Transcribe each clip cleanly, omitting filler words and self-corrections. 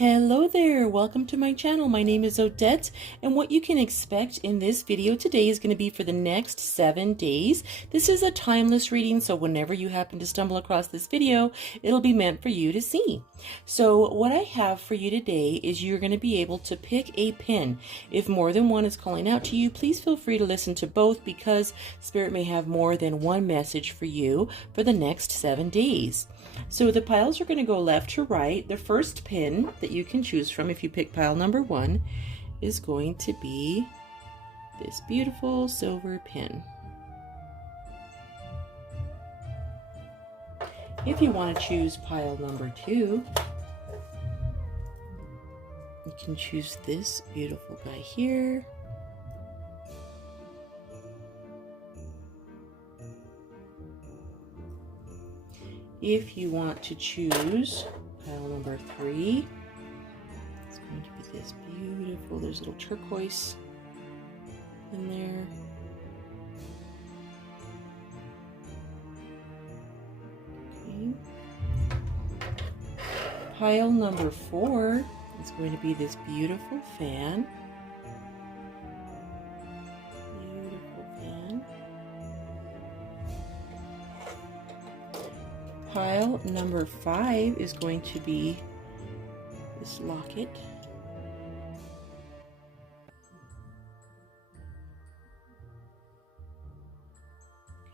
Hello there, welcome to my channel. My name is Odette, and what you can expect in this video today is going to be for the next 7 days. This is a timeless reading, so whenever you happen to stumble across this video, it'll be meant for you to see. So what I have for you today is you're going to be able to pick a pin. If more than one is calling out to you, please feel free to listen to both because Spirit may have more than one message for you for the next 7 days. So the piles are going to go left to right. The first pin that you can choose from if you pick pile number 1 is going to be this beautiful silver pin. If you want to choose pile number 2, you can choose this beautiful guy here. If you want to choose pile number 3, it's going to be this beautiful, there's a little turquoise in there. Okay. Pile number 4 is going to be this beautiful fan. Pile number 5 is going to be this locket.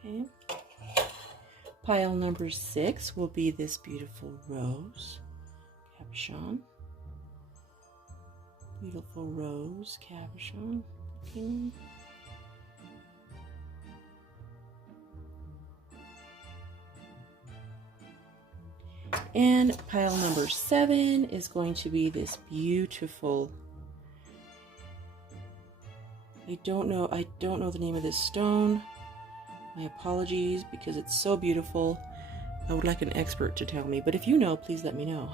Okay. Pile number 6 will be this beautiful rose cabochon. Beautiful rose cabochon. Okay. And pile number 7 is going to be this beautiful, I don't know the name of this stone. My apologies because it's so beautiful. I would like an expert to tell me, but if you know, please let me know.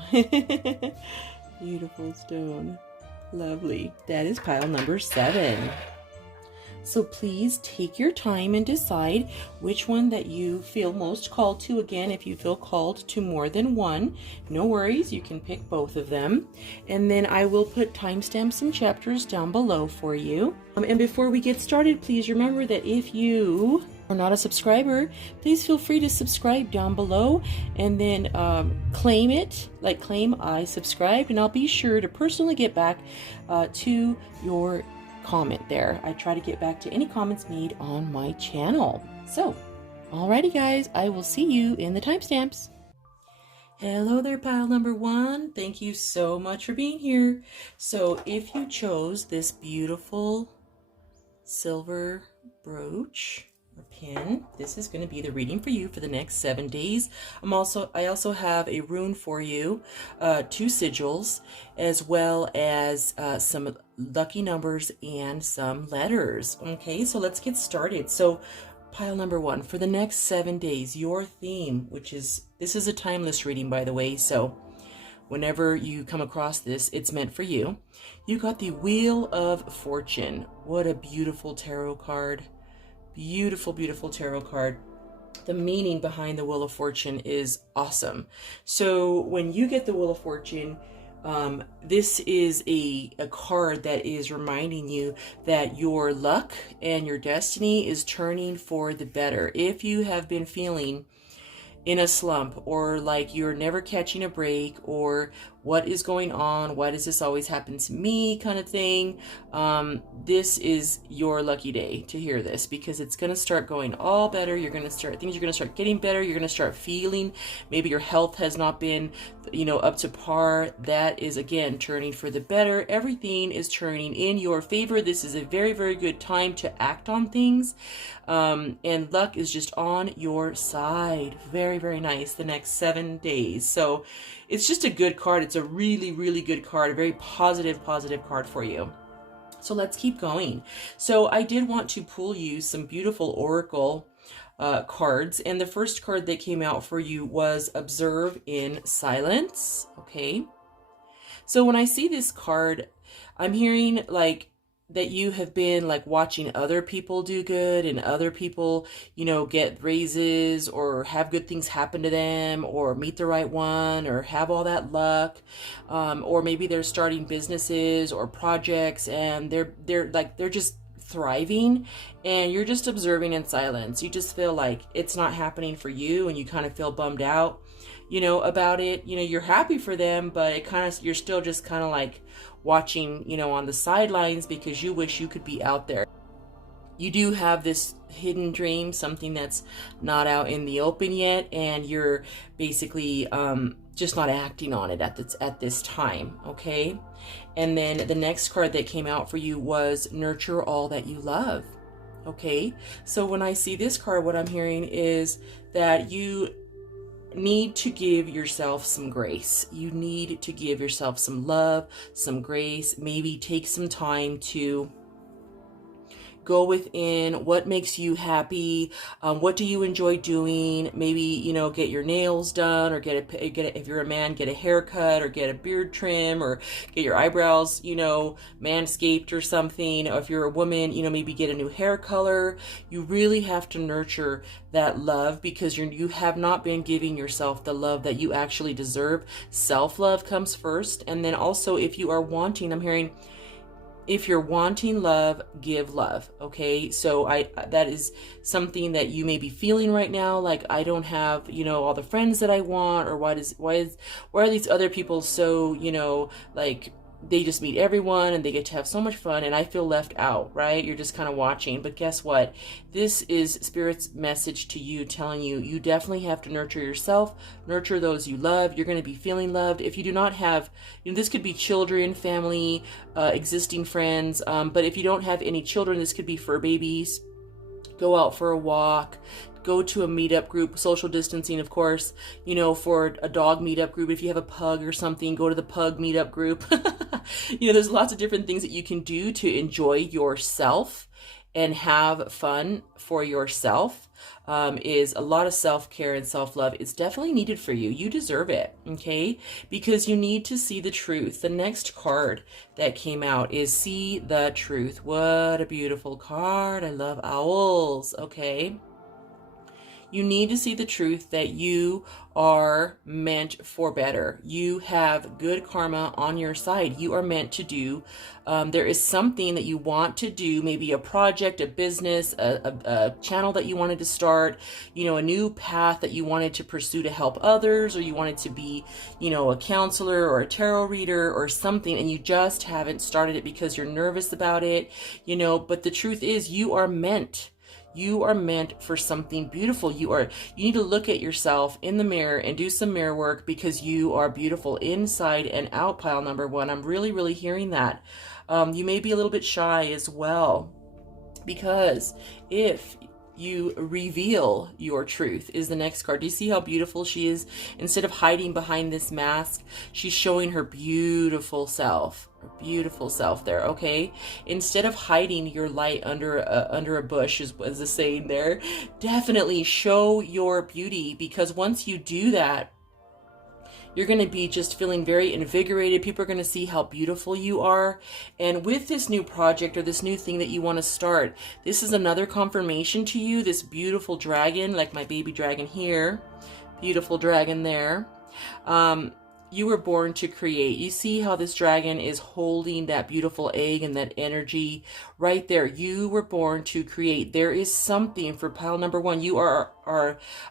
Beautiful stone. Lovely. That is pile number 7. So please take your time and decide which one that you feel most called to. Again, if you feel called to more than one, no worries, you can pick both of them. And then I will put timestamps and chapters down below for you. And before we get started, please remember that if you are not a subscriber, please feel free to subscribe down below and then claim it, like claim I subscribed, and I'll be sure to personally get back to your comment there. I try to get back to any comments made on my channel. So, alrighty guys, I will see you in the timestamps. Hello there, pile number 1. Thank you so much for being here. So if you chose this beautiful silver brooch or pin, this is going to be the reading for you for the next 7 days. I also have a rune for you, 2 sigils, as well as some lucky numbers and some letters. Okay, so let's get started. So pile number 1, for the next 7 days, your theme, this is a timeless reading, by the way, so whenever you come across this, it's meant for you. You got the Wheel of Fortune. What a beautiful tarot card. Beautiful, beautiful tarot card. The meaning behind the Wheel of Fortune is awesome. So when you get the Wheel of Fortune, this is a card that is reminding you that your luck and your destiny is turning for the better. If you have been feeling in a slump, or like you're never catching a break, or what is going on, why does this always happen to me kind of thing, this is your lucky day to hear this, because it's going to start going all better. Things are going to start getting better. You're going to start feeling maybe your health has not been up to par. That is again turning for the better. Everything is turning in your favor. This is a very, very good time to act on things, and luck is just on your side. Very, very nice the next 7 days. So it's just a good card. It's a really, really good card, a very positive card for you. So let's keep going. So I did want to pull you some beautiful oracle cards, and the first card that came out for you was Observe in Silence. Okay, so when I see this card, I'm hearing like that you have been like watching other people do good and other people, you know, get raises or have good things happen to them or meet the right one or have all that luck. Or maybe they're starting businesses or projects and they're just thriving, and you're just observing in silence. You just feel like it's not happening for you, and you kind of feel bummed out, you know, about it. You know, you're happy for them, but it kind of, you're still just kind of like watching, you know, on the sidelines because you wish you could be out there. You do have this hidden dream, something that's not out in the open yet, and you're basically just not acting on it at this time, okay? And then the next card that came out for you was Nurture All That You Love, okay? So when I see this card, what I'm hearing is that you need to give yourself some grace. You need to give yourself some love, some grace. Maybe take some time to go within what makes you happy. What do you enjoy doing? Maybe, you know, get your nails done, or if you're a man, get a haircut, or get a beard trim, or get your eyebrows, you know, manscaped or something. Or if you're a woman, you know, maybe get a new hair color. You really have to nurture that love because you have not been giving yourself the love that you actually deserve. Self-love comes first. And then also, if you are wanting, I'm hearing, if you're wanting love, give love, okay? So that is something that you may be feeling right now, like, I don't have, you know, all the friends that I want, or why are these other people so, you know, like, they just meet everyone and they get to have so much fun and I feel left out, right? You're just kind of watching. But guess what? This is Spirit's message to you, telling you, you definitely have to nurture yourself, nurture those you love. You're going to be feeling loved. If you do not have, you know, this could be children, family, existing friends. But if you don't have any children, this could be fur babies. Go out for a walk. Go to a meetup group, social distancing, of course, you know, for a dog meetup group. If you have a pug or something, go to the pug meetup group. You know, there's lots of different things that you can do to enjoy yourself and have fun for yourself. Is a lot of self-care and self-love is definitely needed for you. You deserve it, okay? Because you need to see the truth. The next card that came out is See the Truth. What a beautiful card. I love owls, okay? You need to see the truth that you are meant for better. You have good karma on your side. You are meant to do. There is something that you want to do, maybe a project, a business, a channel that you wanted to start, you know, a new path that you wanted to pursue to help others, or you wanted to be, you know, a counselor or a tarot reader or something, and you just haven't started it because you're nervous about it, you know, but the truth is you are meant. You are meant for something beautiful. You need to look at yourself in the mirror and do some mirror work because you are beautiful inside and out, pile number one. I'm really, really hearing that. You may be a little bit shy as well, because if you reveal your truth is the next card. Do you see how beautiful she is? Instead of hiding behind this mask, she's showing her beautiful self. Beautiful self there, okay? Instead of hiding your light under a bush, is the saying there. Definitely show your beauty, because once you do that, you're going to be just feeling very invigorated. People are going to see how beautiful you are. And with this new project or this new thing that you want to start, this is another confirmation to you. This beautiful dragon, like my baby dragon here, beautiful dragon there. You were born to create. You see how this dragon is holding that beautiful egg and that energy right there. You were born to create. There is something for pile number one. You are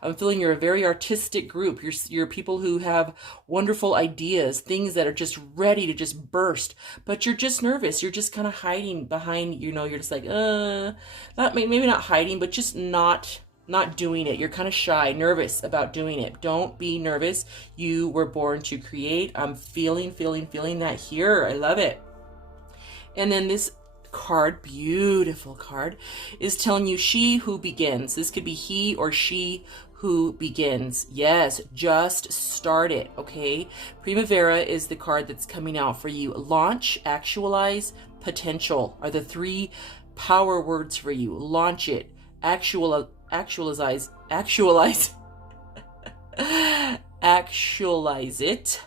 I'm feeling you're a very artistic group. You're people who have wonderful ideas, things that are just ready to just burst, but you're just nervous. You're just kind of hiding behind, you know, you're just like, maybe not hiding, but just not doing it. You're kind of shy, nervous about doing it. Don't be nervous. You were born to create. I'm feeling that here. I love it. And then this card, beautiful card, is telling you she who begins. This could be he or she who begins. Yes, just start it, okay? Primavera is the card that's coming out for you. Launch, actualize, potential are the three power words for you. Launch it, actualize, actualize it,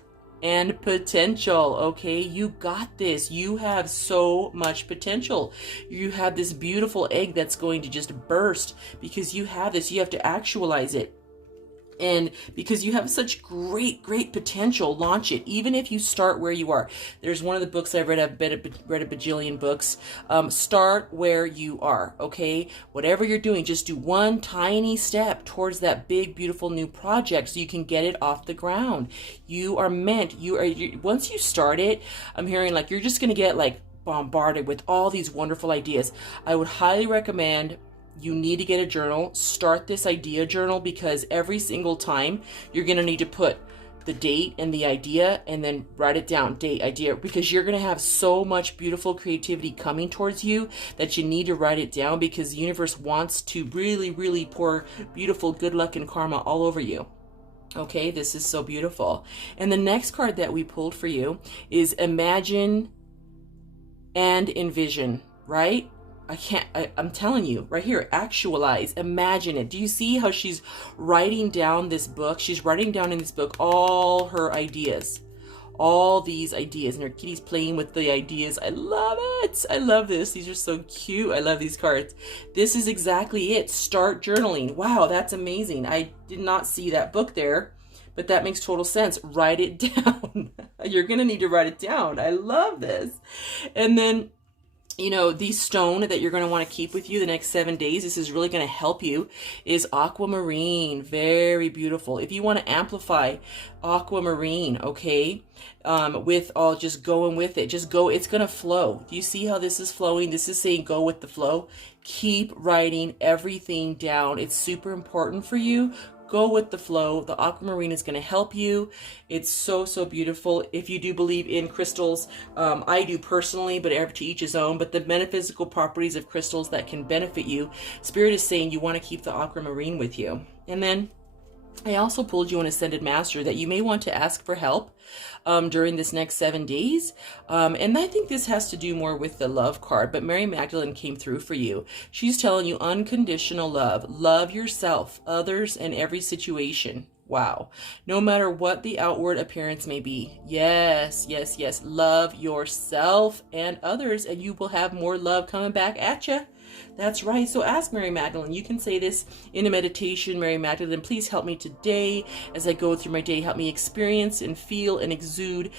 and potential. Okay, you got this. You have so much potential. You have this beautiful egg that's going to just burst because you have this. You have to actualize it. And because you have such great potential, launch it. Even if you start where you are. There's one of the books I've read a bajillion books. Start where you are, okay? Whatever you're doing, just do one tiny step towards that big, beautiful new project so you can get it off the ground. You are meant, once you start it, I'm hearing like you're just going to get like bombarded with all these wonderful ideas. I would highly recommend you need to get a journal. Start this idea journal, because every single time you're going to need to put the date and the idea and then write it down, date, idea, because you're going to have so much beautiful creativity coming towards you that you need to write it down, because the universe wants to really pour beautiful good luck and karma all over you. Okay, this is so beautiful. And the next card that we pulled for you is Imagine and Envision, right? I'm telling you right here, actualize, imagine it. Do you see how she's writing down this book? She's writing down in this book all her ideas, all these ideas, and her kitty's playing with the ideas. I love it. I love this. These are so cute. I love these cards. This is exactly it. Start journaling. Wow, that's amazing. I did not see that book there, but that makes total sense. Write it down. You're going to need to write it down. I love this. And then, you know, the stone that you're going to want to keep with you the next 7 days, this is really going to help you, is aquamarine. Very beautiful. If you want to amplify aquamarine, okay, with all, just going with it, just go, it's going to flow. Do you see how this is flowing? This is saying go with the flow. Keep writing everything down. It's super important for you. Go with the flow. The aquamarine is going to help you. It's so beautiful. If you do believe in crystals, I do personally, but to each his own. But the metaphysical properties of crystals that can benefit you, Spirit is saying you want to keep the aquamarine with you. And then I also pulled you an Ascended Master that you may want to ask for help during this next 7 days. And I think this has to do more with the love card, but Mary Magdalene came through for you. She's telling you unconditional love. Love yourself, others, and every situation. Wow. No matter what the outward appearance may be. Yes. Love yourself and others, and you will have more love coming back at you. That's right. So ask Mary Magdalene. You can say this in a meditation. Mary Magdalene, please help me today as I go through my day. Help me experience and feel and exude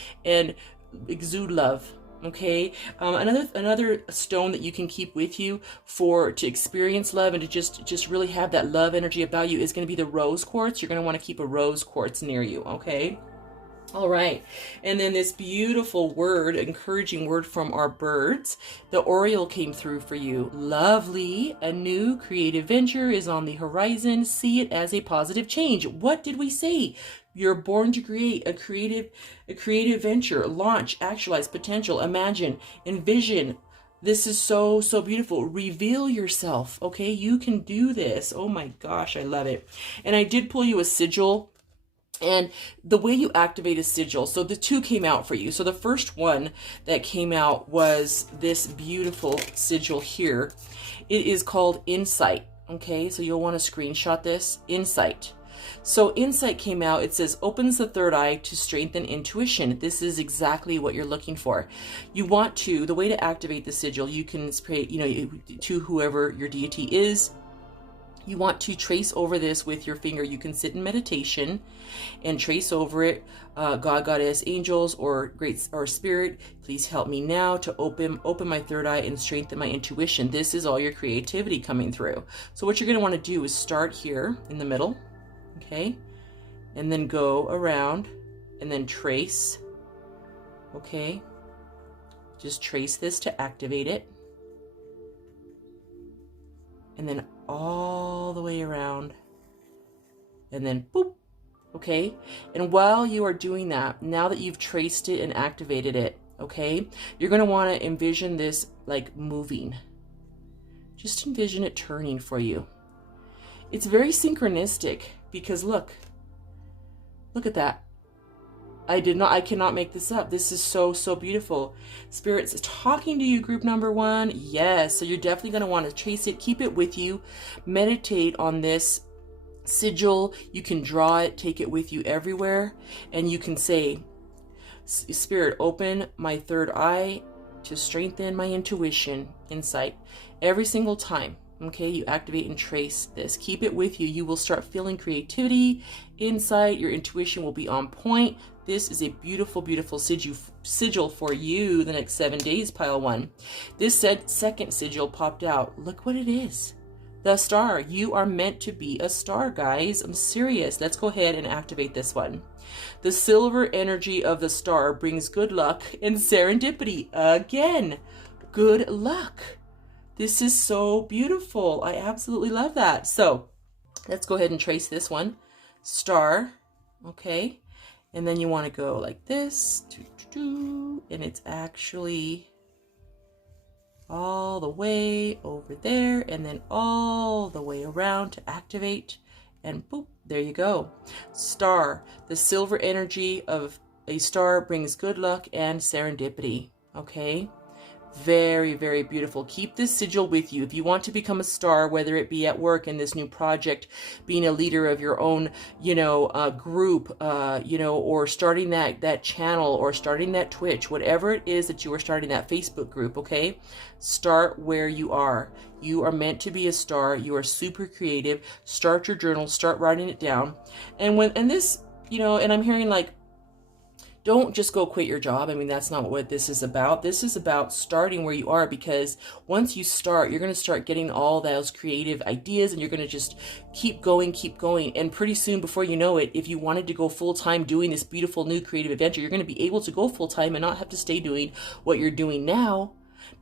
love. Okay. Another stone that you can keep with you to experience love and to just really have that love energy about you is going to be the rose quartz. You're going to want to keep a rose quartz near you. Okay. All right. And then this beautiful word, encouraging word from our birds. The Oriole came through for you. Lovely. A new creative venture is on the horizon. See it as a positive change. What did we say? You're born to create a creative venture, launch, actualize, potential, imagine, envision. This is so beautiful. Reveal yourself. Okay. You can do this. Oh my gosh. I love it. And I did pull you a sigil. And the way you activate a sigil, so the two came out for you. So the first one that came out was this beautiful sigil here. It is called Insight. Okay, so you'll want to screenshot this. Insight. So Insight came out. It says opens the third eye to strengthen intuition. This is exactly what you're looking for. You want to, the way to activate the sigil, you can spray, to whoever your deity is. You want to trace over this with your finger. You can sit in meditation and trace over it. God, Goddess, angels, or great or spirit, please help me now to open my third eye and strengthen my intuition. This is all your creativity coming through. So what you're going to want to do is start here in the middle, okay, and then go around and then trace. Okay, just trace this to activate it, and then all the way around, and then boop. Okay, and while you are doing that, now that you've traced it and activated it, okay, you're going to want to envision this like moving. Just envision it turning for you. It's very synchronistic because look at that. I cannot make this up. This is so beautiful. Spirit's talking to you, group number 1. Yes. So you're definitely going to want to trace it. Keep it with you. Meditate on this sigil. You can draw it, take it with you everywhere. And you can say, Spirit, open my third eye to strengthen my intuition, insight. Every single time, okay, you activate and trace this. Keep it with you. You will start feeling creativity, insight. Your intuition will be on point. This is a beautiful, beautiful sigil for you the next 7 days, pile one. This second sigil popped out. Look what it is. The star. You are meant to be a star, guys. I'm serious. Let's go ahead and activate this one. The silver energy of the star brings good luck and serendipity. Again, good luck. This is so beautiful. I absolutely love that. So let's go ahead and trace this one. Star. Okay. And then you want to go like this. And it's actually all the way over there and then all the way around to activate, and boop, there you go. Star. The silver energy of a star brings good luck and serendipity. Okay, very, very beautiful. Keep this sigil with you if you want to become a star, whether it be at work in this new project, being a leader of your own, group, or starting that channel, or starting that Twitch, whatever it is that you are starting, that Facebook group. Okay, start where you are. You are meant to be a star. You are super creative. Start your journal, start writing it down. And this, and I'm hearing like, don't just go quit your job. I mean, that's not what this is about. This is about starting where you are, because once you start, you're going to start getting all those creative ideas, and you're going to just keep going. And pretty soon, before you know it, if you wanted to go full-time doing this beautiful new creative adventure, you're going to be able to go full-time and not have to stay doing what you're doing now,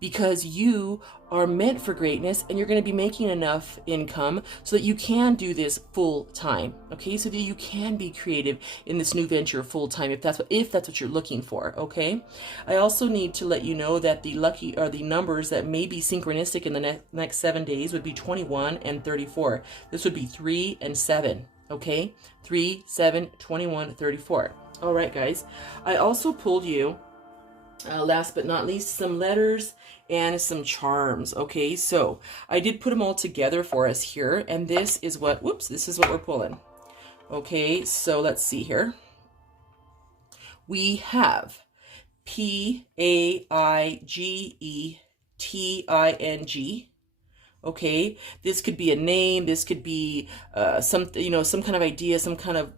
because you are meant for greatness, and you're going to be making enough income so that you can do this full time. Okay, so that you can be creative in this new venture full time, if that's what you're looking for. Okay, I also need to let you know that the lucky, or the numbers that may be synchronistic in the next 7 days, would be 21 and 34. This would be 3 and 7. Okay, 3, 7, 21, 34. All right, guys. I also pulled you, last but not least, some letters and some charms. Okay, so I did put them all together for us here, and this is what we're pulling. Okay, so let's see here. We have PAIGETING. Okay, this could be a name, this could be some kind of idea, some kind of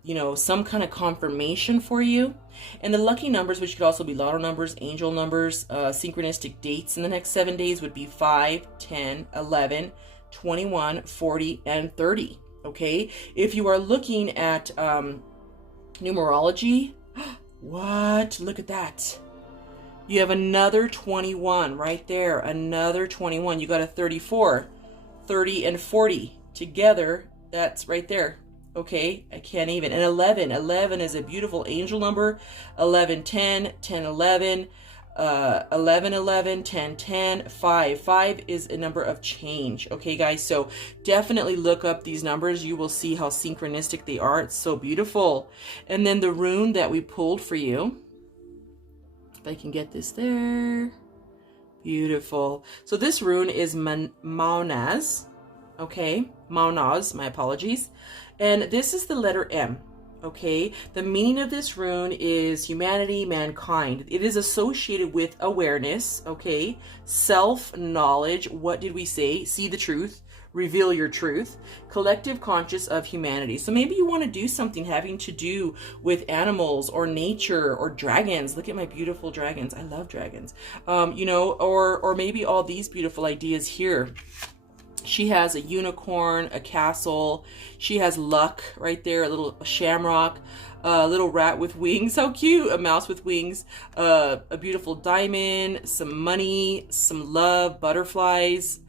confirmation for you. And the lucky numbers, which could also be lotto numbers, angel numbers, synchronistic dates in the next 7 days, would be 5, 10, 11, 21, 40, and 30. Okay, if you are looking at numerology, what? Look at that. You have another 21 right there, another 21. You got a 34, 30, and 40 together. That's right there. Okay, I can't even. And 11. 11 is a beautiful angel number. 11, 10, 10, 11, 11, 11, 10, 10, 5. 5 is a number of change. Okay, guys, so definitely look up these numbers. You will see how synchronistic they are. It's so beautiful. And then the rune that we pulled for you, I can get this there. Beautiful. So this rune is Maunaz. Okay, Maunaz, my apologies. And this is the letter M. Okay, the meaning of this rune is humanity, mankind. It is associated with awareness. Okay, self-knowledge. What did we say? See the truth. Reveal your truth. Collective conscious of humanity. So maybe you want to do something having to do with animals or nature or dragons. Look at my beautiful dragons. I love dragons. Or maybe all these beautiful ideas here. She has a unicorn, a castle. She has luck right there, a little shamrock, a little rat with wings. How cute. A mouse with wings, a beautiful diamond, some money, some love, butterflies,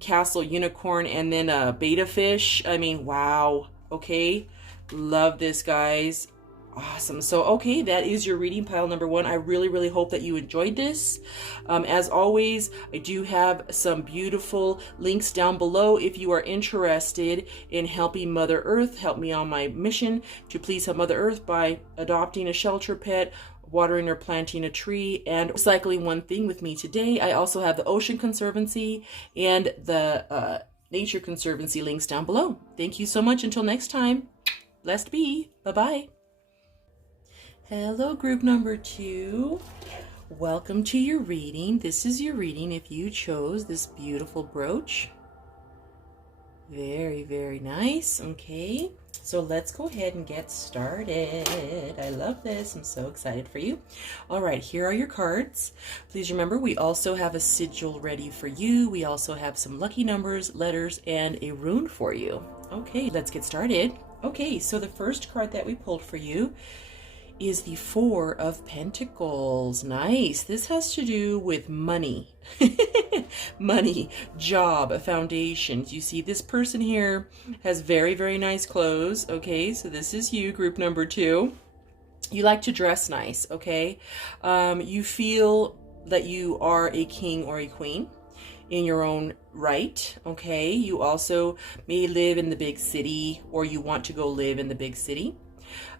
castle, unicorn, and then a beta fish. I mean, wow. Okay, love this, guys. Awesome. So okay, that is your reading pile number 1. I really hope that you enjoyed this. As always, I do have some beautiful links down below if you are interested in helping Mother Earth, help me on my mission to please help Mother Earth by adopting a shelter pet, watering or planting a tree, and recycling one thing with me today. I also have the Ocean Conservancy and the Nature Conservancy links down below. Thank you so much. Until next time, blessed be. Bye-bye. Hello, group number 2. Welcome to your reading. This is your reading if you chose this beautiful brooch. Very, very nice. Okay, so let's go ahead and get started. I love this. I'm so excited for you. All right, here are your cards. Please remember, we also have a sigil ready for you. We also have some lucky numbers, letters, and a rune for you. Okay, let's get started. Okay, so the first card that we pulled for you is the Four of Pentacles. Nice. This has to do with money. Money, job, a foundation. You see this person here has very, very nice clothes. Okay, so this is you, group number 2. You like to dress nice, okay? You feel that you are a king or a queen in your own right, okay? You also may live in the big city, or you want to go live in the big city.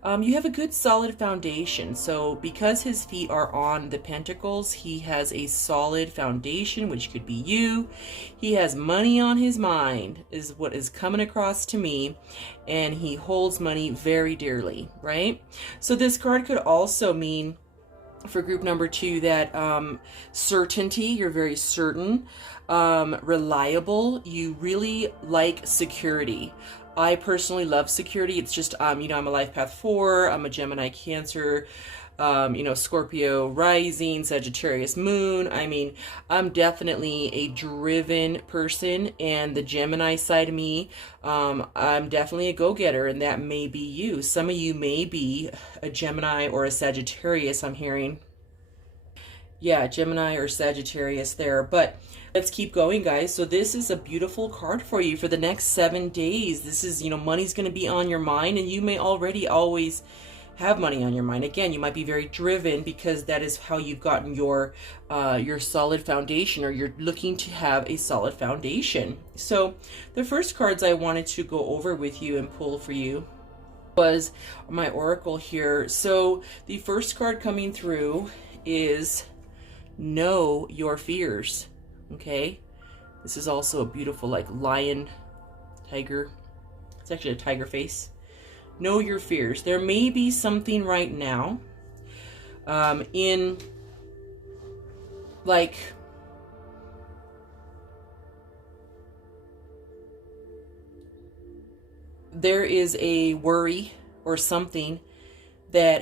You have a good solid foundation. So because his feet are on the pentacles, he has a solid foundation, which could be you. He has money on his mind, is what is coming across to me, and he holds money very dearly, right? So this card could also mean, for group number 2, that certainty, you're very certain, reliable, you really like security. I personally love security. It's just, I'm a life path 4, I'm a Gemini, Cancer, Scorpio rising, Sagittarius moon. I mean, I'm definitely a driven person, and the Gemini side of me, I'm definitely a go-getter, and that may be you. Some of you may be a Gemini or a Sagittarius, I'm hearing. Yeah, Gemini or Sagittarius there, but let's keep going, guys. So this is a beautiful card for you for the next 7 days. This is, money's going to be on your mind, and you may already always have money on your mind. Again, you might be very driven because that is how you've gotten your solid foundation, or you're looking to have a solid foundation. So the first cards I wanted to go over with you and pull for you was my oracle here. So the first card coming through is Know Your Fears. Okay, this is also a beautiful, like, lion, tiger. It's actually a tiger face. Know your fears. There may be something right now in, like, there is a worry or something that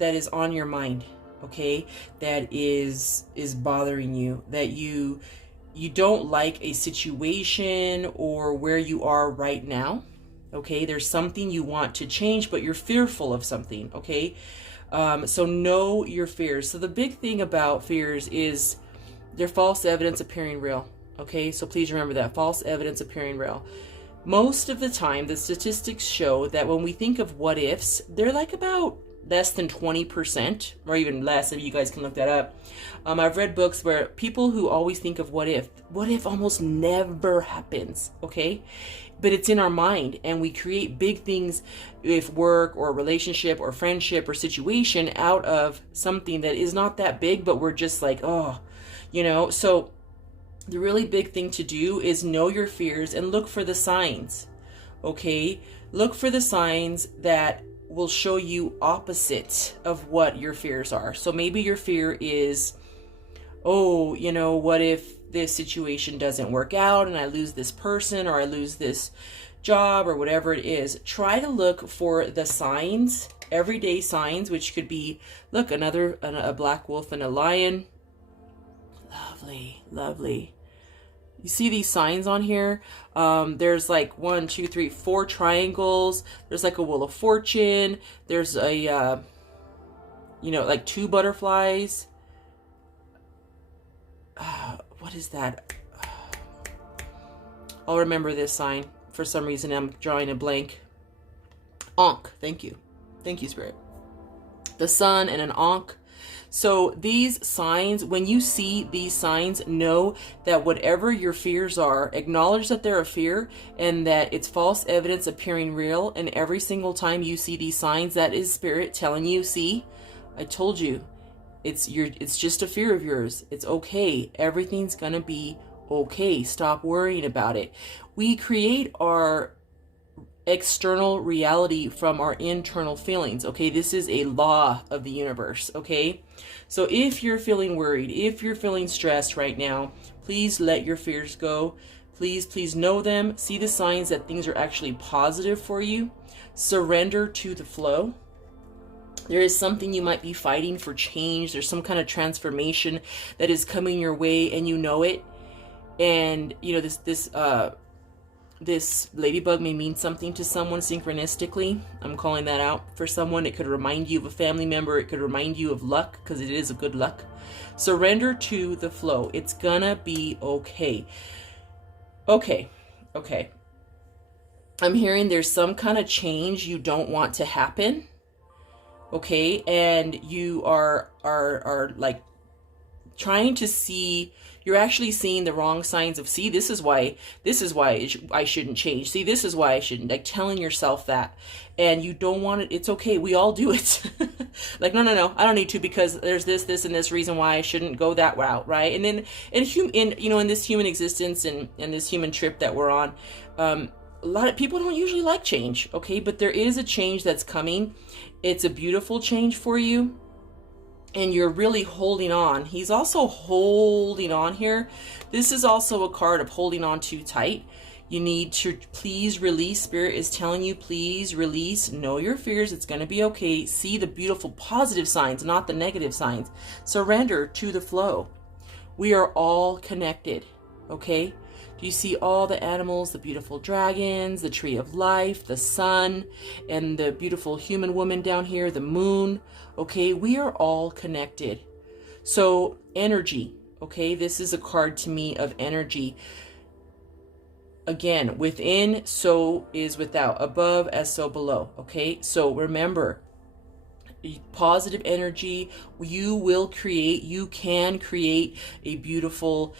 is on your mind. Okay, that is bothering you, that you don't like a situation or where you are right now. Okay, there's something you want to change, but you're fearful of something. Okay, so know your fears. So the big thing about fears is they're false evidence appearing real. Okay, so please remember that, false evidence appearing real. Most of the time, the statistics show that when we think of what ifs, they're like about less than 20%, or even less, if you guys can look that up. I've read books where people who always think of what if almost never happens, okay? But it's in our mind, and we create big things, if work or relationship or friendship or situation, out of something that is not that big, but we're just like, oh, so the really big thing to do is know your fears and look for the signs, okay? Look for the signs that will show you opposite of what your fears are. So maybe your fear is, oh, what if this situation doesn't work out and I lose this person, or I lose this job, or whatever it is. Try to look for the signs, everyday signs, which could be, look, a black wolf and a lion. Lovely, lovely. You see these signs on here? There's like 1, 2, 3, 4 triangles. There's like a wheel of fortune. There's a, like 2 butterflies. What is that? I'll remember this sign. For some reason, I'm drawing a blank. Ankh. Thank you. Thank you, Spirit. The sun and an ankh. So these signs, when you see these signs, know that whatever your fears are, acknowledge that they're a fear and that it's false evidence appearing real. And every single time you see these signs, that is Spirit telling you, see, I told you, it's just a fear of yours. It's okay. Everything's gonna be okay. Stop worrying about it. We create our external reality from our internal feelings. Okay, this is a law of the universe. Okay, so if you're feeling worried, if you're feeling stressed right now, please let your fears go. Please know them. See the signs that things are actually positive for you. Surrender to the flow. There is something you might be fighting for change. There's some kind of transformation that is coming your way, and you know it. And you know this ladybug may mean something to someone synchronistically. I'm calling that out for someone. It could remind you of a family member. It could remind you of luck, because it is a good luck. Surrender to the flow. It's gonna be okay. Okay. I'm hearing there's some kind of change you don't want to happen. Okay, and you are like trying to see, you're actually seeing the wrong signs of, see, this is why I shouldn't change. See, this is why I shouldn't, like telling yourself that, and you don't want it. It's okay. We all do it. Like, no, I don't need to, because there's this and this reason why I shouldn't go that route. Right. And then in this human existence and this human trip that we're on, a lot of people don't usually like change. Okay. But there is a change that's coming. It's a beautiful change for you. And you're really holding on. He's also holding on here. This is also a card of holding on too tight. You need to please release. Spirit is telling you, please release. Know your fears. It's going to be okay. See the beautiful positive signs, not the negative signs. Surrender to the flow. We are all connected. Okay? Do you see all the animals, the beautiful dragons, the tree of life, the sun, and the beautiful human woman down here, the moon? Okay, we are all connected. So energy, okay, this is a card to me of energy. Again, within, so is without. Above as so below. Okay, so remember, positive energy, you can create a beautiful,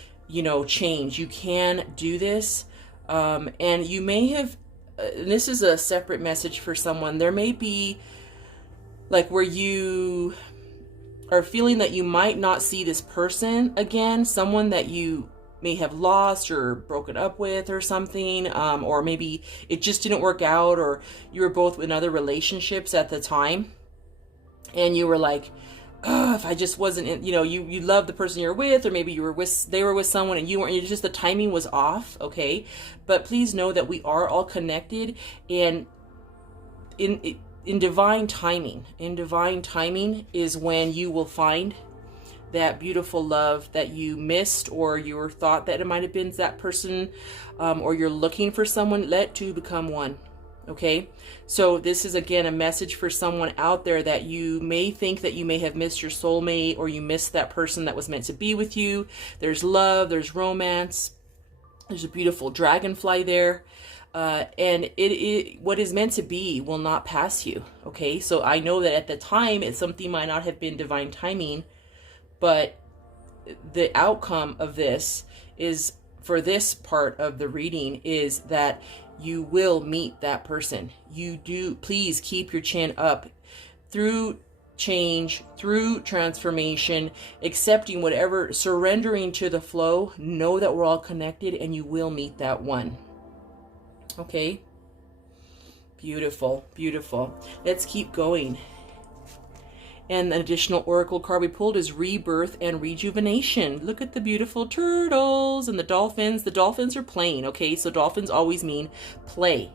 change. You can do this. And you may have, this is a separate message for someone. There may be like where you are feeling that you might not see this person again, someone that you may have lost or broken up with or something, or maybe it just didn't work out, or you were both in other relationships at the time, and you were like, oh, if I just wasn't in, you love the person you're with, or maybe they were with someone and you weren't, it's just the timing was off. Okay. But please know that we are all connected, and in divine timing is when you will find that beautiful love that you missed, or you thought that it might have been that person, or you're looking for someone. Let two become one. Okay, so this is again a message for someone out there that you may think that you may have missed your soulmate, or you missed that person that was meant to be with you. There's love, there's romance, there's a beautiful dragonfly there. And what is meant to be will not pass you. Okay, so I know that at the time something might not have been divine timing, but the outcome of this is, for this part of the reading, is that you will meet that person. Please keep your chin up through change, through transformation, accepting whatever, surrendering to the flow. Know that we're all connected, and you will meet that one. Okay, beautiful. Let's keep going. And the additional oracle card we pulled is rebirth and rejuvenation. Look at the beautiful turtles and the dolphins. The dolphins are playing. Okay, so dolphins always mean play.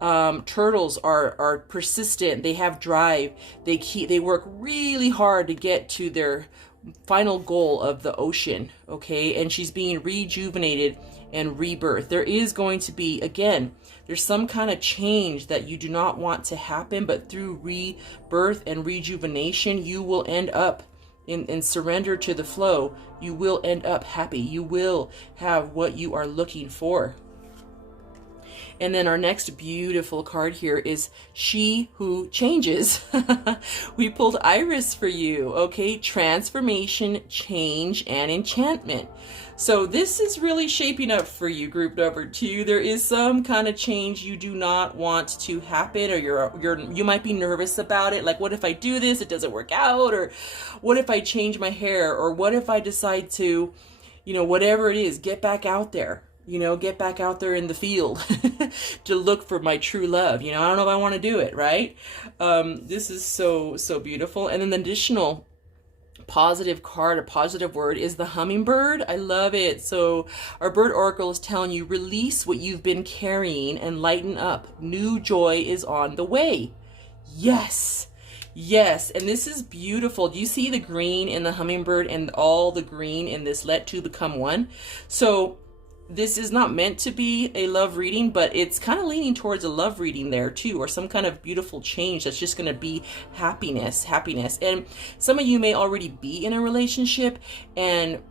Turtles are persistent. They have drive. They work really hard to get to their final goal of the ocean. Okay, and she's being rejuvenated and rebirth. There is going to be, again, there's some kind of change that you do not want to happen, but through rebirth and rejuvenation, you will end up in surrender to the flow. You will end up happy. You will have what you are looking for. And then our next beautiful card here is She Who Changes. We pulled Iris for you. Okay, transformation, change, and enchantment. So this is really shaping up for you, group number 2. There is some kind of change you do not want to happen, or you might be nervous about it. Like, what if I do this, it doesn't work out? Or what if I change my hair? Or what if I decide to, whatever it is, get back out there? you know, get back out there in the field to look for my true love. You know, I don't know if I want to do it, right? This is so, so beautiful. And then the additional positive card, a positive word, is the hummingbird. I love it. So our bird oracle is telling you, release what you've been carrying and lighten up. New joy is on the way. Yes. Yes, and this is beautiful. Do you see the green in the hummingbird and all the green in this let two become one? So this is not meant to be a love reading, but it's kind of leaning towards a love reading there too, or some kind of beautiful change that's just going to be happiness. And some of you may already be in a relationship, and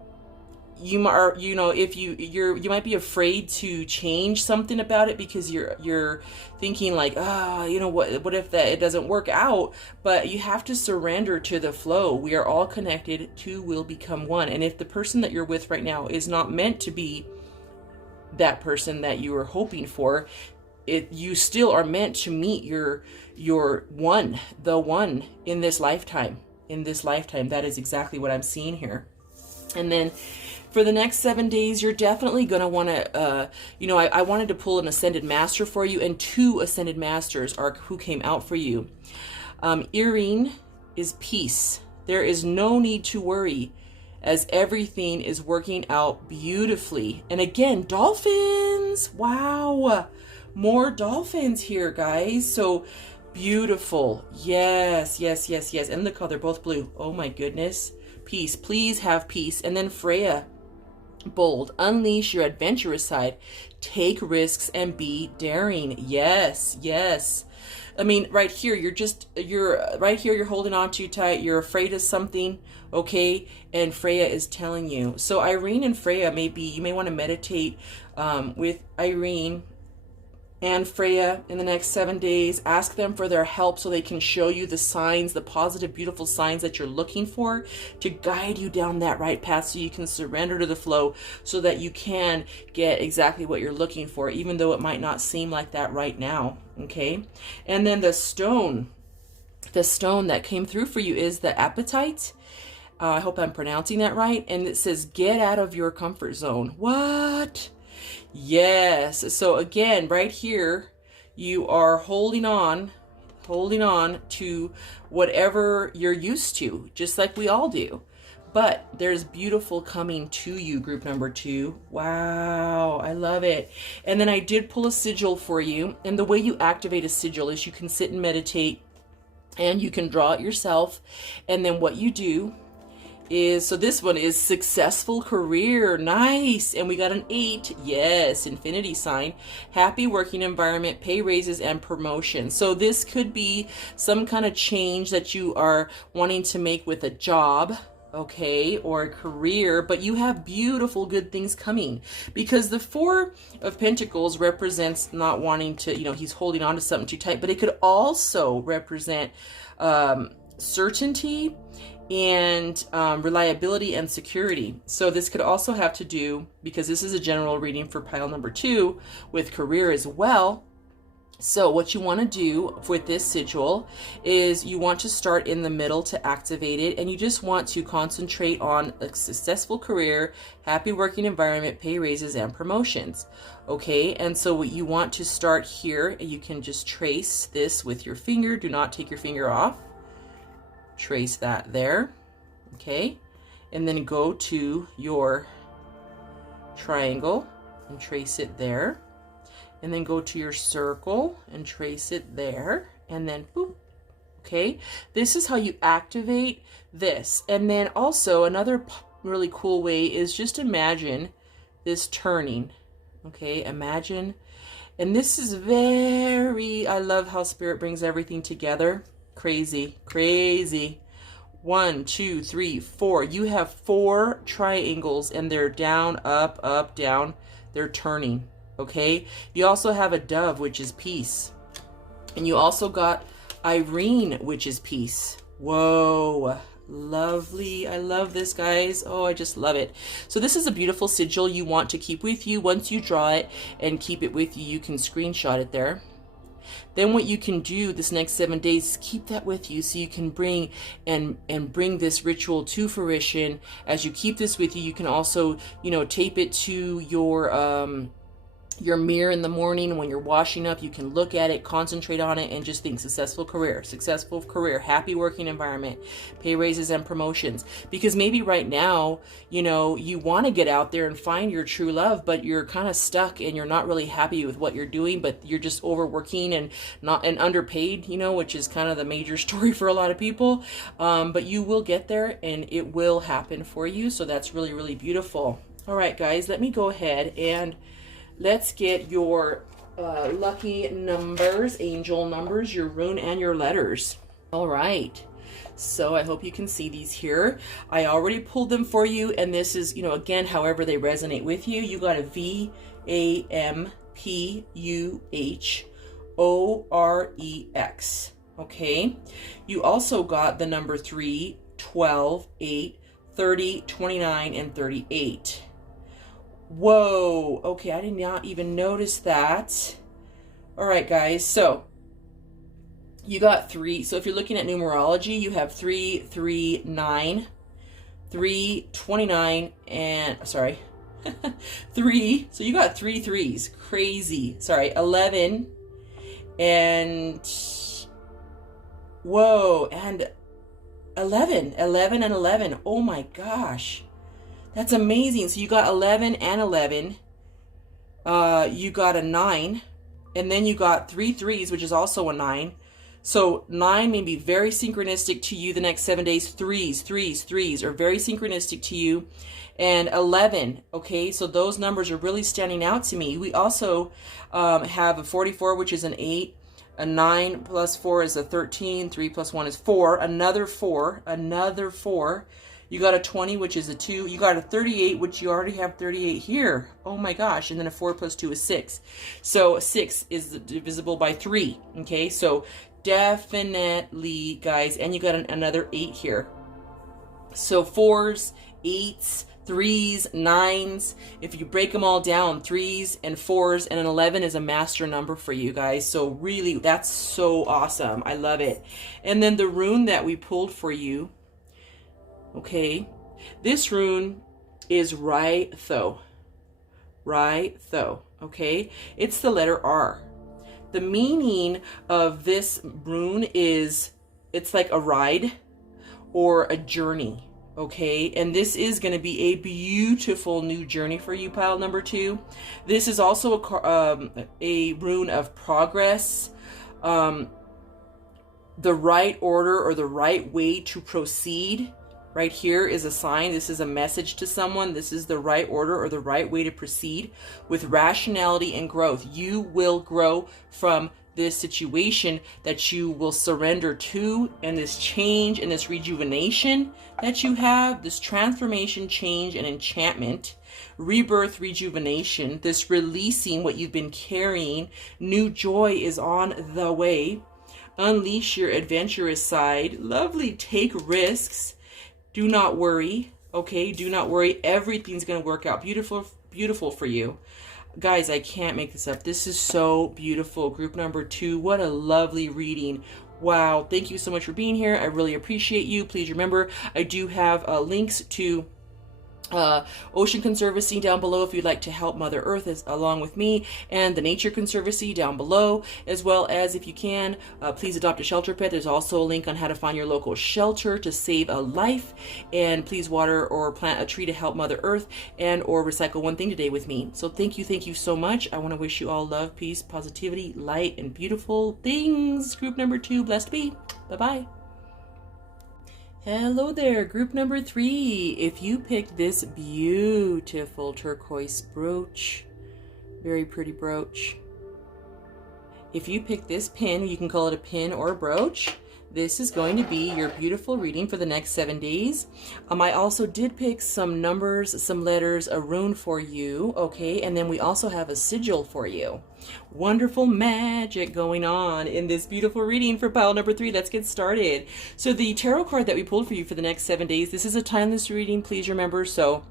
you are, you know, if you might be afraid to change something about it because you're thinking like, you know, what if that it doesn't work out? But you have to surrender to the flow. We are all connected. Two will become one. And if the person that you're with right now is not meant to be that person that you were hoping for, you still are meant to meet your one, the one in this lifetime. That is exactly what I'm seeing here. And then for the next 7 days, you're definitely going to want to, you know, I wanted to pull an Ascended Master for you, and 2 Ascended Masters are who came out for you. Irene is peace. There is no need to worry, as everything is working out beautifully. And again, dolphins. Wow. More dolphins here, guys. So beautiful. Yes. And look how they're both blue. Oh my goodness. Peace. Please have peace. And then Freya. Bold. Unleash your adventurous side. Take risks and be daring. Yes. I mean, right here, you're holding on too tight. You're afraid of something, okay? And Freya is telling you. So Irene and Freya, you may want to meditate with Irene and Freya in the next 7 days. Ask them for their help so they can show you the signs, the positive, beautiful signs that you're looking for to guide you down that right path so you can surrender to the flow so that you can get exactly what you're looking for, even though it might not seem like that right now, okay? And then the stone that came through for you is the apatite. I hope I'm pronouncing that right. And it says, get out of your comfort zone. What? Yes. So again, right here, you are holding on to whatever you're used to, just like we all do. But there's beautiful coming to you, group number 2. Wow, I love it. And then I did pull a sigil for you. And the way you activate a sigil is you can sit and meditate, and you can draw it yourself. And then what you do is, so this one is successful career. Nice. And we got an 8. Yes, infinity sign. Happy working environment, pay raises, and promotion. So this could be some kind of change that you are wanting to make with a job, okay, or a career, but you have beautiful, good things coming, because the 4 of Pentacles represents not wanting to, you know, he's holding on to something too tight, but it could also represent certainty and reliability and security. So this could also have to do, because this is a general reading for pile number 2, with career as well. So what you want to do with this sigil is you want to start in the middle to activate it, and you just want to concentrate on a successful career, happy working environment, pay raises, and promotions. Okay, and so what you want to start here, you can just trace this with your finger. Do not take your finger off. Trace that there, okay, and then go to your triangle and trace it there, and then go to your circle and trace it there, and then boop. Okay, this is how you activate this. And then also another really cool way is just imagine this turning. Okay, imagine, and this is I love how Spirit brings everything together. Crazy. 1, 2, 3, 4. You have 4 triangles, and they're down, up, up, down. They're turning. Okay. You also have a dove, which is peace, and you also got Irene, which is peace. Whoa. Lovely. I love this, guys. Oh, I just love it. So this is a beautiful sigil you want to keep with you. Once you draw it and keep it with you, you can screenshot it there. Then what you can do this next 7 days is keep that with you, so you can bring bring this ritual to fruition. As you keep this with you, you can also, you know, tape it to your mirror in the morning when you're washing up. You can look at it, concentrate on it, and just think successful career, happy working environment, pay raises and promotions. Because maybe right now, you know, you want to get out there and find your true love, but you're kind of stuck and you're not really happy with what you're doing, but you're just overworking and underpaid, you know, which is kind of the major story for a lot of people. But you will get there and it will happen for you. So that's really, really beautiful. All right, guys, let me go ahead and let's get your lucky numbers, angel numbers, your rune and your letters. All right. So I hope you can see these here. I already pulled them for you. And this is, you know, again, however they resonate with you. You got a VAMPUHOREX. Okay. You also got the number 3, 12, 8, 30, 29, and 38. Whoa, okay, I did not even notice that. All right, guys, so you got 3. So if you're looking at numerology, you have 3, 3, 9, 3, 29, and, sorry, 3. So you got 3 threes. Crazy. Sorry, 11, and, whoa, and 11 and 11. Oh my gosh. That's amazing. So you got 11 and 11. You got a 9. And then you got 3 threes, which is also a 9. So 9 may be very synchronistic to you the next 7 days. Threes are very synchronistic to you. And 11, okay, so those numbers are really standing out to me. We also have a 44, which is an 8. A 9 plus 4 is a 13. 3 plus 1 is 4. Another 4. You got a 20, which is a 2. You got a 38, which you already have 38 here. Oh my gosh. And then a 4 plus 2 is 6. So 6 is divisible by 3. Okay, so definitely, guys. And you got another 8 here. So 4s, 8s, 3s, 9s. If you break them all down, 3s and 4s and an 11 is a master number for you guys. So really, that's so awesome. I love it. And then the rune that we pulled for you, okay, this rune is Rytho. Okay, it's the letter R. The meaning of this rune is it's like a ride or a journey. Okay, and this is going to be a beautiful new journey for you, pile number 2. This is also a rune of progress, the right order or the right way to proceed. Right here is a sign. This is a message to someone. This is the right order or the right way to proceed with rationality and growth. You will grow from this situation that you will surrender to, and this change and this rejuvenation that you have, this transformation, change, and enchantment, rebirth, rejuvenation, this releasing what you've been carrying. New joy is on the way. Unleash your adventurous side. Lovely. Take risks. Do not worry, okay? Do not worry. Everything's going to work out beautiful for you. Guys, I can't make this up. This is so beautiful. Group number 2. What a lovely reading. Wow. Thank you so much for being here. I really appreciate you. Please remember, I do have links to Ocean Conservancy down below if you'd like to help Mother Earth along with me, and the Nature Conservancy down below, as well as if you can, please adopt a shelter pet. There's also a link on how to find your local shelter to save a life, and please water or plant a tree to help Mother Earth, and or recycle one thing today with me. So thank you so much. I want to wish you all love, peace, positivity, light, and beautiful things. Group number 2, blessed be. Bye-bye. Hello there, group number 3. If you picked this beautiful turquoise brooch, very pretty brooch. If you pick this pin, you can call it a pin or a brooch. This is going to be your beautiful reading for the next 7 days. I also did pick some numbers, some letters, a rune for you, okay? And then we also have a sigil for you. Wonderful magic going on in this beautiful reading for pile number 3. Let's get started. So the tarot card that we pulled for you for the next 7 days, this is a timeless reading, please remember. So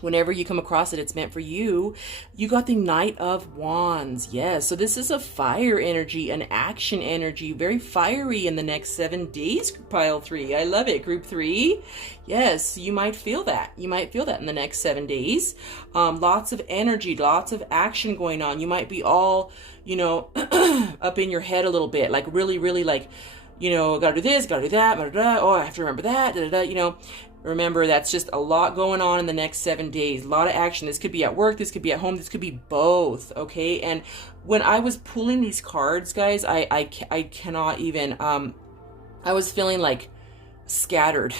Whenever you come across it, it's meant for you. You got the Knight of Wands. Yes. So this is a fire energy, an action energy, very fiery in the next 7 days, pile 3. I love it. Group 3. Yes, you might feel that. You might feel that in the next 7 days. Lots of energy, lots of action going on. You might be all, you know, up in your head a little bit, like really, really like, you know, gotta do this, gotta do that, blah, blah, blah. Oh, I have to remember that, da, da, da, you know. Remember, that's just a lot going on in the next 7 days. A lot of action. This could be at work. This could be at home. This could be both. Okay. And when I was pulling these cards, guys, I cannot even, I was feeling like scattered,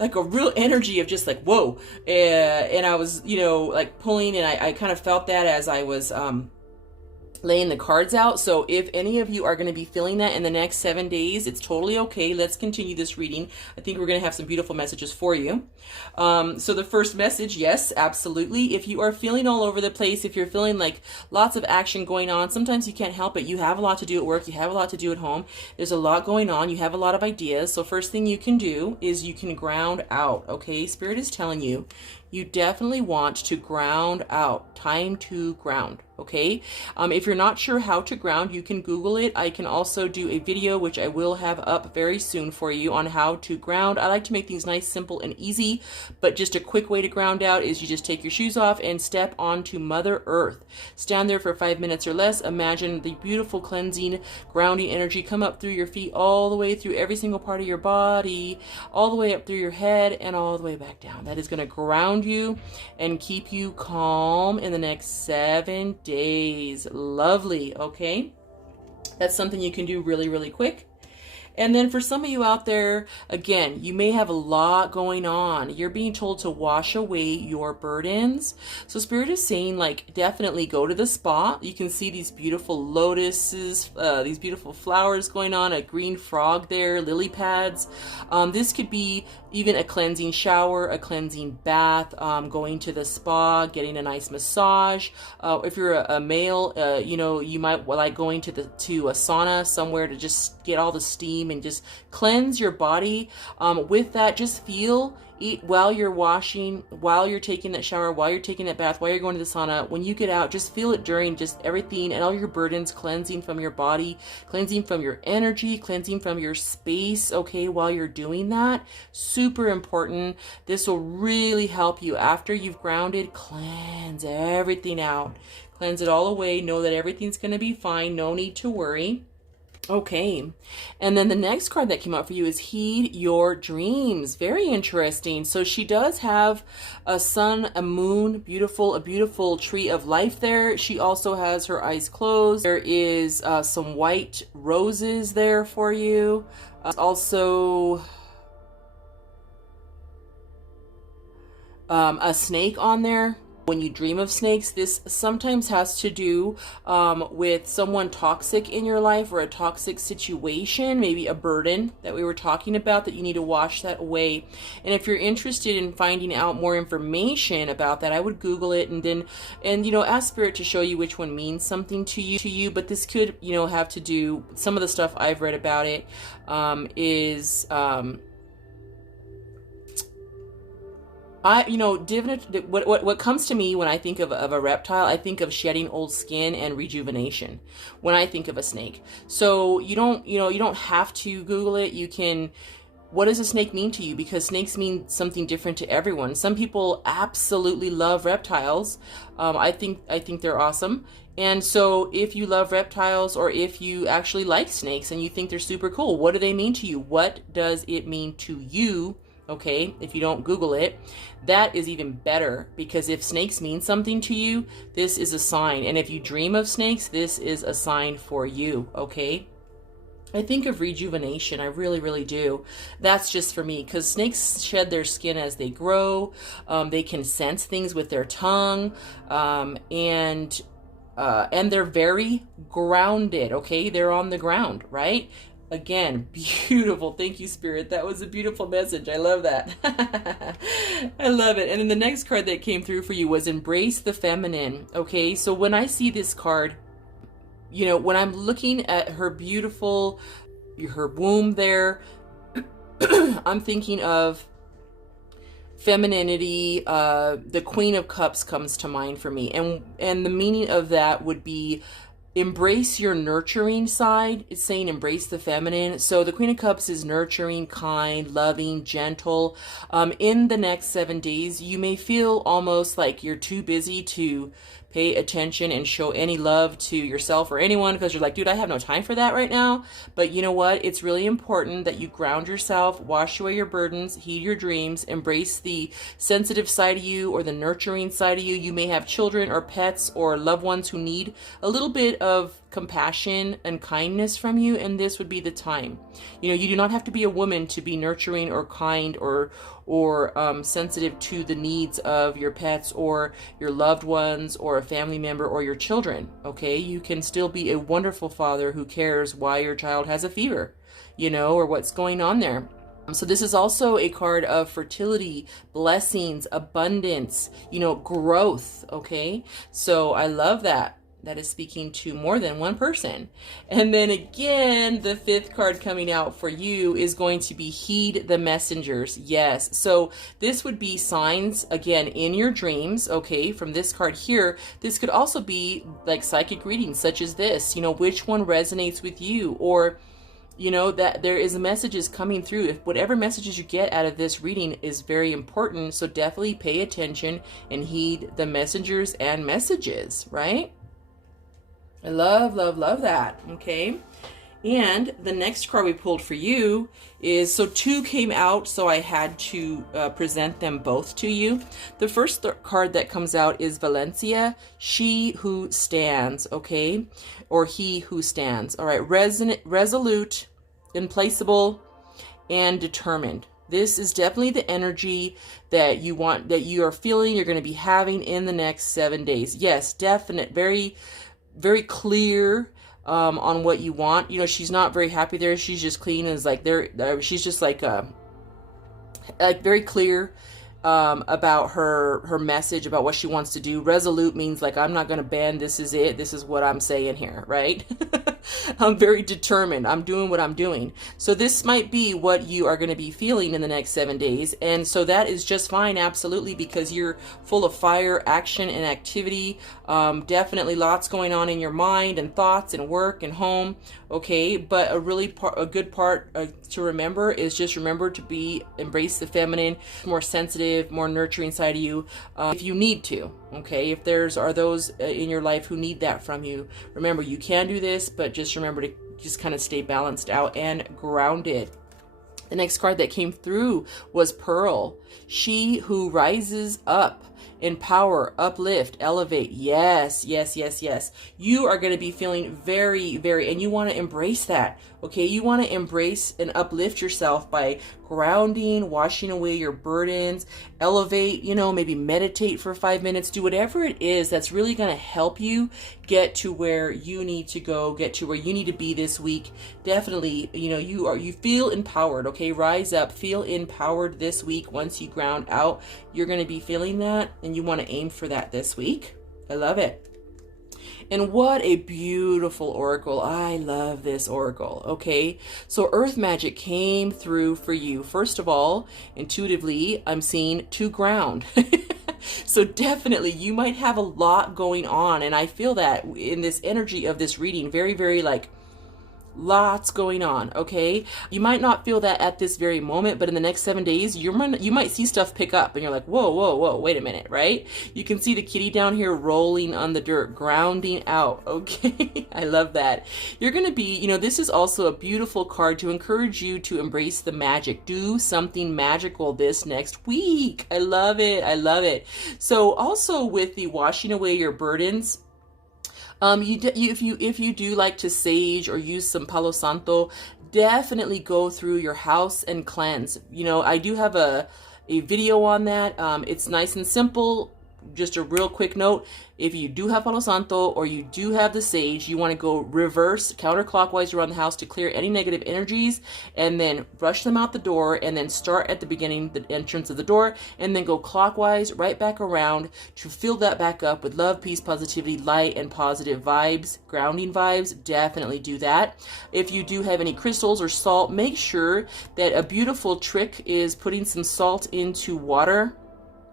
like a real energy of just like, whoa. And I was, you know, like pulling, and I kind of felt that as I was, laying the cards out. So if any of you are going to be feeling that in the next 7 days, it's totally okay. Let's continue this reading. I think we're going to have some beautiful messages for you. So the first message, yes, absolutely. If you are feeling all over the place, if you're feeling like lots of action going on, sometimes you can't help it. You have a lot to do at work. You have a lot to do at home. There's a lot going on. You have a lot of ideas. So first thing you can do is you can ground out. Okay. Spirit is telling you, you definitely want to ground out. Time to ground. Okay. If you're not sure how to ground, you can Google it. I can also do a video, which I will have up very soon for you, on how to ground. I like to make things nice, simple, and easy, but just a quick way to ground out is you just take your shoes off and step onto Mother Earth. Stand there for 5 minutes or less. Imagine the beautiful cleansing, grounding energy come up through your feet, all the way through every single part of your body, all the way up through your head, and all the way back down. That is going to ground you and keep you calm in the next 7 days. Lovely. Okay. That's something you can do really, really quick. And then for some of you out there, again, you may have a lot going on. You're being told to wash away your burdens. So Spirit is saying, like, definitely go to the spa. You can see these beautiful lotuses, these beautiful flowers going on, a green frog there, lily pads. This could be even a cleansing shower, a cleansing bath, going to the spa, getting a nice massage. If you're a male, you know, you might like going to a sauna somewhere to just get all the steam and just cleanse your body. With that, just eat while you're washing, while you're taking that shower, while you're taking that bath, while you're going to the sauna. When you get out, just feel it during just everything and all your burdens, cleansing from your body, cleansing from your energy, cleansing from your space. Okay, while you're doing that, super important. This will really help you after you've grounded. Cleanse everything out, cleanse it all away. Know that everything's going to be fine. No need to worry. Okay, and then the next card that came out for you is Heed Your Dreams. Very interesting. So she does have a sun, a moon, a beautiful tree of life there. She also has her eyes closed. There is some white roses there for you. Also a snake on there. When you dream of snakes, this sometimes has to do with someone toxic in your life or a toxic situation, maybe a burden that we were talking about, that you need to wash that away. And if you're interested in finding out more information about that, I would Google it and you know, ask Spirit to show you which one means something to you. But this could, you know, have to do, some of the stuff I've read about it is what comes to me when I think of a reptile, I think of shedding old skin and rejuvenation when I think of a snake. So you don't have to Google it. You can, what does a snake mean to you? Because snakes mean something different to everyone. Some people absolutely love reptiles. I think they're awesome. And so if you love reptiles, or if you actually like snakes and you think they're super cool, what do they mean to you? What does it mean to you? Okay, if you don't Google it, that is even better, because if snakes mean something to you, this is a sign. And if you dream of snakes, this is a sign for you. Okay, I think of rejuvenation. I really, really do. That's just for me, because snakes shed their skin as they grow. They can sense things with their tongue, and they're very grounded. Okay, they're on the ground, right? Again, beautiful. Thank you, Spirit. That was a beautiful message. I love that. I love it. And then the next card that came through for you was Embrace the Feminine. Okay, so when I see this card, you know, when I'm looking at her beautiful, her womb there, I'm thinking of femininity. The Queen of Cups comes to mind for me, and the meaning of that would be embrace your nurturing side. It's saying embrace the feminine. So the Queen of Cups is nurturing, kind, loving, gentle. In the next 7 days, you may feel almost like you're too busy to pay attention and show any love to yourself or anyone, because you're like, dude, I have no time for that right now. But you know what? It's really important that you ground yourself, wash away your burdens, heed your dreams, embrace the sensitive side of you or the nurturing side of you. You may have children or pets or loved ones who need a little bit of compassion and kindness from you, and this would be the time. You know, you do not have to be a woman to be nurturing or kind or sensitive to the needs of your pets or your loved ones or a family member or your children. Okay, you can still be a wonderful father who cares why your child has a fever, you know, or what's going on there. So this is also a card of fertility, blessings, abundance, you know, growth. Okay, so I love that. That is speaking to more than one person. And then again, the fifth card coming out for you is going to be heed the messengers. Yes. So this would be signs, again, in your dreams. Okay. From this card here, this could also be like psychic readings such as this, you know, which one resonates with you, or, you know, that there is messages coming through. If whatever messages you get out of this reading is very important. So definitely pay attention and heed the messengers and messages, right? I love, love, love that. Okay. And the next card we pulled for you is, so two came out, so I had to present them both to you. The first card that comes out is Valencia, she who stands, okay? Or he who stands. All right. Resolute, implacable, and determined. This is definitely the energy that you want, that you are feeling you're going to be having in the next 7 days. Yes, definite, very clear on what you want. You know, she's not very happy there. She's just clean and is like there. She's just like very clear about her message, about what she wants to do. Resolute means like, I'm not going to bend. This is it. This is what I'm saying here, right? I'm very determined. I'm doing what I'm doing. So this might be what you are going to be feeling in the next 7 days. And so that is just fine. Absolutely. Because you're full of fire, action, and activity. Definitely lots going on in your mind and thoughts and work and home. Okay. But a good part to remember is just remember to embrace the feminine, more sensitive, more nurturing side of you, if you need to. Okay. If are those in your life who need that from you, remember you can do this, but just remember to just kind of stay balanced out and grounded. The next card that came through was Pearl, she who rises up, empower, uplift, elevate. Yes, yes, yes, yes. You are going to be feeling very, very, and you want to embrace that. Okay. You want to embrace and uplift yourself by grounding, washing away your burdens, elevate, you know, maybe meditate for 5 minutes, do whatever it is that's really going to help you get to where you need to go, get to where you need to be this week. Definitely, you know, you feel empowered. Okay. Rise up, feel empowered this week. Once you ground out, you're going to be feeling that, and you want to aim for that this week. I love it. And what a beautiful oracle. I love this oracle. Okay. So earth magic came through for you. First of all, intuitively, I'm seeing to ground. So definitely you might have a lot going on. And I feel that in this energy of this reading, very, very like lots going on. Okay. You might not feel that at this very moment, but in the next 7 days, you might see stuff pick up and you're like, whoa, whoa, whoa, wait a minute. Right. You can see the kitty down here rolling on the dirt, grounding out. Okay. I love that. You're going to be, you know, this is also a beautiful card to encourage you to embrace the magic. Do something magical this next week. I love it. I love it. So also with the washing away your burdens, if you do like to sage or use some Palo Santo, definitely go through your house and cleanse. You know, I do have a video on that. It's nice and simple. just a real quick note, if you do have Palo Santo or you do have the sage, you want to go reverse counterclockwise around the house to clear any negative energies, and then brush them out the door, and then start at the beginning, the entrance of the door, and then go clockwise right back around to fill that back up with love, peace, positivity, light, and positive vibes, grounding vibes. Definitely do that. If you do have any crystals or salt, make sure that a beautiful trick is putting some salt into water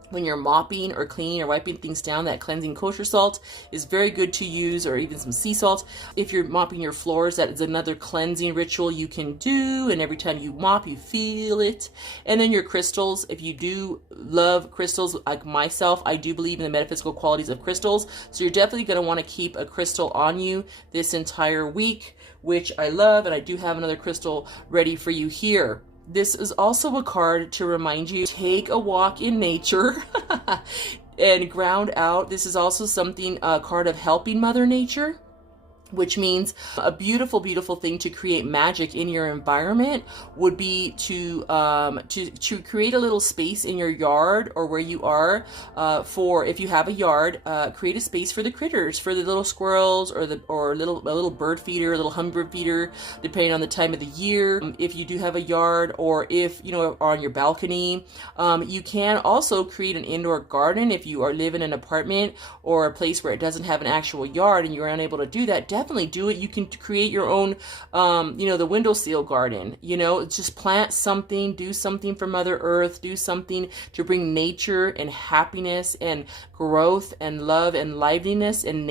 when you're mopping or cleaning or wiping things down. That cleansing kosher salt is very good to use, or even some sea salt. If you're mopping your floors, that is another cleansing ritual you can do, and every time you mop, you feel it. And then your crystals, if you do love crystals like myself, I do believe in the metaphysical qualities of crystals, so you're definitely going to want to keep a crystal on you this entire week, which I love, and I do have another crystal ready for you here. This is also a card to remind you, take a walk in nature and ground out. This is also something, a card of helping Mother Nature, which means a beautiful, beautiful thing to create magic in your environment would be to create a little space in your yard or where you are, for, if you have a yard, create a space for the critters, for the little squirrels or a little bird feeder, a little hummingbird feeder, depending on the time of the year. If you do have a yard, or if you know, on your balcony, you can also create an indoor garden if you are live in an apartment or a place where it doesn't have an actual yard and you're unable to do that. Definitely do it. You can create your own, you know, the windowsill garden, you know, just plant something, do something for Mother Earth, do something to bring nature and happiness and growth and love and liveliness and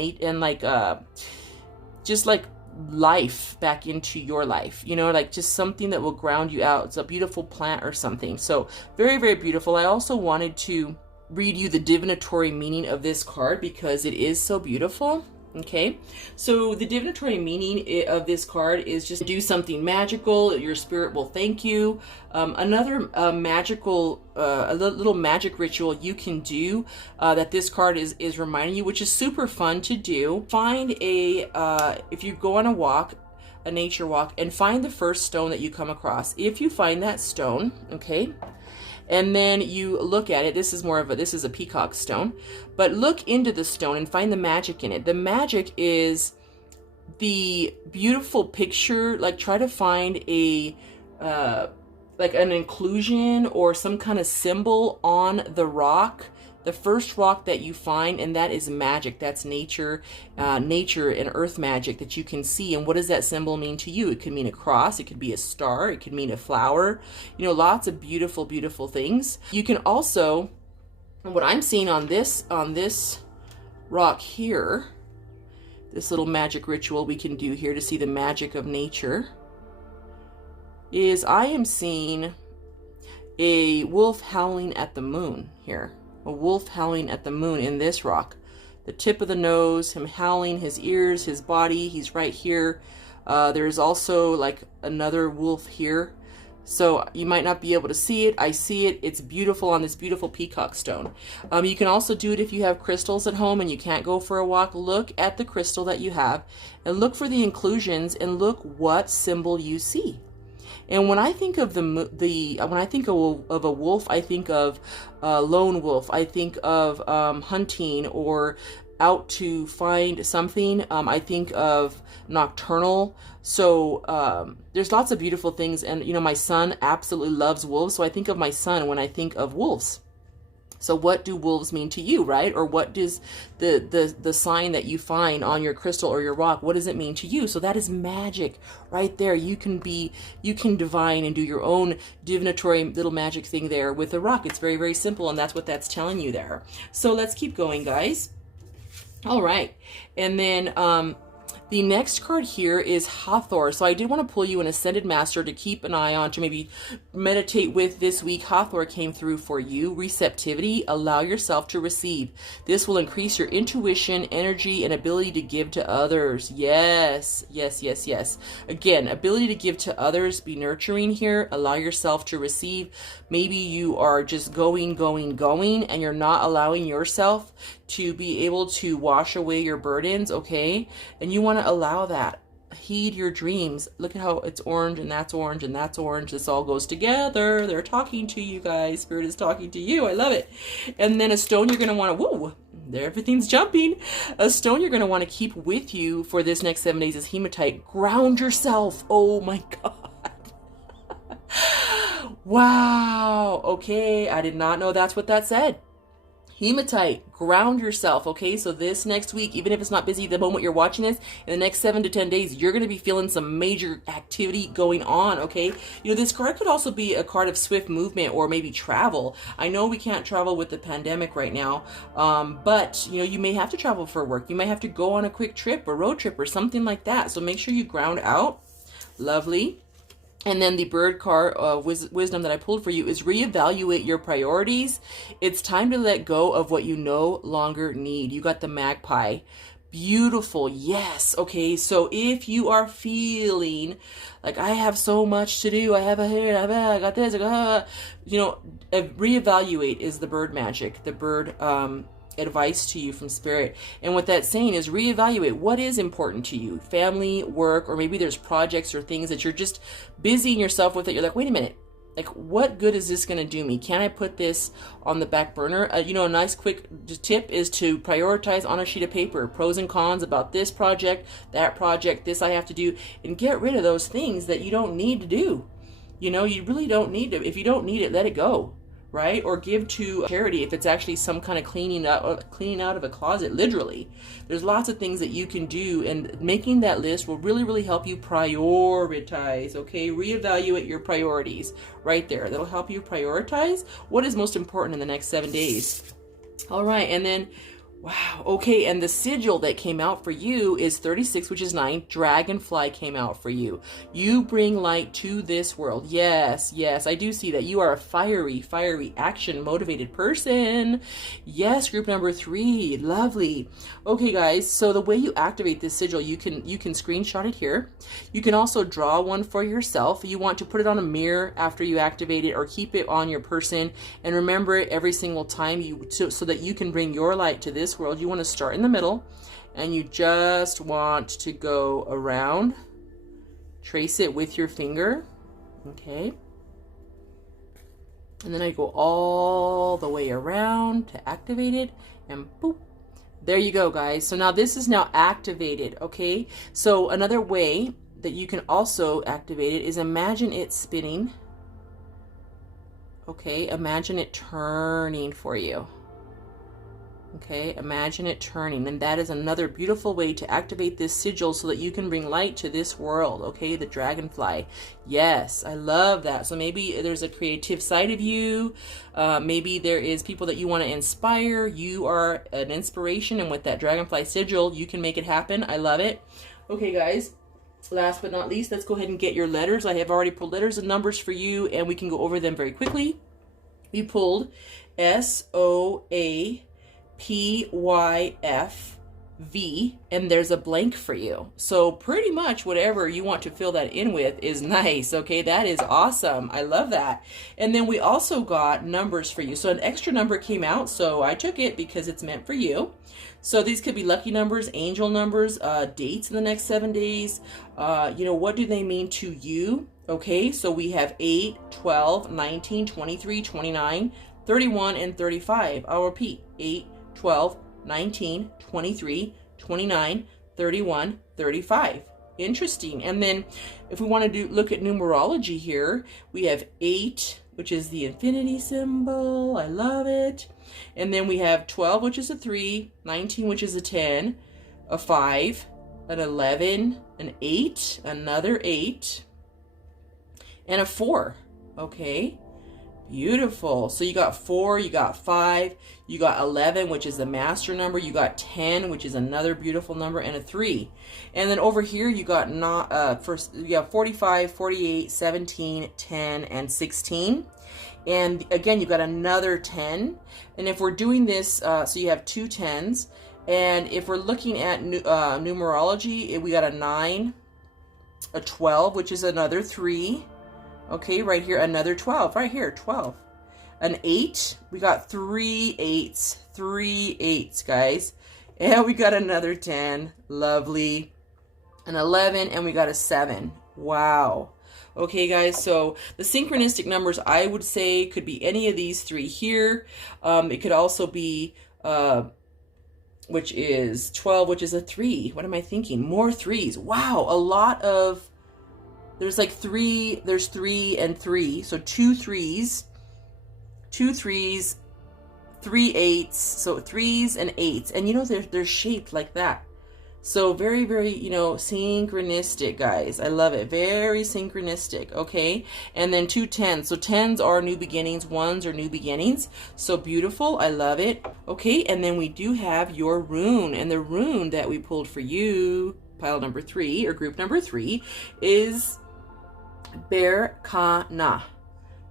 just like life back into your life, you know, like just something that will ground you out. It's a beautiful plant or something. So very, very beautiful. I also wanted to read you the divinatory meaning of this card because it is so beautiful. Okay, so the divinatory meaning of this card is just do something magical. Your spirit will thank you. Another magical, a little magic ritual you can do that this card is reminding you, which is super fun to do. Find if you go on a walk, a nature walk, and find the first stone that you come across. If you find that stone, okay, and then you look at it, this is a peacock stone, but look into the stone and find the magic in it. The magic is the beautiful picture, like try to find a, like an inclusion or some kind of symbol on the rock, the first rock that you find, and that is magic. That's nature, nature and earth magic that you can see. And what does that symbol mean to you? It could mean a cross, it could be a star, it could mean a flower, you know, lots of beautiful, beautiful things. You can also, what I'm seeing on this rock here, this little magic ritual we can do here to see the magic of nature, is I am seeing a wolf howling at the moon here. A wolf howling at the moon in this rock. The tip of the nose, him howling, his ears, his body, he's right here. There's also like another wolf here. So you might not be able to see it. I see it. It's beautiful on this beautiful peacock stone. You can also do it if you have crystals at home and you can't go for a walk. Look at the crystal that you have and look for the inclusions and look what symbol you see. And when I think of when I think of a wolf, I think of lone wolf. I think of hunting or out to find something. I think of nocturnal. So there's lots of beautiful things. And you know, my son absolutely loves wolves, so I think of my son when I think of wolves. So what do wolves mean to you, right? Or what does the sign that you find on your crystal or your rock, what does it mean to you? So that is magic right there. You can divine and do your own divinatory little magic thing there with the rock. It's very, very simple, and that's what that's telling you there. So let's keep going, guys. All right. And then the next card here is Hathor. So I did want to pull you an Ascended Master to keep an eye on, to maybe meditate with this week. Hathor came through for you. Receptivity, allow yourself to receive. This will increase your intuition, energy, and ability to give to others. Yes, yes, yes, yes. Again, ability to give to others, be nurturing here. Allow yourself to receive. Maybe you are just going, and you're not allowing yourself to be able to wash away your burdens, okay? And you want to allow that. heed your dreams. Look at how it's orange and that's orange and that's orange. This all goes together. They're talking to you guys. Spirit is talking to you. I love it. And then a stone you're going to want to, woo, there, everything's jumping. A stone you're going to want to keep with you for this next 7 days is hematite. Ground yourself. Oh my God. Wow. Okay. I did not know that's what that said. Hematite, ground yourself, okay? So this next week, even if it's not busy the moment you're watching this, in the next 7 to 10 days, you're going to be feeling some major activity going on, okay? You know, this card could also be a card of swift movement or maybe travel. I know we can't travel with the pandemic right now, but, you know, you may have to travel for work. You might have to go on a quick trip or road trip or something like that. So make sure you ground out. Lovely. And then the bird card, wisdom that I pulled for you is reevaluate your priorities. It's time to let go of what you no longer need. You got the magpie. Beautiful. Yes. Okay. So if you are feeling like I have so much to do, I got this, you know, reevaluate is the bird magic, the bird, advice to you from spirit. And what that's saying is reevaluate what is important to you, family, work, or maybe there's projects or things that you're just busying yourself with that you're like, wait a minute, like what good is this going to do me? Can I put this on the back burner? You know, a nice quick tip is to prioritize on a sheet of paper, pros and cons about this project, that project, this I have to do, and get rid of those things that you don't need to do. You know, you really don't need to. If you don't need it, let it go. Right? Or give to charity if it's actually some kind of cleaning out of a closet, literally. There's lots of things that you can do, and making that list will really, really help you prioritize, okay? Reevaluate your priorities right there. That'll help you prioritize what is most important in the next 7 days. All right, and then wow. Okay. And the sigil that came out for you is 36, which is 9. Dragonfly came out for you. You bring light to this world. Yes. Yes. I do see that you are a fiery, action motivated person. Yes. Group number 3. Lovely. Okay, guys. So the way you activate this sigil, you can screenshot it here. You can also draw one for yourself. You want to put it on a mirror after you activate it, or keep it on your person and remember it every single time so that you can bring your light to this world. You want to start in the middle and you just want to go around, trace it with your finger, okay, and then I go all the way around to activate it, and boop, there you go, guys. So now this is now activated, okay? So another way that you can also activate it is imagine it spinning, okay? Imagine it turning for you. Okay, imagine it turning, and that is another beautiful way to activate this sigil so that you can bring light to this world, okay? The dragonfly. Yes, I love that. So maybe there's a creative side of you. Maybe there is people that you want to inspire. You are an inspiration, and with that dragonfly sigil, you can make it happen. I love it. Okay, guys. Last but not least, let's go ahead and get your letters. I have already pulled letters and numbers for you, and we can go over them very quickly. We pulled SOAPYFV, and there's a blank for you. So pretty much whatever you want to fill that in with is nice. Okay, that is awesome. I love that. And then we also got numbers for you. So an extra number came out, so I took it because it's meant for you. So these could be lucky numbers, angel numbers, dates in the next 7 days. You know, what do they mean to you? Okay, so we have 8, 12, 19, 23, 29, 31, and 35. I'll repeat, 8, 12, 19, 23, 29, 31, 35. Interesting. And then if we want to look at numerology here, we have 8, which is the infinity symbol. I love it. And then we have 12, which is a 3, 19, which is a 10, a 5, an 11, an 8, another 8, and a 4. Okay. Beautiful. So you got 4, you got 5, you got 11, which is the master number, you got 10, which is another beautiful number, and a 3. And then over here you got you have 45, 48, 17, 10, and 16. And again, you got another 10. And if we're doing this, so you have 2 10s. And if we're looking at numerology, we got a 9, a 12, which is another 3. Okay, right here, another 12, right here, 12. An 8, we got 3 8s, guys. And we got another 10, lovely. an 11, and we got a 7. Wow. Okay, guys, so the synchronistic numbers, I would say, could be any of these 3 here. It could also be, which is 12, which is a 3. What am I thinking? More 3s. Wow, a lot of, there's like 3, there's 3 and 3. So 2 3s, 3 8s, so 3s and 8s. And you know, they're shaped like that. So very, very, you know, synchronistic, guys. I love it. Very synchronistic, okay? And then 2 10s. So 10s are new beginnings. 1s are new beginnings. So beautiful. I love it. Okay, and then we do have your rune. And the rune that we pulled for you, pile number 3, or group number 3, is Berkana.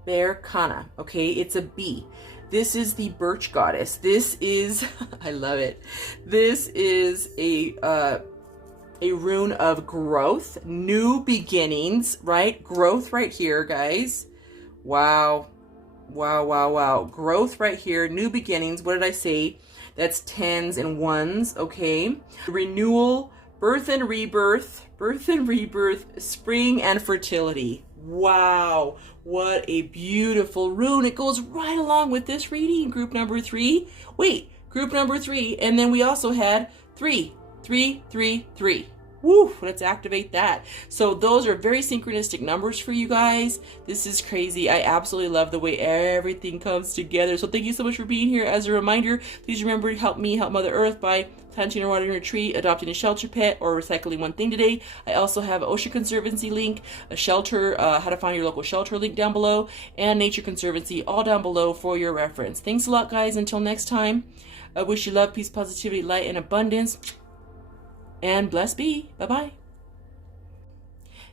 Berkana, okay? It's a B. This is the birch goddess. This is, I love it. This is a rune of growth, new beginnings, right? Growth right here, guys. Wow. Wow, wow, wow. Growth right here, new beginnings. What did I say? That's 10s and 1s, okay? Renewal, birth and rebirth, spring and fertility. Wow, what a beautiful rune. It goes right along with this reading, group number 3. Wait, group number 3, and then we also had 3, 3, 3, 3. Woo, let's activate that. So those are very synchronistic numbers for you guys. This is crazy. I absolutely love the way everything comes together. So thank you so much for being here. As a reminder, please remember to help me help Mother Earth by planting or watering a tree, adopting a shelter pet, or recycling one thing today. I also have an Ocean Conservancy link, a shelter, how to find your local shelter link down below, and Nature Conservancy all down below for your reference. Thanks a lot, guys. Until next time, I wish you love, peace, positivity, light, and abundance. And bless be. Bye-bye.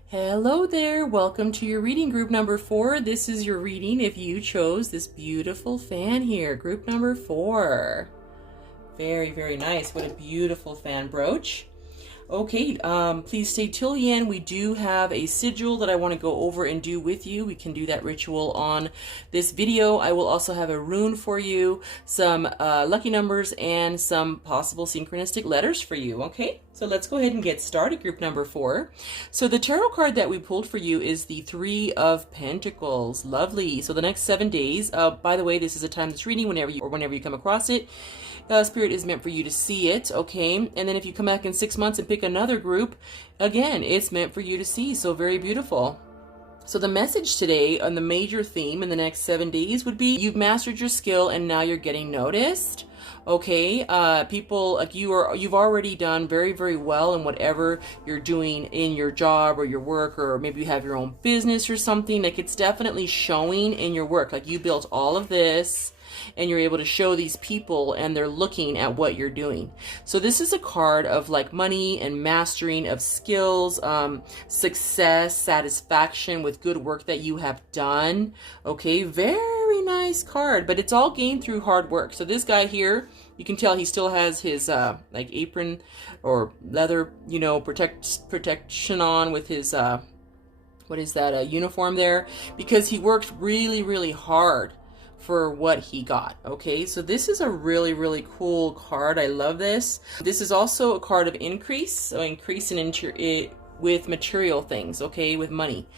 Hello there. Welcome to your reading, group number 4. This is your reading if you chose this beautiful fan here, group number 4. Very, very nice. What a beautiful fan, Brooch. Okay, please stay till the end. We do have a sigil that I want to go over and do with you. We can do that ritual on this video. I will also have a rune for you, some lucky numbers, and some possible synchronistic letters for you, okay? So let's go ahead and get started, group number 4. So the tarot card that we pulled for you is the 3 of Pentacles. Lovely. So the next 7 days, by the way, this is a timeless reading whenever you come across it. Spirit is meant for you to see it, okay? And then if you come back in 6 months and pick another group, again, it's meant for you to see. So very beautiful. So the message today on the major theme in the next 7 days would be you've mastered your skill and now you're getting noticed. Okay, people like you've already done very, very well in whatever you're doing in your job or your work, or maybe you have your own business or something. Like, it's definitely showing in your work. Like, you built all of this and you're able to show these people and they're looking at what you're doing. So this is a card of like money and mastering of skills, success, satisfaction with good work that you have done. Okay, very nice card, but it's all gained through hard work. So this guy here, you can tell he still has his like apron or leather, you know, protection on with his what is that, a uniform there, because he worked really, really hard for what he got. Okay, so this is a really, really cool card. I love this. This is also a card of increase, so increase in with material things, okay, with money,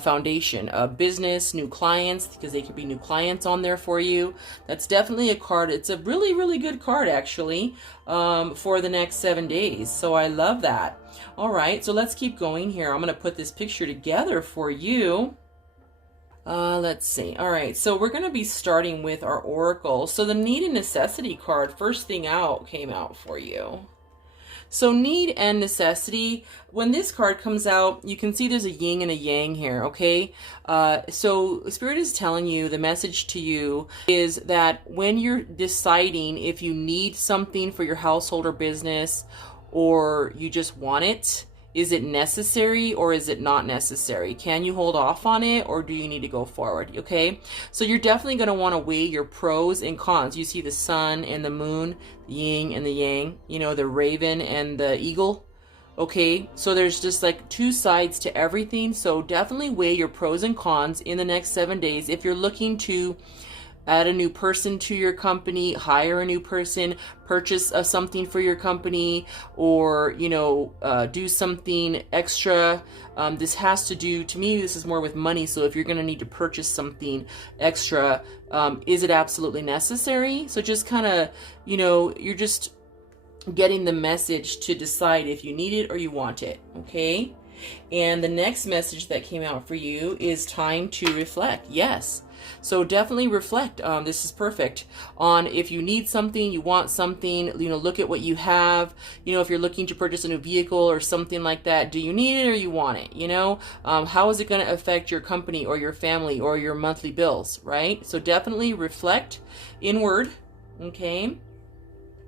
foundation, business, new clients, because they could be new clients on there for you. That's definitely a card. It's a really, really good card, actually, for the next 7 days. So I love that. All right, so let's keep going here. I'm going to put this picture together for you. Let's see. All right, so we're going to be starting with our oracle. So the need and necessity card, first thing out, came out for you. So need and necessity, when this card comes out, you can see there's a yin and a yang here, okay? So Spirit is telling you, the message to you is that when you're deciding if you need something for your household or business, or you just want it, is it necessary or is it not necessary? Can you hold off on it, or do you need to go forward? Okay, so you're definitely going to want to weigh your pros and cons. You see the sun and the moon, the yin and the yang, you know, the raven and the eagle. Okay, so there's just like 2 sides to everything. So definitely weigh your pros and cons in the next 7 days if you're looking to add a new person to your company, hire a new person, purchase something for your company, or, you know, do something extra. This has to do, to me, this is more with money. So if you're going to need to purchase something extra, is it absolutely necessary? So just kind of, you know, you're just getting the message to decide if you need it or you want it. Okay. And the next message that came out for you is time to reflect. Yes. So definitely reflect. This is perfect on if you need something, you want something, you know, look at what you have. You know, if you're looking to purchase a new vehicle or something like that, do you need it or you want it? You know, how is it going to affect your company or your family or your monthly bills, right? So definitely reflect inward. Okay.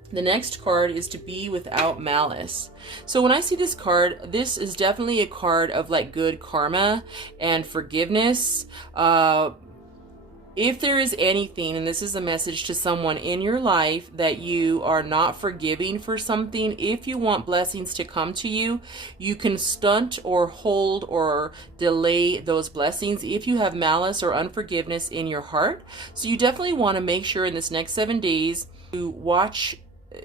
The next card is to be without malice. So when I see this card, this is definitely a card of like good karma and forgiveness. If there is anything, and this is a message to someone in your life, that you are not forgiving for something, if you want blessings to come to you, you can stunt or hold or delay those blessings if you have malice or unforgiveness in your heart. So you definitely want to make sure in this next 7 days to watch,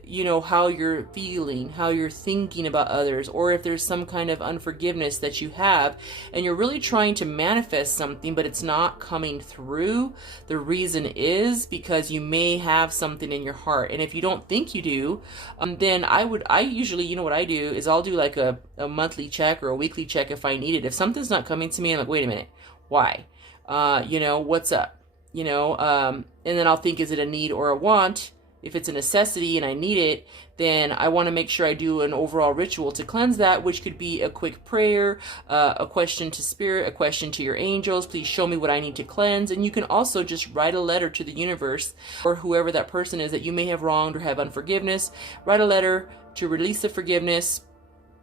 you know, how you're feeling, how you're thinking about others, or if there's some kind of unforgiveness that you have and you're really trying to manifest something but it's not coming through. The reason is because you may have something in your heart, and if you don't think you do, then I usually, you know what I do is I'll do like a monthly check or a weekly check if I need it. If something's not coming to me, I'm like, wait a minute, why? You know, what's up? You know, and then I'll think, is it a need or a want? If it's a necessity and I need it, then I want to make sure I do an overall ritual to cleanse that, which could be a quick prayer, a question to spirit, a question to your angels. Please show me what I need to cleanse. And you can also just write a letter to the universe or whoever that person is that you may have wronged or have unforgiveness. Write a letter to release the forgiveness.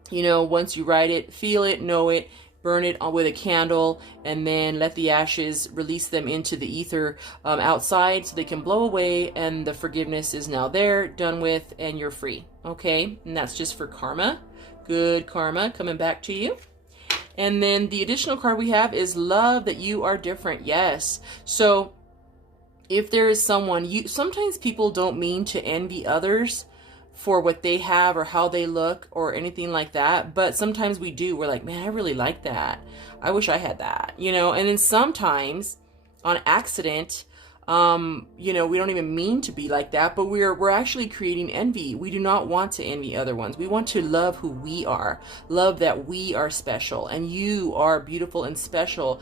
You know, once you write it, feel it, know it, burn it with a candle, and then let the ashes release them into the ether outside so they can blow away, and the forgiveness is now there, done with, and you're free. Okay, and that's just for karma. Good karma coming back to you. And then the additional card we have is love that you are different. Yes. So if there is someone, sometimes people don't mean to envy others for what they have or how they look or anything like that, but sometimes we do. We're like, man, I really like that. I wish I had that, you know. And then sometimes on accident, you know, we don't even mean to be like that, but we're actually creating envy. We do not want to envy other ones. We want to love who we are, love that we are special, and you are beautiful and special.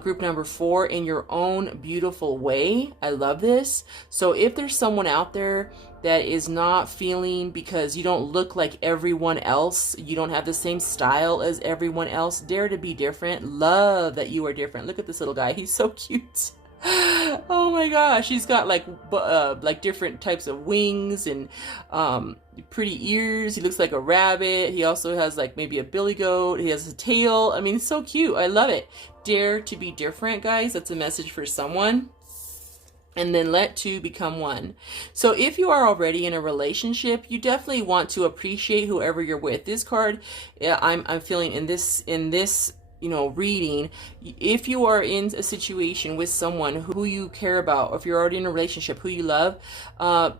Group number 4, in your own beautiful way. I love this. So if there's someone out there that is not feeling because you don't look like everyone else, you don't have the same style as everyone else, dare to be different. Love that you are different. Look at this little guy. He's so cute. Oh my gosh, he's got like different types of wings and pretty ears. He looks like a rabbit. He also has like maybe a billy goat. He has a tail. I mean, it's so cute. I love it. Dare to be different, guys. That's a message for someone. And then let two become one. So if you are already in a relationship, you definitely want to appreciate whoever you're with. This card, I'm feeling in this you know, reading, if you are in a situation with someone who you care about, or if you're already in a relationship who you love,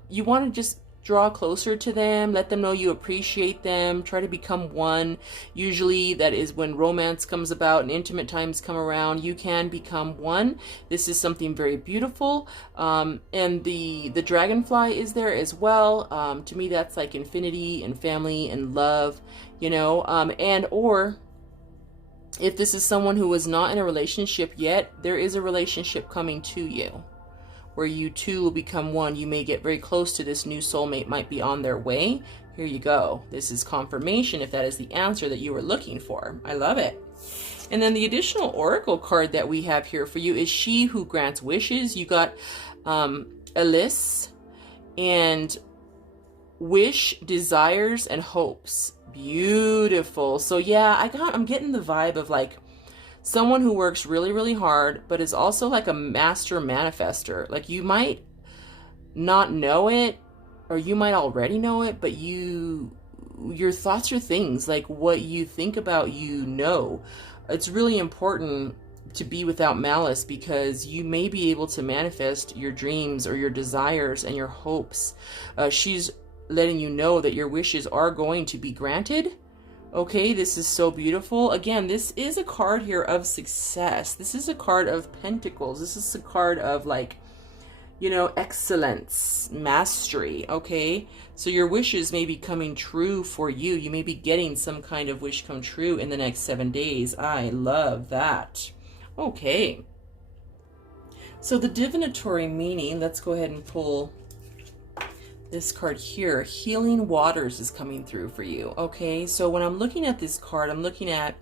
you want to just draw closer to them, let them know you appreciate them, try to become one. Usually that is when romance comes about and intimate times come around, you can become one. This is something very beautiful. And the dragonfly is there as well. To me, that's like infinity and family and love, you know, and or if this is someone who is not in a relationship yet, there is a relationship coming to you where you two will become one. You may get very close to this new soulmate, might be on their way. Here you go. This is confirmation if that is the answer that you were looking for. I love it. And then the additional oracle card that we have here for you is She Who Grants Wishes. You got Alice and Wish, Desires, and Hopes. Beautiful. So yeah, I'm getting the vibe of like someone who works really, really hard, but is also like a master manifester. Like you might not know it, or you might already know it, but your thoughts are things like what you think about, you know. It's really important to be without malice, because you may be able to manifest your dreams or your desires and your hopes. She's letting you know that your wishes are going to be granted. Okay, this is so beautiful. Again, this is a card here of success. This is a card of pentacles. This is a card of, like, you know, excellence, mastery. Okay, so your wishes may be coming true for you. You may be getting some kind of wish come true in the next 7 days. I love that. Okay, so the divinatory meaning, let's go ahead and pull this card here. Healing waters is coming through for you. Okay, so when I'm looking at this card, I'm looking at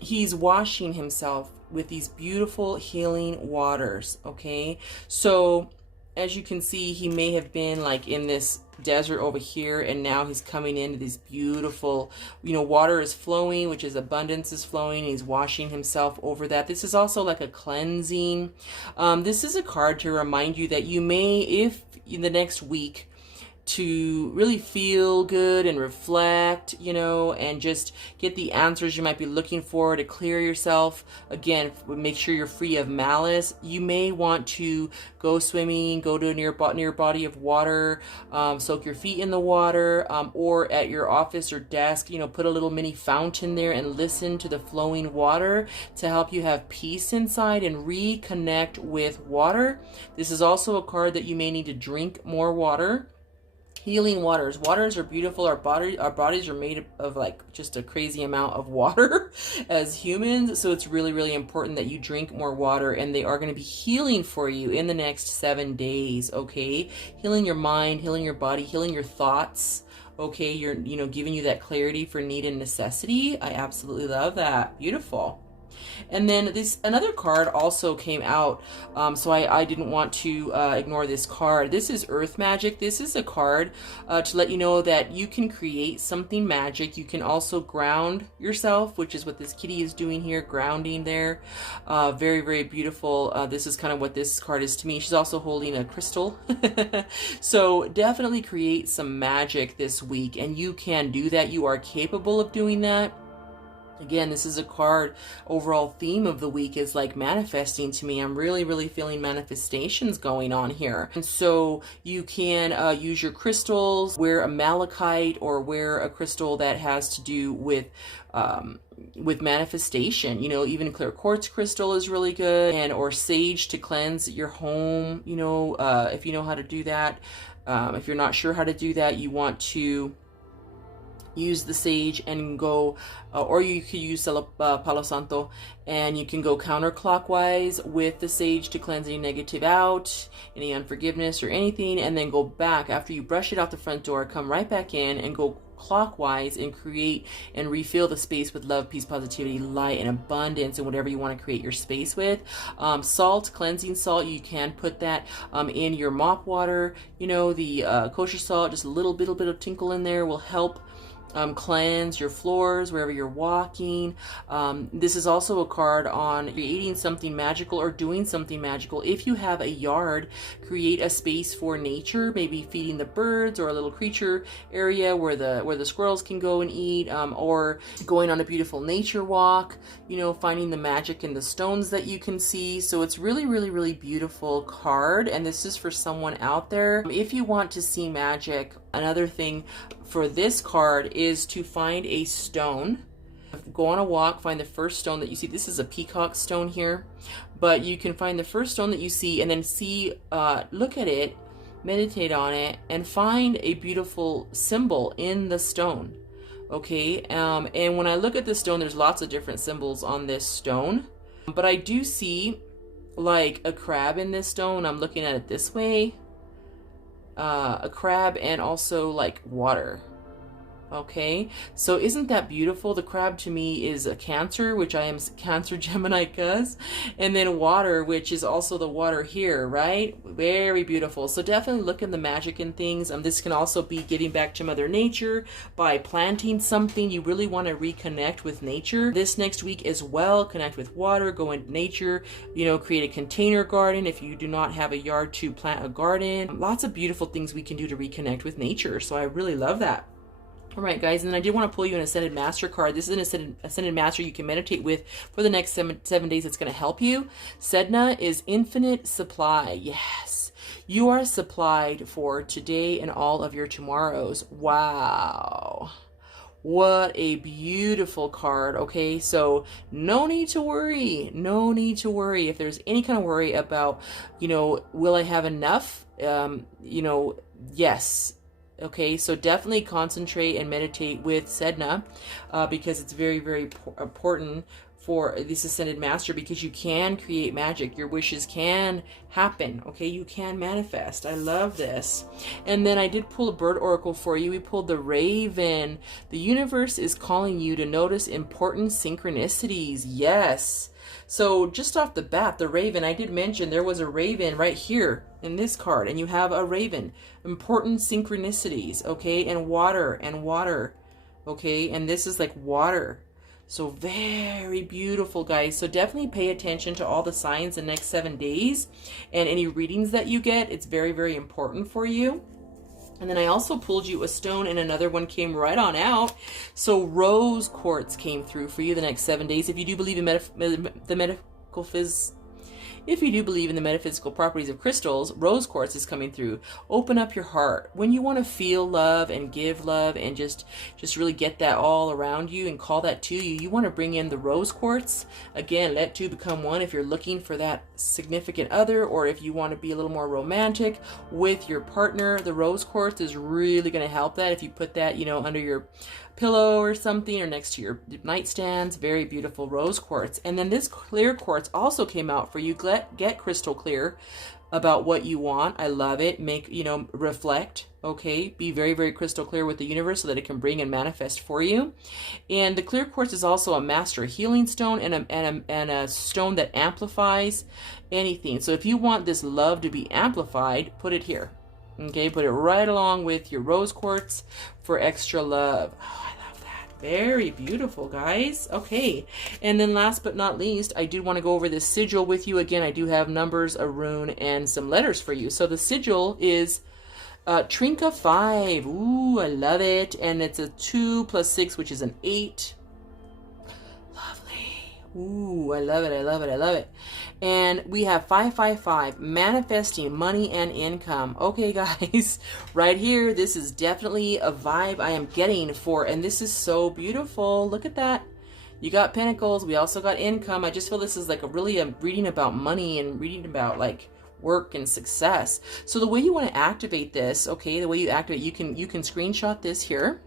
he's washing himself with these beautiful healing waters. Okay, so as you can see, he may have been like in this desert over here, and now he's coming into this beautiful, you know, water is flowing, which is abundance is flowing. He's washing himself over that. This is also like a cleansing. This is a card to remind you that you may, if in the next week, to really feel good and reflect, you know, and just get the answers you might be looking for to clear yourself. Again, make sure you're free of malice. You may want to go swimming, go to a near body of water, soak your feet in the water, or at your office or desk, you know, put a little mini fountain there and listen to the flowing water to help you have peace inside and reconnect with water. This is also a card that you may need to drink more water. Healing waters. Waters are beautiful. Our bodies are made of like just a crazy amount of water as humans. So it's really, really important that you drink more water, and they are going to be healing for you in the next 7 days. Okay. Healing your mind, healing your body, healing your thoughts. Okay. You're, you know, giving you that clarity for need and necessity. I absolutely love that. Beautiful. And then another card also came out, so I didn't want to ignore this card. This is Earth Magic. This is a card to let you know that you can create something magic. You can also ground yourself, which is what this kitty is doing here, grounding there. Very, very beautiful. This is kind of what this card is to me. She's also holding a crystal. So definitely create some magic this week, and you can do that. You are capable of doing that. Again, this is a card, overall theme of the week is like manifesting to me. I'm really, really feeling manifestations going on here. And so you can use your crystals, wear a malachite, or wear a crystal that has to do with manifestation. You know, even clear quartz crystal is really good, and or sage to cleanse your home. You know, if you know how to do that. If you're not sure how to do that, you want to use the sage and go, or you could use Palo Santo, and you can go counterclockwise with the sage to cleanse any negative out, any unforgiveness or anything, and then go back after you brush it out the front door, come right back in and go clockwise and create and refill the space with love, peace, positivity, light, and abundance, and whatever you want to create your space with. Salt, cleansing salt, you can put that in your mop water. You know, the kosher salt, just a little bit of tinkle in there will help cleanse your floors wherever you're walking. This is also a card on creating something magical or doing something magical. If you have a yard, create a space for nature, maybe feeding the birds or a little creature area where the squirrels can go and eat, or going on a beautiful nature walk, you know, finding the magic in the stones that you can see. So it's really, really, really beautiful card, and this is for someone out there. If you want to see magic, another thing for this card is to find a stone. Go on a walk, find the first stone that you see. This is a peacock stone here, but you can find the first stone that you see, and then look at it, meditate on it, and find a beautiful symbol in the stone. Okay, and when I look at this stone, there's lots of different symbols on this stone, but I do see like a crab in this stone. I'm looking at it this way. A crab, and also like water. Okay, so isn't that beautiful? The crab to me is a Cancer, which I am Cancer Gemini cuz, and then water, which is also the water here, right? Very beautiful. So definitely look in the magic in things. This can also be giving back to Mother Nature by planting something. You really want to reconnect with nature this next week as well. Connect with water, go into nature, you know, create a container garden if you do not have a yard to plant a garden. Lots of beautiful things we can do to reconnect with nature. So I really love that. All right, guys, and then I did want to pull you an Ascended Master card. This is an Ascended Master you can meditate with for the next seven days. It's going to help you. Sedna is infinite supply. Yes, you are supplied for today and all of your tomorrows. Wow. What a beautiful card. Okay, so no need to worry. No need to worry. If there's any kind of worry about, will I have enough? Yes. Okay, so definitely concentrate and meditate with Sedna because it's very, very important for this Ascended Master, because you can create magic. Your wishes can happen. Okay, you can manifest. I love this. And then I did pull a bird oracle for you. We pulled the Raven. The universe is calling you to notice important synchronicities. Yes. So just off the bat, the Raven, I did mention there was a Raven right here in this card, and you have a Raven. Important synchronicities, okay? And water, okay? And this is like water. So very beautiful, guys. So definitely pay attention to all the signs the next 7 days, and any readings that you get. It's very, very important for you. And then I also pulled you a stone, and another one came right on out. So rose quartz came through for you the next 7 days. If you do believe in if you do believe in the metaphysical properties of crystals, rose quartz is coming through. Open up your heart. When you want to feel love and give love and just really get that all around you and call that to you, you want to bring in the rose quartz. Again, let two become one if you're looking for that significant other, or if you want to be a little more romantic with your partner. The rose quartz is really going to help that. If you put that, under your pillow or something, or next to your nightstands, very beautiful rose quartz. And then this clear quartz also came out for you. Get crystal clear about what you want. I love it. Make, reflect, okay? Be very, very crystal clear with the universe so that it can bring and manifest for you. And the clear quartz is also a master healing stone and a stone that amplifies anything. So if you want this love to be amplified, put it here. Okay, put it right along with your rose quartz for extra love. Oh, I love that. Very beautiful, guys. Okay, and then last but not least, I do want to go over this sigil with you. Again, I do have numbers, a rune, and some letters for you. So the sigil is Trinka 5. Ooh, I love it. And it's a 2 + 6, which is an 8. Lovely. Ooh, I love it. I love it. I love it. And we have 555, manifesting money and income. Okay, guys, right here, this is definitely a vibe I am getting for, and this is so beautiful. Look at that. You got pentacles. We also got income. I just feel this is like a reading about money and reading about like work and success. So the way you want to activate this, okay, the way you activate, you can screenshot this here.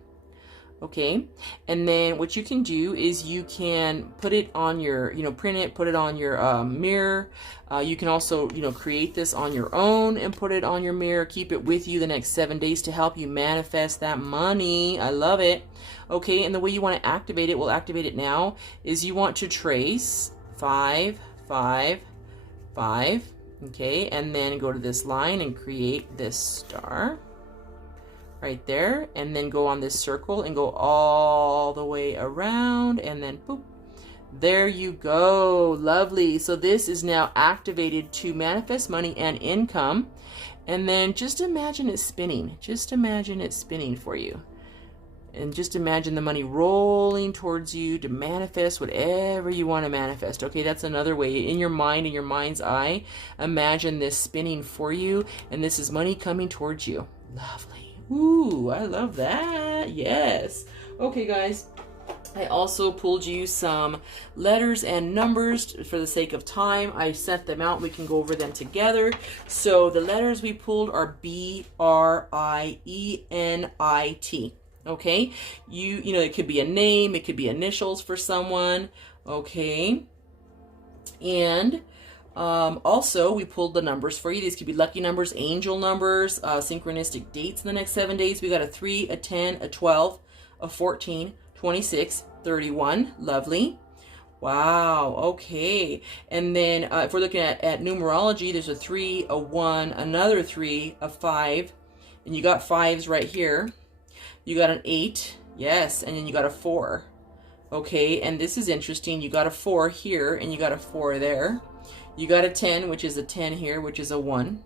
Okay, and then what you can do is you can put it on your, print it, put it on your mirror. You can also, create this on your own and put it on your mirror. Keep it with you the next 7 days to help you manifest that money. I love it. Okay, and the way you want to activate it, we'll activate it now, is you want to trace 5, 5, 5. Okay, and then go to this line and create this star. Right there, and then go on this circle and go all the way around, and then boop, there you go. Lovely. So this is now activated to manifest money and income. And then just imagine it spinning. Just imagine it spinning for you, and just imagine the money rolling towards you to manifest whatever you want to manifest. Okay, that's another way. In your mind, in your mind's eye, imagine this spinning for you, and this is money coming towards you. Lovely. Ooh, I love that. Yes. Okay, guys. I also pulled you some letters and numbers for the sake of time. I sent them out. We can go over them together. So the letters we pulled are B-R-I-E-N-I-T. Okay. It could be a name. It could be initials for someone. Okay. And also, we pulled the numbers for you. These could be lucky numbers, angel numbers, synchronistic dates in the next 7 days. We got a 3, a 10, a 12, a 14, 26, 31. Lovely. Wow. Okay. And then if we're looking at numerology, there's a 3, a 1, another 3, a 5, and you got 5s right here. You got an 8. Yes. And then you got a 4. Okay. And this is interesting. You got a 4 here, and you got a 4 there. You got a 10, which is a 10 here, which is a 1.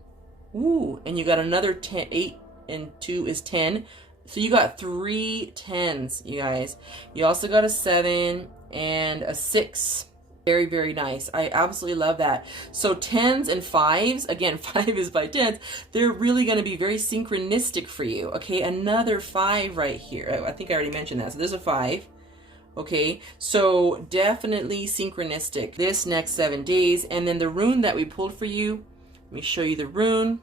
Ooh, and you got another 10, 8 and 2 is 10. So you got 3 10s, you guys. You also got a 7 and a 6. Very, very nice. I absolutely love that. So 10s and 5s, again, 5 is by 10s, they're really going to be very synchronistic for you. Okay, another 5 right here. I think I already mentioned that. So there's a 5. Okay, so definitely synchronistic this next 7 days. And then the rune that we pulled for you, let me show you the rune,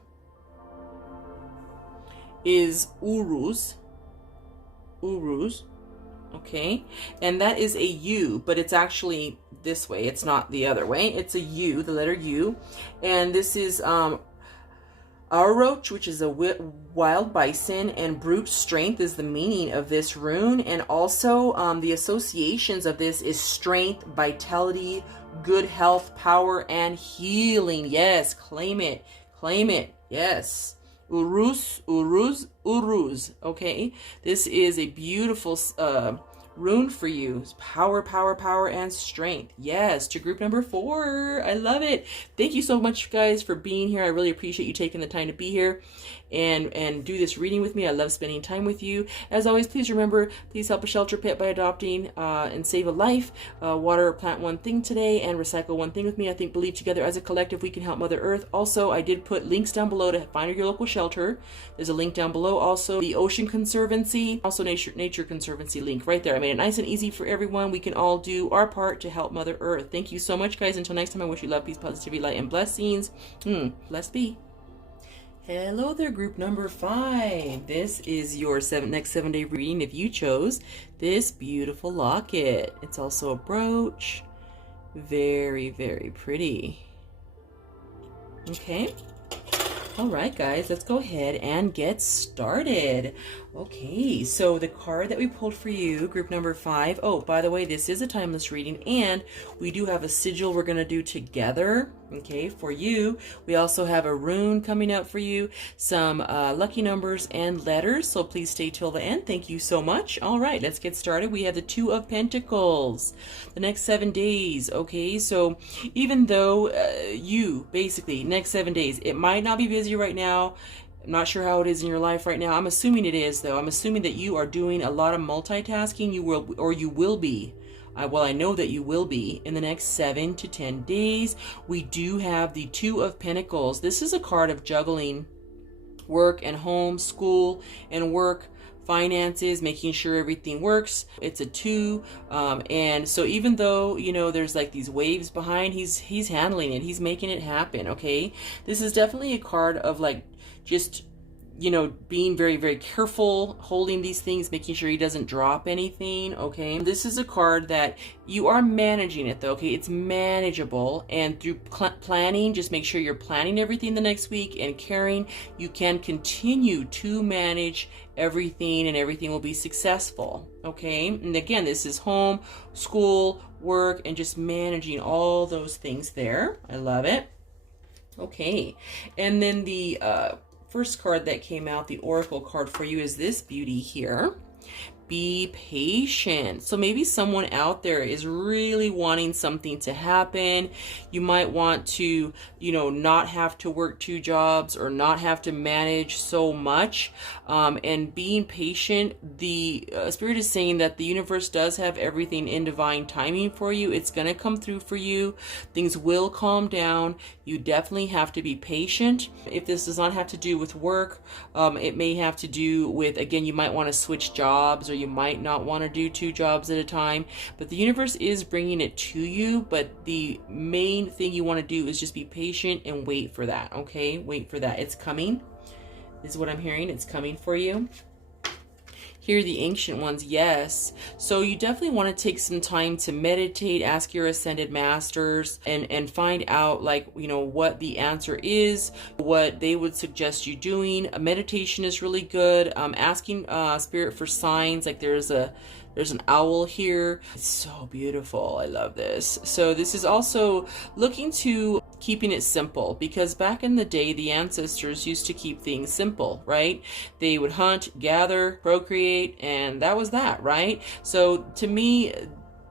is Uruz. Okay, and that is a U, but it's actually this way. It's not the other way. It's a U, the letter U. And this is Roach, which is a wild bison, and brute strength is the meaning of this rune. And also the associations of this is strength, vitality, good health, power, and healing. Yes, claim it. Claim it. Yes. Uruz. Okay, this is a beautiful rune for you. Power, power, and strength. Yes, to group number 4. I love it. Thank you so much, guys, for being here. I really appreciate you taking the time to be here and do this reading with me. I love spending time with you. As always, please remember, please help a shelter pet by adopting and save a life. Water or plant one thing today and recycle one thing with me. I think, believe together as a collective we can help Mother Earth. Also, I did put links down below to find your local shelter. There's a link down below. Also, the Ocean Conservancy, also Nature Conservancy link right there. I made it nice and easy for everyone. We can all do our part to help Mother Earth. Thank you so much, guys. Until next time, I wish you love, peace, positivity, light, and blessings. Blessed be. Hello there, group number 5. This is your next 7-day reading if you chose this beautiful locket. It's also a brooch. Very, very pretty. Okay. All right, guys, let's go ahead and get started. Okay, so the card that we pulled for you, group number 5. Oh, by the way, this is a timeless reading, and we do have a sigil we're going to do together, okay, for you. We also have a rune coming up for you, some lucky numbers and letters, so please stay till the end. Thank you so much. All right, let's get started. We have the 2 of Pentacles, the next 7 days, okay? So even though you, basically, next 7 days, it might not be busy right now. I'm not sure how it is in your life right now. I'm assuming it is, though. I'm assuming that you are doing a lot of multitasking. You will be. Well, I know that you will be in the next 7 to 10 days. We do have the 2 of Pentacles. This is a card of juggling work and home, school and work, finances, making sure everything works. It's a 2, and so even though, you know, there's like these waves behind, he's handling it. He's making it happen. Okay, this is definitely a card of like just, you know, being very, very careful, holding these things, making sure he doesn't drop anything. Okay, this is a card that you are managing it, though. Okay, it's manageable, and through planning, just make sure you're planning everything the next week and caring, you can continue to manage everything, and everything will be successful. Okay, and again, this is home, school, work, and just managing all those things there. I love it. Okay, and then the first card that came out, the Oracle card for you, is this beauty here. Be patient. So maybe someone out there is really wanting something to happen. You might want to, you know, not have to work 2 jobs or not have to manage so much. And being patient, the Spirit is saying that the universe does have everything in divine timing for you. It's going to come through for you. Things will calm down. You definitely have to be patient. If this does not have to do with work, it may have to do with, again, you might want to switch jobs, or you might not want to do 2 jobs at a time, but the universe is bringing it to you. But the main thing you want to do is just be patient and wait for that. Okay, wait for that. It's coming. This is what I'm hearing. It's coming for you. Here, the ancient ones, yes. So you definitely want to take some time to meditate, ask your ascended masters, and find out, like, you know, what the answer is, what they would suggest you doing. A meditation is really good. Asking Spirit for signs, like there's an owl here. It's so beautiful. I love this. So this is also looking to keeping it simple, because back in the day, the ancestors used to keep things simple, right? They would hunt, gather, procreate, and that was that, right? So to me,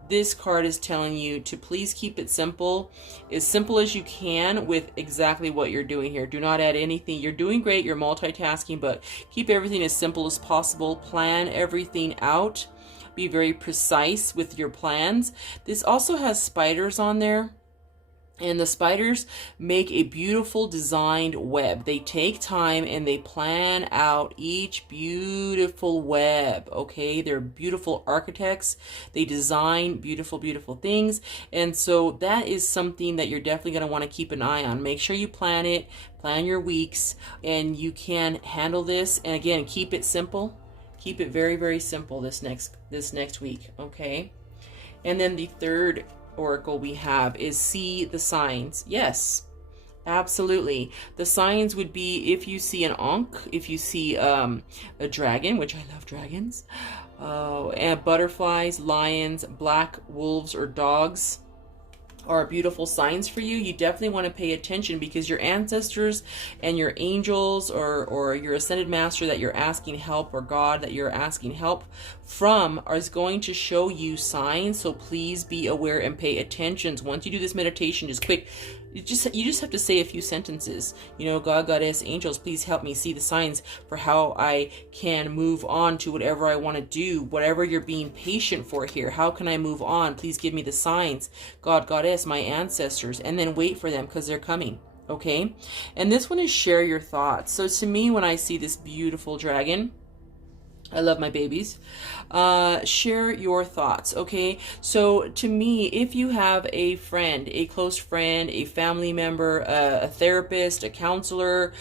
this card is telling you to please keep it simple as you can with exactly what you're doing here. Do not add anything. You're doing great, you're multitasking, but keep everything as simple as possible. Plan everything out. Be very precise with your plans. This also has spiders on there. And the spiders make a beautiful designed web. They take time and they plan out each beautiful web, okay? They're beautiful architects. They design beautiful, beautiful things. And so that is something that you're definitely going to want to keep an eye on. Make sure you plan it, plan your weeks, and you can handle this. And again, keep it simple. Keep it very, very simple this next week, okay? And then the third oracle we have is see the signs. Yes, absolutely. The signs would be if you see an ankh, if you see a dragon, which I love dragons, and butterflies, lions, black wolves, or dogs are beautiful signs for you. You definitely want to pay attention because your ancestors and your angels or your ascended master that you're asking help, or God that you're asking help from, is going to show you signs. So please be aware and pay attention. Once you do this meditation, just quick, you just have to say a few sentences. You know, God, Goddess, angels, please help me see the signs for how I can move on to whatever I want to do, whatever you're being patient for here. How can I move on? Please give me the signs. God, Goddess, my ancestors, and then wait for them because they're coming. Okay. And this one is share your thoughts. So to me, when I see this beautiful dragon, I love my babies. Share your thoughts, okay? So to me, if you have a friend, a close friend, a family member, a therapist, a counselor,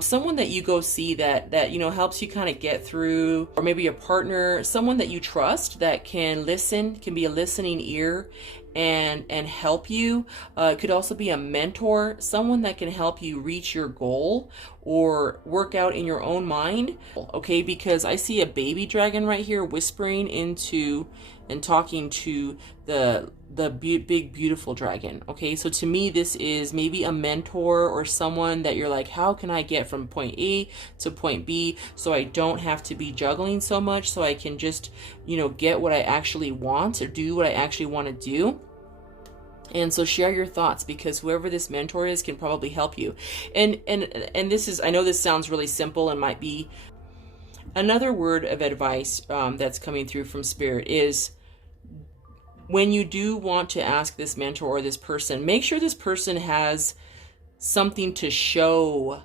someone that you go see that you know helps you kind of get through, or maybe a partner, someone that you trust that can listen, can be a listening ear and help you. It could also be a mentor, someone that can help you reach your goal or work out in your own mind, okay? Because I see a baby dragon right here whispering into and talking to the big beautiful dragon, okay? So to me, this is maybe a mentor or someone that you're like, how can I get from point A to point B so I don't have to be juggling so much, so I can just, you know, get what I actually want or do what I actually want to do. And so share your thoughts, because whoever this mentor is can probably help you. And this is, I know this sounds really simple and might be another word of advice that's coming through from Spirit is, when you do want to ask this mentor or this person, make sure this person has something to show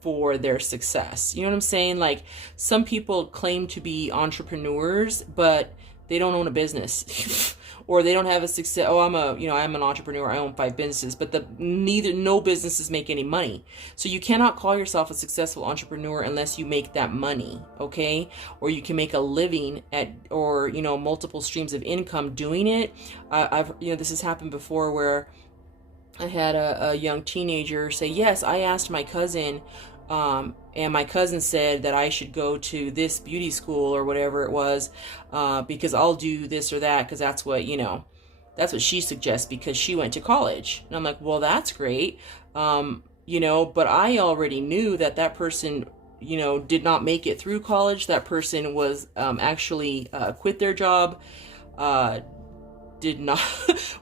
for their success. You know what I'm saying? Like, some people claim to be entrepreneurs, but they don't own a business. Or they don't have a success. Oh, I'm an entrepreneur. I own 5 businesses, but no businesses make any money. So you cannot call yourself a successful entrepreneur unless you make that money, okay? Or you can make a living or multiple streams of income doing it. This has happened before where I had a young teenager say, yes, I asked my cousin, and my cousin said that I should go to this beauty school or whatever it was, because I'll do this or that, because that's what she suggests, because she went to college. And I'm like, well, that's great. But I already knew that person, did not make it through college. That person was actually quit their job,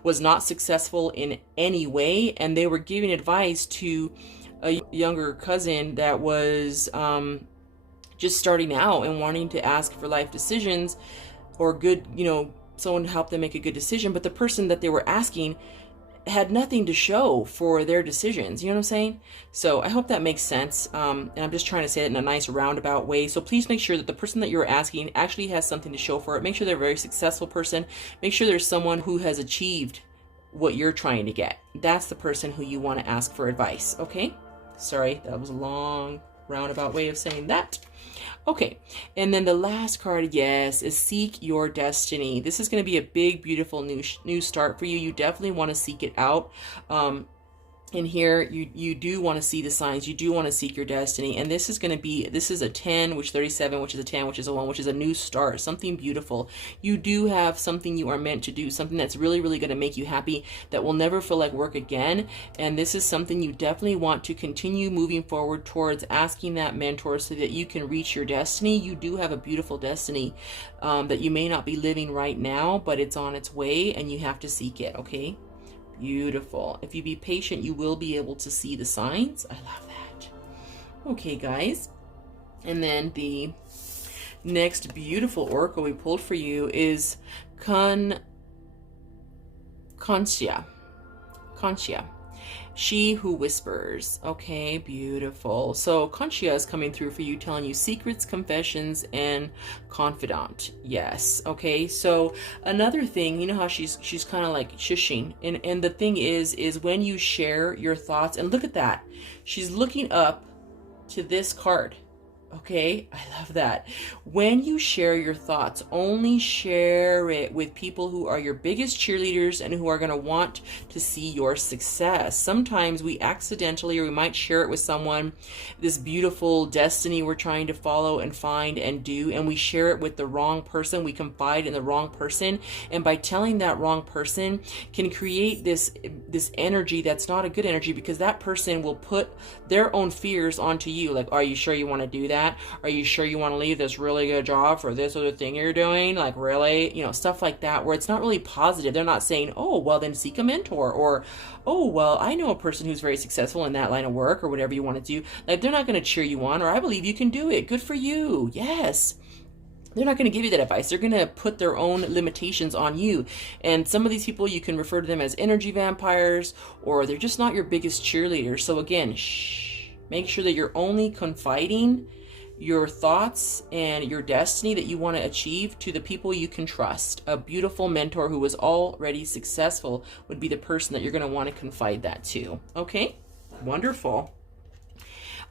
was not successful in any way. And they were giving advice to a younger cousin that was just starting out and wanting to ask for life decisions or good, someone to help them make a good decision. But the person that they were asking had nothing to show for their decisions. You know what I'm saying? So I hope that makes sense. And I'm just trying to say it in a nice roundabout way. So please make sure that the person that you're asking actually has something to show for it. Make sure they're a very successful person. Make sure there's someone who has achieved what you're trying to get. That's the person who you want to ask for advice. Okay? Sorry, that was a long roundabout way of saying that. Okay, and then the last card, yes, is seek your destiny. This is going to be a big, beautiful new start for you. You definitely want to seek it out. in here, you do want to see the signs. You do want to seek your destiny. And this is going to be, this is a 10, which 37, which is a 10, which is a 1, which is a new start, something beautiful. You do have something you are meant to do, something that's really, really going to make you happy, that will never feel like work again. And this is something you definitely want to continue moving forward towards, asking that mentor so that you can reach your destiny. You do have a beautiful destiny that you may not be living right now, but it's on its way and you have to seek it, okay? Beautiful. If you be patient, you will be able to see the signs. I love that. Okay, guys. And then the next beautiful oracle we pulled for you is Consia. She who whispers. Okay, beautiful. So Conchia is coming through for you, telling you secrets, confessions, and confidant. Yes. Okay. So another thing, you know how she's kind of like shushing, and the thing is when you share your thoughts, and look at that, she's looking up to this card. Okay, I love that. When you share your thoughts, only share it with people who are your biggest cheerleaders and who are going to want to see your success. Sometimes we accidentally, or we might share it with someone, this beautiful destiny we're trying to follow and find and do, and we share it with the wrong person. We confide in the wrong person, and by telling that wrong person can create this energy that's not a good energy, because that person will put their own fears onto you. Like, are you sure you want to do that? Are you sure you want to leave this really good job for this other thing you're doing? Like, really? You know, stuff like that, where it's not really positive. They're not saying, oh, well, then seek a mentor, or, oh, well, I know a person who's very successful in that line of work, or whatever you want to do. Like, they're not going to cheer you on, or I believe you can do it. Good for you. Yes. They're not going to give you that advice. They're going to put their own limitations on you. And some of these people, you can refer to them as energy vampires, or they're just not your biggest cheerleaders. So again, shh, make sure that you're only confiding your thoughts and your destiny that you want to achieve to the people you can trust. A beautiful mentor who is already successful would be the person that you're going to want to confide that to. Okay? Wonderful.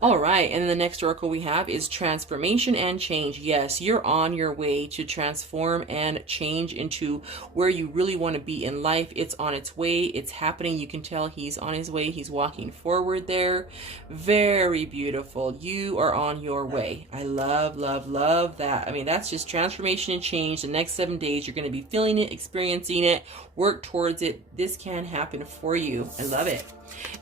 All right, and the next oracle we have is transformation and change. Yes, you're on your way to transform and change into where you really want to be in life. It's on its way. It's happening. You can tell he's on his way. He's walking forward there. Very beautiful. You are on your way. I love, love, love that. I mean, that's just transformation and change. The next 7 days, you're going to be feeling it, experiencing it, work towards it. This can happen for you. I love it.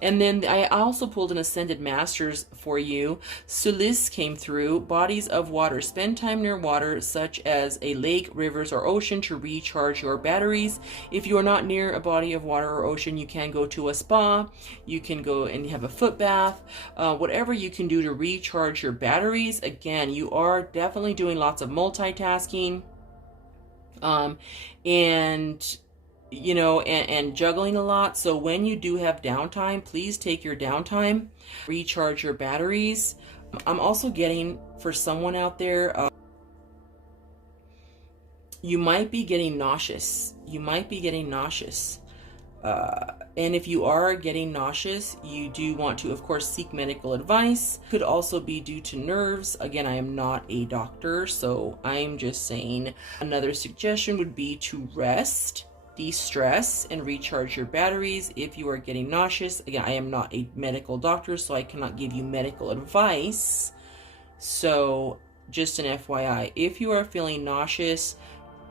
And then I also pulled an Ascended Masters for you. Solace came through. Bodies of water. Spend time near water, such as a lake, rivers, or ocean, to recharge your batteries. If you are not near a body of water or ocean, you can go to a spa. You can go and have a foot bath. Whatever you can do to recharge your batteries. Again, you are definitely doing lots of multitasking. You know, and juggling a lot. So when you do have downtime, please take your downtime, recharge your batteries. I'm also getting, for someone out there, you might be getting nauseous. You might be getting nauseous. And if you are getting nauseous, you do want to, of course, seek medical advice. Could also be due to nerves. Again, I am not a doctor, so I'm just saying another suggestion would be to rest, de-stress, and recharge your batteries if you are getting nauseous. Again, I am not a medical doctor, so I cannot give you medical advice. So just an FYI, if you are feeling nauseous,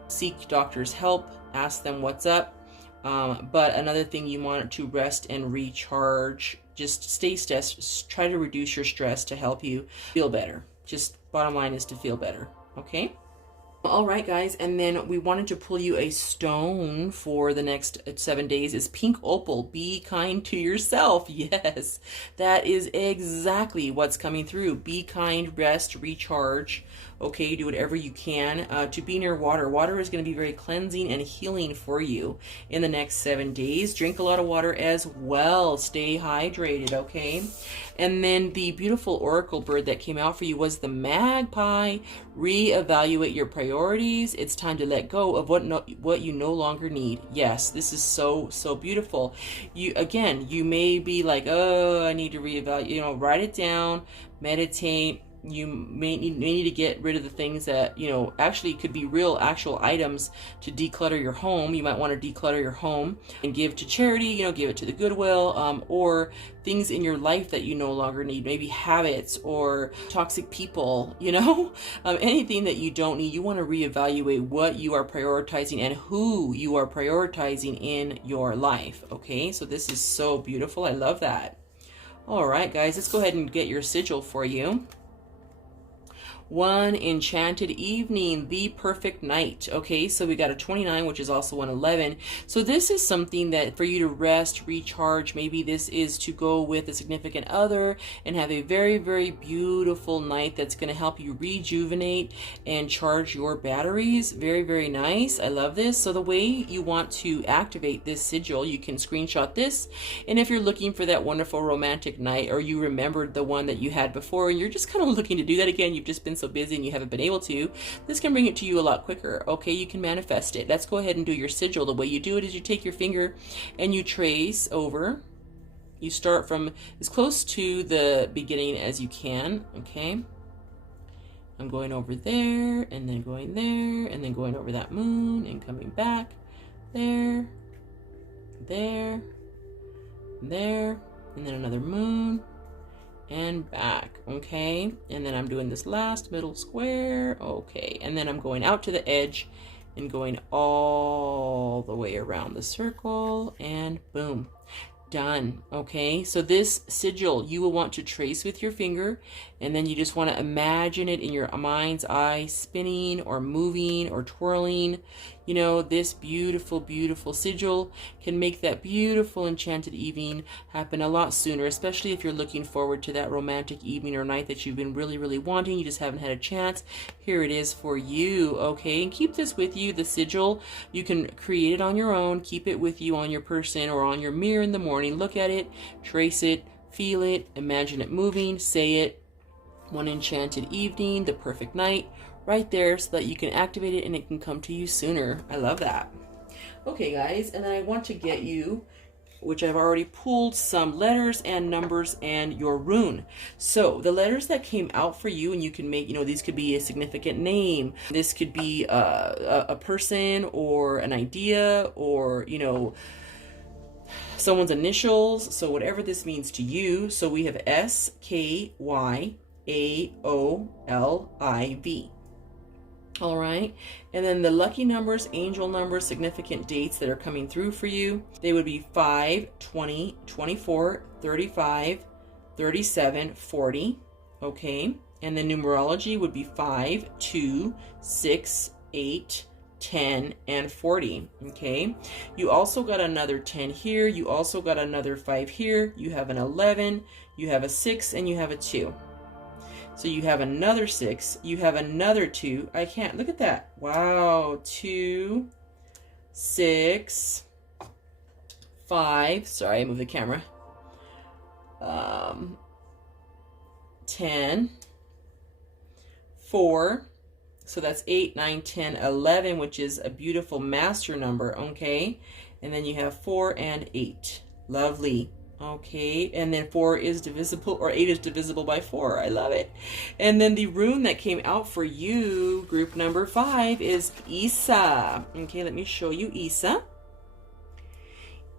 seek doctor's help, ask them what's up. But another thing, you want to rest and recharge. Just stay stressed. Try to reduce your stress to help you feel better. Just bottom line is to feel better. Okay? All right, guys, and then we wanted to pull you a stone for the next 7 days. Is pink opal. Be kind to yourself. Yes, that is exactly what's coming through. Be kind, rest, recharge. Okay, do whatever you can to be near water. Water is going to be very cleansing and healing for you in the next 7 days. Drink a lot of water as well. Stay hydrated, okay? And then the beautiful oracle bird that came out for you was the magpie. Reevaluate your priorities. It's time to let go of what you no longer need. Yes, this is so beautiful. You may be like, oh, I need to reevaluate. You know, write it down, meditate, You may need to get rid of the things that, you know, actually could be real actual items to declutter your home. You might want to declutter your home and give to charity, you know, give it to the Goodwill, or things in your life that you no longer need, maybe habits or toxic people, you know, anything that you don't need. You want to reevaluate what you are prioritizing and who you are prioritizing in your life. Okay, so this is so beautiful. I love that. All right, guys, let's go ahead and get your sigil for you. One enchanted evening, the perfect night. Okay, so we got a 29, which is also an 11. So this is something that for you to rest, recharge. Maybe this is to go with a significant other and have a very, very beautiful night that's going to help you rejuvenate and charge your batteries. Very, very nice. I love this. So the way you want to activate this sigil, you can screenshot this. And if you're looking for that wonderful romantic night, or you remembered the one that you had before and you're just kind of looking to do that again, you've just been so busy and you haven't been able to, this can bring it to you a lot quicker. Okay, you can manifest it. Let's go ahead and do your sigil. The way you do it is you take your finger and you trace over. You start from as close to the beginning as you can. Okay, I'm going over there and then going there and then going over that moon and coming back there, there, there, and then another moon and back. Okay, and then I'm doing this last middle square. Okay, and then I'm going out to the edge and going all the way around the circle, and boom, done. Okay, so this sigil you will want to trace with your finger, and then you just want to imagine it in your mind's eye, spinning or moving or twirling. You know, this beautiful, beautiful sigil can make that beautiful enchanted evening happen a lot sooner, especially if you're looking forward to that romantic evening or night that you've been really, really wanting. You just haven't had a chance. Here it is for you. Okay, and keep this with you. The sigil, you can create it on your own. Keep it with you on your person or on your mirror in the morning. Look at it, trace it, feel it, imagine it moving, say it. One enchanted evening, the perfect night, right there, so that you can activate it and it can come to you sooner. I love that. Okay, guys, and then I want to get you, which I've already pulled, some letters and numbers and your rune. So the letters that came out for you, and you can make, you know, these could be a significant name. This could be a person or an idea, or, you know, someone's initials. So whatever this means to you. So we have SKYAOLIV. All right, and then the lucky numbers, angel numbers, significant dates that are coming through for you, they would be 5, 20, 24, 35, 37, 40. Okay, and the numerology would be 5, 2, 6, 8, 10, and 40. Okay, you also got another 10 here, you also got another 5 here, you have an 11, you have a 6, and you have a 2. So you have another 6, you have another 2. I can't, look at that. Wow, 2, 6, 5. Sorry, I moved the camera. 10, 4. So that's 8, 9, 10, 11, which is a beautiful master number. Okay, and then you have 4 and 8. Lovely. Okay, and then 4 is divisible, or 8 is divisible by 4. I love it. And then the rune that came out for you, group number 5, is Isa. Okay, let me show you Isa.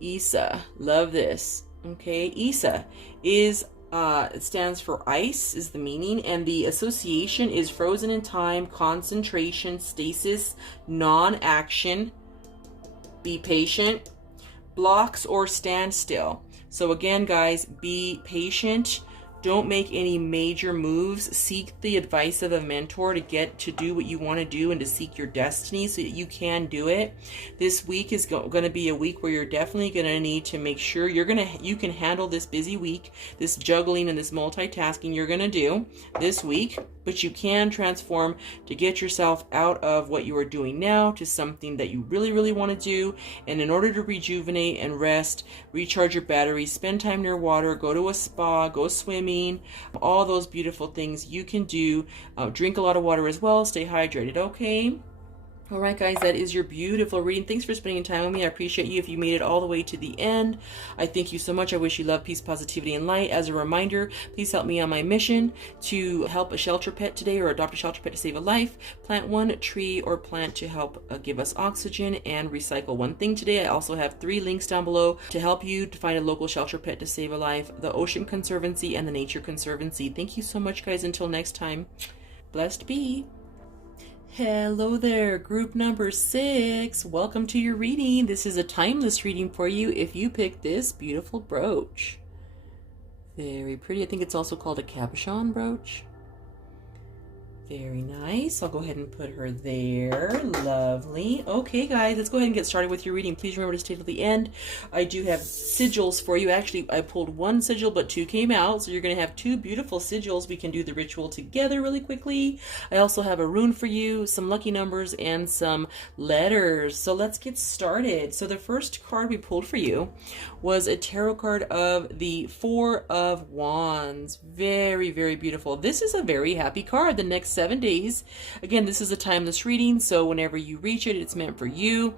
Isa, love this. Okay, Isa is it stands for ice, is the meaning, and the association is frozen in time, concentration, stasis, non-action, be patient, blocks, or stand still. So again, guys, be patient. Don't make any major moves. Seek the advice of a mentor to get to do what you want to do and to seek your destiny so that you can do it. This week is going to be a week where you're definitely going to need to make sure you can handle this busy week, this juggling and this multitasking you're going to do this week, but you can transform to get yourself out of what you are doing now to something that you really, really want to do. And in order to rejuvenate and rest, recharge your batteries, spend time near water, go to a spa, go swimming, all those beautiful things you can do. Drink a lot of water as well. Stay hydrated. Okay. All right, guys, that is your beautiful reading. Thanks for spending time with me. I appreciate you if you made it all the way to the end. I thank you so much. I wish you love, peace, positivity, and light. As a reminder, please help me on my mission to help a shelter pet today, or adopt a shelter pet to save a life. Plant one tree or plant to help give us oxygen, and recycle one thing today. I also have 3 links down below to help you to find a local shelter pet to save a life: the Ocean Conservancy and the Nature Conservancy. Thank you so much, guys. Until next time, blessed be. Hello there, group number 6. Welcome to your reading. This is a timeless reading for you if you pick this beautiful brooch. Very pretty. I think it's also called a cabochon brooch. Very nice. I'll go ahead and put her there. Lovely. Okay, guys, let's go ahead and get started with your reading. Please remember to stay till the end. I do have sigils for you. Actually, I pulled 1 sigil, but 2 came out. So you're going to have 2 beautiful sigils. We can do the ritual together really quickly. I also have a rune for you, some lucky numbers, and some letters. So let's get started. So the first card we pulled for you was a tarot card of the 4 of Wands. Very, very beautiful. This is a very happy card. The next 7 days. Again, this is a timeless reading, so whenever you reach it, it's meant for you.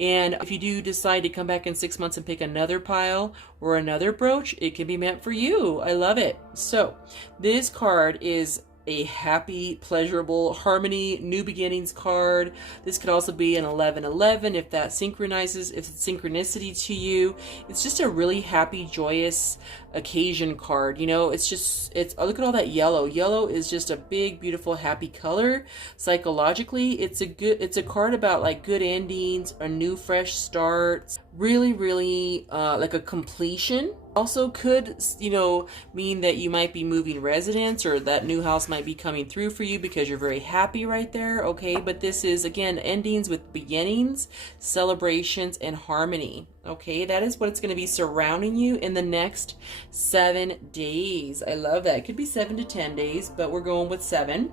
And if you do decide to come back in 6 months and pick another pile or another brooch, it can be meant for you. I love it. So this card is a happy, pleasurable, harmony, new beginnings card. This could also be an 1111 if that synchronizes, if it's synchronicity to you. It's just a really happy, joyous occasion card. You know, it's just, look at all that yellow. Yellow is just a big, beautiful, happy color. Psychologically, it's a card about like good endings, a new, fresh starts. Really, really like a completion. Also could, you know, mean that you might be moving residence, or that new house might be coming through for you because you're very happy right there. Okay, but this is, again, endings with beginnings, celebrations, and harmony. Okay, that is what it's going to be surrounding you in the next 7 days. I love that. It could be 7 to 10 days, but we're going with 7.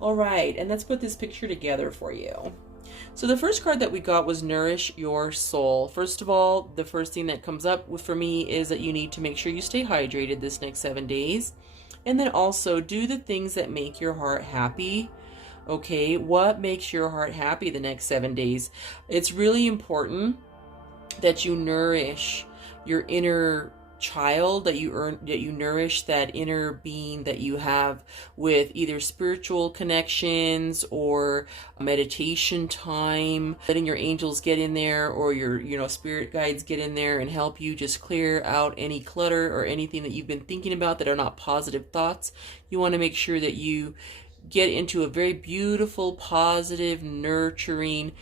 All right, and let's put this picture together for you. So the first card that we got was Nourish Your Soul. First of all, the first thing that comes up for me is that you need to make sure you stay hydrated this next 7 days. And then also do the things that make your heart happy. Okay, what makes your heart happy the next 7 days? It's really important that you nourish your inner child, that you nourish that inner being that you have with either spiritual connections or meditation time, letting your angels get in there, or your, you know, spirit guides get in there and help you just clear out any clutter or anything that you've been thinking about that are not positive thoughts. You want to make sure that you get into a very beautiful, positive, nurturing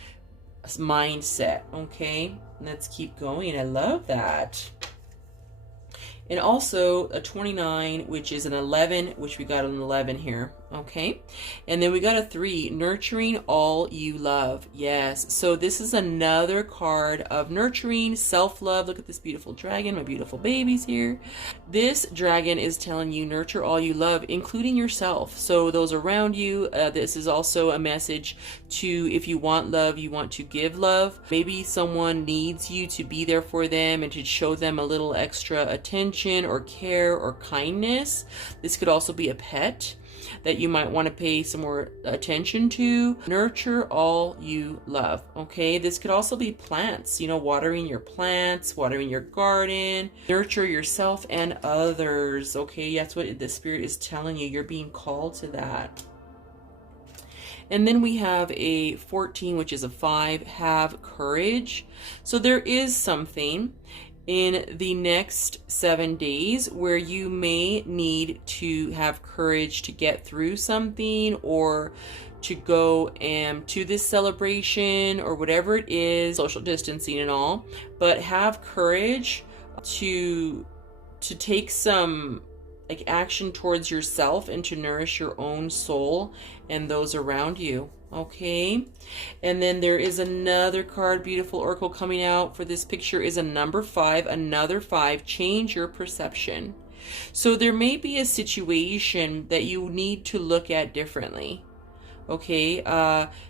mindset. Okay, let's keep going. I love that. And also a 29, which is an 11, which we got an 11 here. Okay, and then we got a 3, nurturing all you love. Yes, so this is another card of nurturing, self-love. Look at this beautiful dragon, my beautiful babies here. This dragon is telling you nurture all you love, including yourself. So those around you, this is also a message to, if you want love, you want to give love. Maybe someone needs you to be there for them and to show them a little extra attention or care or kindness. This could also be a pet that you might want to pay some more attention to. Nurture all you love. Okay, this could also be plants, you know, watering your plants, watering your garden. Nurture yourself and others. Okay, that's what the spirit is telling you. You're being called to that. And then we have a 14, which is a 5, have courage. So there is something in the next 7 days where you may need to have courage to get through something, or to go to this celebration or whatever it is, social distancing and all, but have courage to take some like action towards yourself and to nourish your own soul and those around you. Okay, and then there is another card, beautiful oracle coming out for this picture is a number 5, another 5, change your perception. So there may be a situation that you need to look at differently. Okay,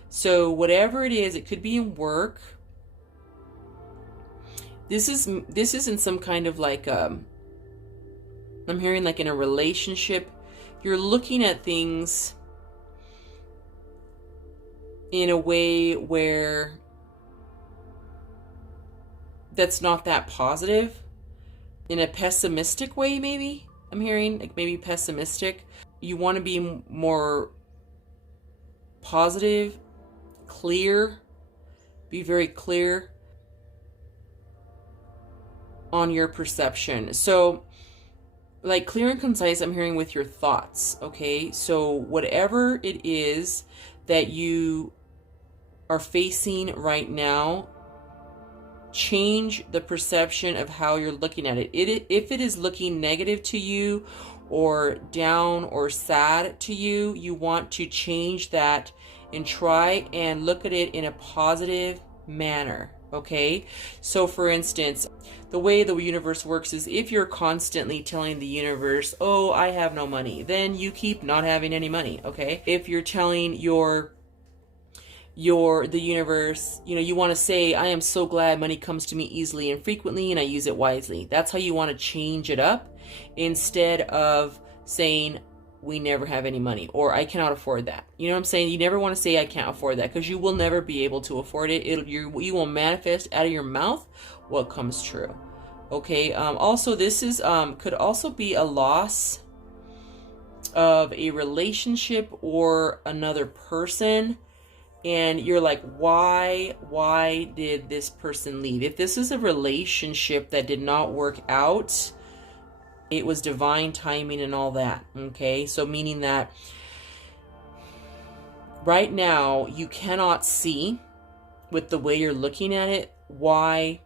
so whatever it is, it could be in work. This is in some kind of like I'm hearing like in a relationship. You're looking at things in a way where that's not that positive, in a pessimistic way. Maybe I'm hearing like maybe pessimistic. You want to be more positive, clear, be very clear on your perception. So like clear and concise, I'm hearing with your thoughts. Okay, so whatever it is that you are facing right now, change the perception of how you're looking at it. If it is looking negative to you or down or sad to you, you want to change that and try and look at it in a positive manner. Okay, so for instance, the way the universe works is if you're constantly telling the universe, oh, I have no money, then you keep not having any money. Okay, if you're telling the universe, you want to say, I am so glad money comes to me easily and frequently and I use it wisely. That's how you want to change it up, instead of saying we never have any money or I cannot afford that. You know what I'm saying? You never want to say I can't afford that, because you will never be able to afford it. You will manifest out of your mouth what comes true. Okay. Also, this is could also be a loss of a relationship or another person. And you're like, why did this person leave? If this is a relationship that did not work out, it was divine timing and all that. Okay, so meaning that right now you cannot see, with the way you're looking at it, why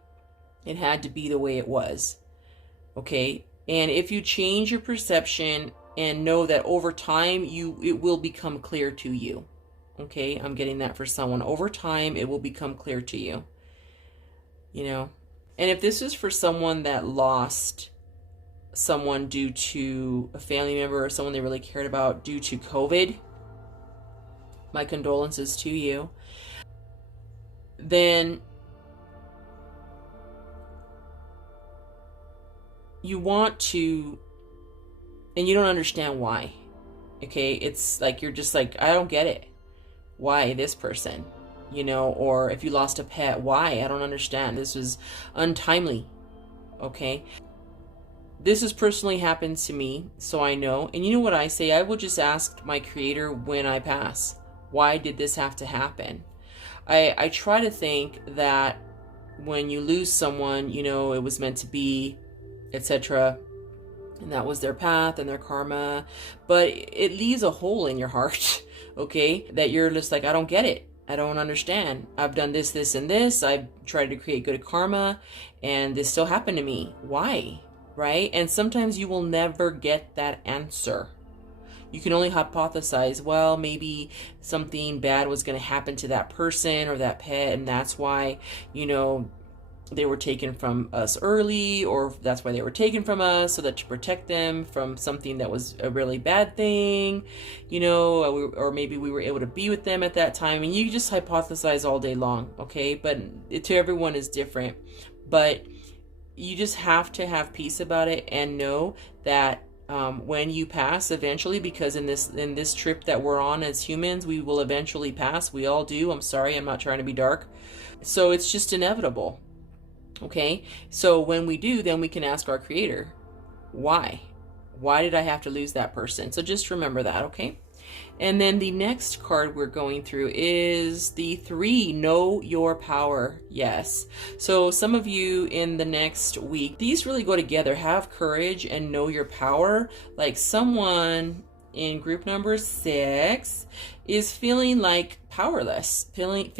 it had to be the way it was. Okay, and if you change your perception and know that over time it will become clear to you. Okay, I'm getting that for someone. Over time, it will become clear to you. And if this is for someone that lost someone due to a family member or someone they really cared about due to COVID, my condolences to you. Then you want to, and you don't understand why. Okay, it's like you're just like, I don't get it. Why this person? Or if you lost a pet, why? I don't understand. This was untimely. Okay, this has personally happened to me, so I know. And you know what I say? I will just ask my creator when I pass, why did this have to happen? I try to think that when you lose someone, it was meant to be, etc. And that was their path and their karma. But it leaves a hole in your heart, okay? That you're just like, I don't get it. I don't understand. I've done this, this, and this. I've tried to create good karma, and this still happened to me. Why? Right? And sometimes you will never get that answer. You can only hypothesize, well, maybe something bad was going to happen to that person or that pet, and that's why, they were taken from us early, or that's why they were taken from us, so that to protect them from something that was a really bad thing, or maybe we were able to be with them at that time. And you just hypothesize all day long, okay? But to everyone is different. But you just have to have peace about it and know that when you pass eventually, because in this trip that we're on as humans, we will eventually pass. We all do. I'm sorry, I'm not trying to be dark. So it's just inevitable. Okay, so when we do, then we can ask our creator, why? Why did I have to lose that person? So just remember that, okay? And then the next card we're going through is the 3, Know Your Power. Yes. So some of you in the next week, these really go together. Have courage and know your power. Like someone in group number 6 is feeling like powerless, feeling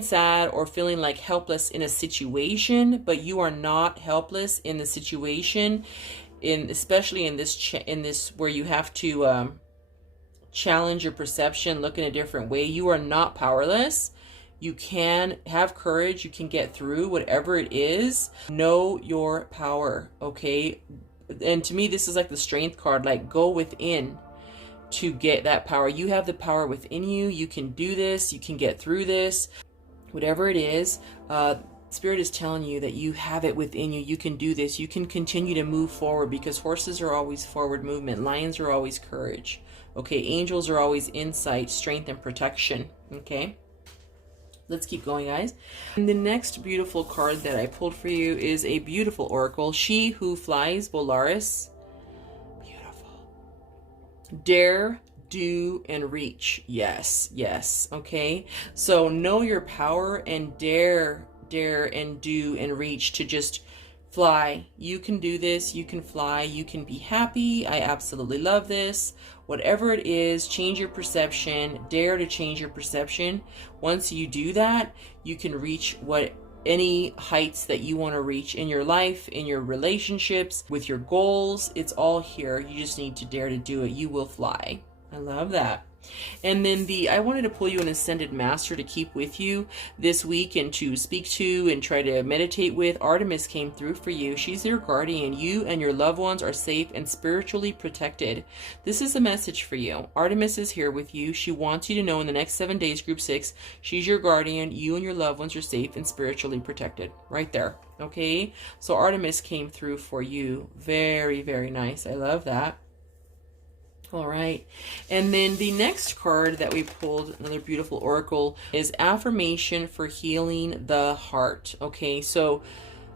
sad or feeling like helpless in a situation, but you are not helpless in the situation, especially in this where you have to challenge your perception, look in a different way. You are not powerless. You can have courage. You can get through whatever it is. Know your power, okay? And to me, this is like the strength card, like go within to get that power. You have the power within you. You can do this. You can get through this. Whatever it is, Spirit is telling you that you have it within you. You can do this. You can continue to move forward, because horses are always forward movement. Lions are always courage. Okay, angels are always insight, strength, and protection. Okay, let's keep going, guys. And the next beautiful card that I pulled for you is a beautiful oracle. She who flies, Volaris. Beautiful. Dare, do, and reach. Yes, yes. Okay, so know your power and dare and do and reach to just fly. You can do this. You can fly. You can be happy. I absolutely love this. Whatever it is, change your perception. Dare to change your perception. Once you do that, you can reach any heights that you want to reach in your life, in your relationships, with your goals. It's all here. You just need to dare to do it. You will fly. I love that. And then I wanted to pull you an Ascended Master to keep with you this week and to speak to and try to meditate with. Artemis came through for you. She's your guardian. You and your loved ones are safe and spiritually protected. This is a message for you. Artemis is here with you. She wants you to know in the next 7 days, group 6, she's your guardian. You and your loved ones are safe and spiritually protected. Right there. Okay? So Artemis came through for you. Very, very nice. I love that. All right, and then the next card that we pulled, another beautiful oracle, is Affirmation for Healing the Heart. Okay, so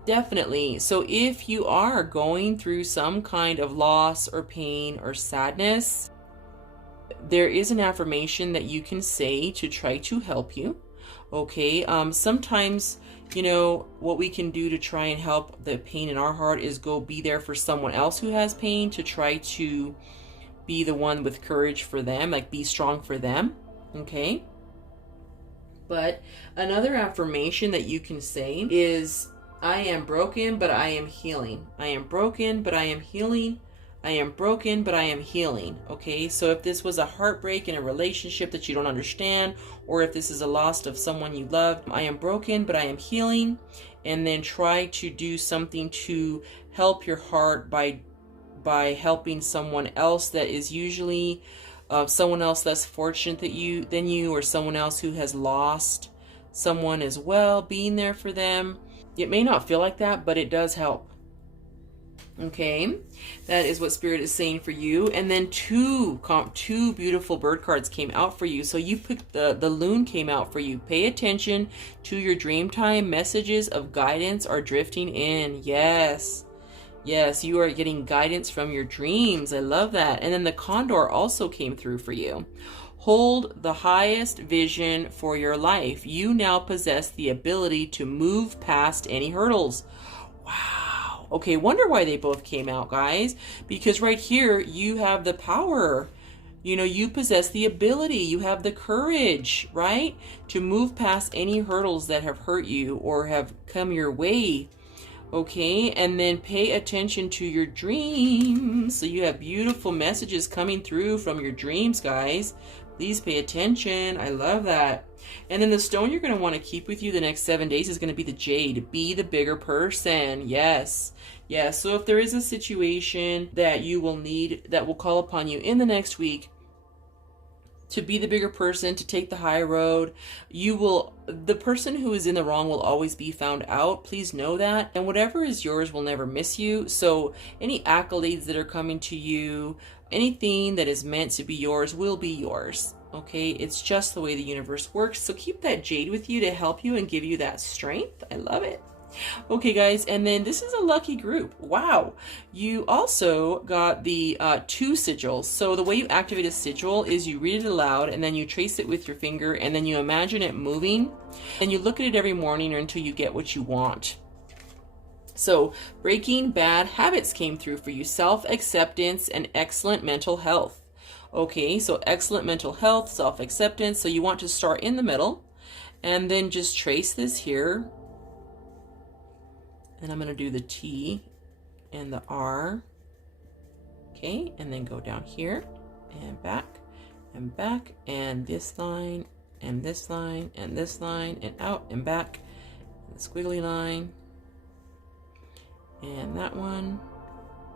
definitely, so if you are going through some kind of loss or pain or sadness, there is an affirmation that you can say to try to help you. Okay, sometimes, you know, what we can do to try and help the pain in our heart is go be there for someone else who has pain, to try to be the one with courage for them, like be strong for them. Okay, but another affirmation that you can say is, I am broken but I am healing. I am broken but I am healing. I am broken but I am healing. Okay, so if this was a heartbreak in a relationship that you don't understand, or if this is a loss of someone you loved, I am broken but I am healing. And then try to do something to help your heart by helping someone else that is usually someone else less fortunate than you, or someone else who has lost someone as well, being there for them. It may not feel like that, but it does help. Okay, that is what Spirit is saying for you. And then two beautiful bird cards came out for you. So you picked the loon came out for you. Pay attention to your dream time. Messages of guidance are drifting in. Yes. Yes, you are getting guidance from your dreams. I love that. And then the condor also came through for you. Hold the highest vision for your life. You now possess the ability to move past any hurdles. Wow. Okay, wonder why they both came out, guys. Because right here, you have the power. You know, you possess the ability. You have the courage, right? To move past any hurdles that have hurt you or have come your way. Okay, and then pay attention to your dreams. So you have beautiful messages coming through from your dreams, guys. Please pay attention. I love that. And then the stone you're going to want to keep with you the next 7 days is going to be the jade. Be the bigger person. Yes. Yes. So if there is a situation that you will need, that will call upon you in the next week, to be the bigger person, to take the high road, the person who is in the wrong will always be found out. Please know that. And whatever is yours will never miss you. So any accolades that are coming to you, anything that is meant to be yours will be yours. Okay, it's just the way the universe works. So keep that jade with you to help you and give you that strength. I love it. Okay, guys, and then this is a lucky group. Wow. You also got the 2 sigils. So the way you activate a sigil is you read it aloud, and then you trace it with your finger, and then you imagine it moving, and you look at it every morning or until you get what you want. So breaking bad habits came through for you. Self-acceptance and excellent mental health. Okay, so excellent mental health, self-acceptance. So you want to start in the middle, and then just trace this here. And I'm going to do the T and the R. Okay, and then go down here and back, and this line, and this line, and this line, and out and back. And the squiggly line, and that one,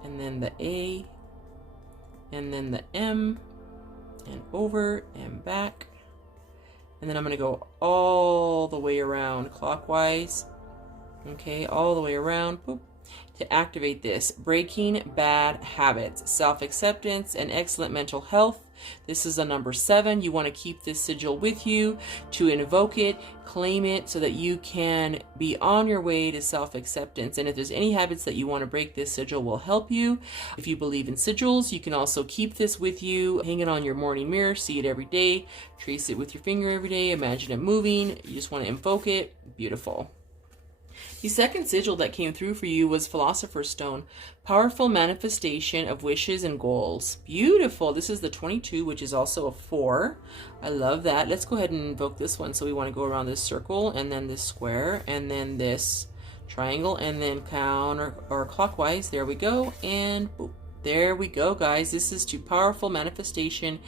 and then the A, and then the M, and over and back. And then I'm going to go all the way around clockwise Okay, all the way around. Boop. To activate this, breaking bad habits, self-acceptance, and excellent mental health. This is a number 7. You want to keep this sigil with you to invoke it, claim it, so that you can be on your way to self-acceptance. And if there's any habits that you want to break, this sigil will help you. If you believe in sigils, you can also keep this with you, hang it on your morning mirror, see it every day, trace it with your finger every day, imagine it moving. You just want to invoke it. Beautiful. The second sigil that came through for you was Philosopher's Stone, powerful manifestation of wishes and goals. Beautiful. This is the 22, which is also a 4. I love that. Let's go ahead and invoke this one. So we want to go around this circle, and then this square, and then this triangle, and then counter or clockwise. There we go. And boop. There we go, guys. This is to powerful manifestation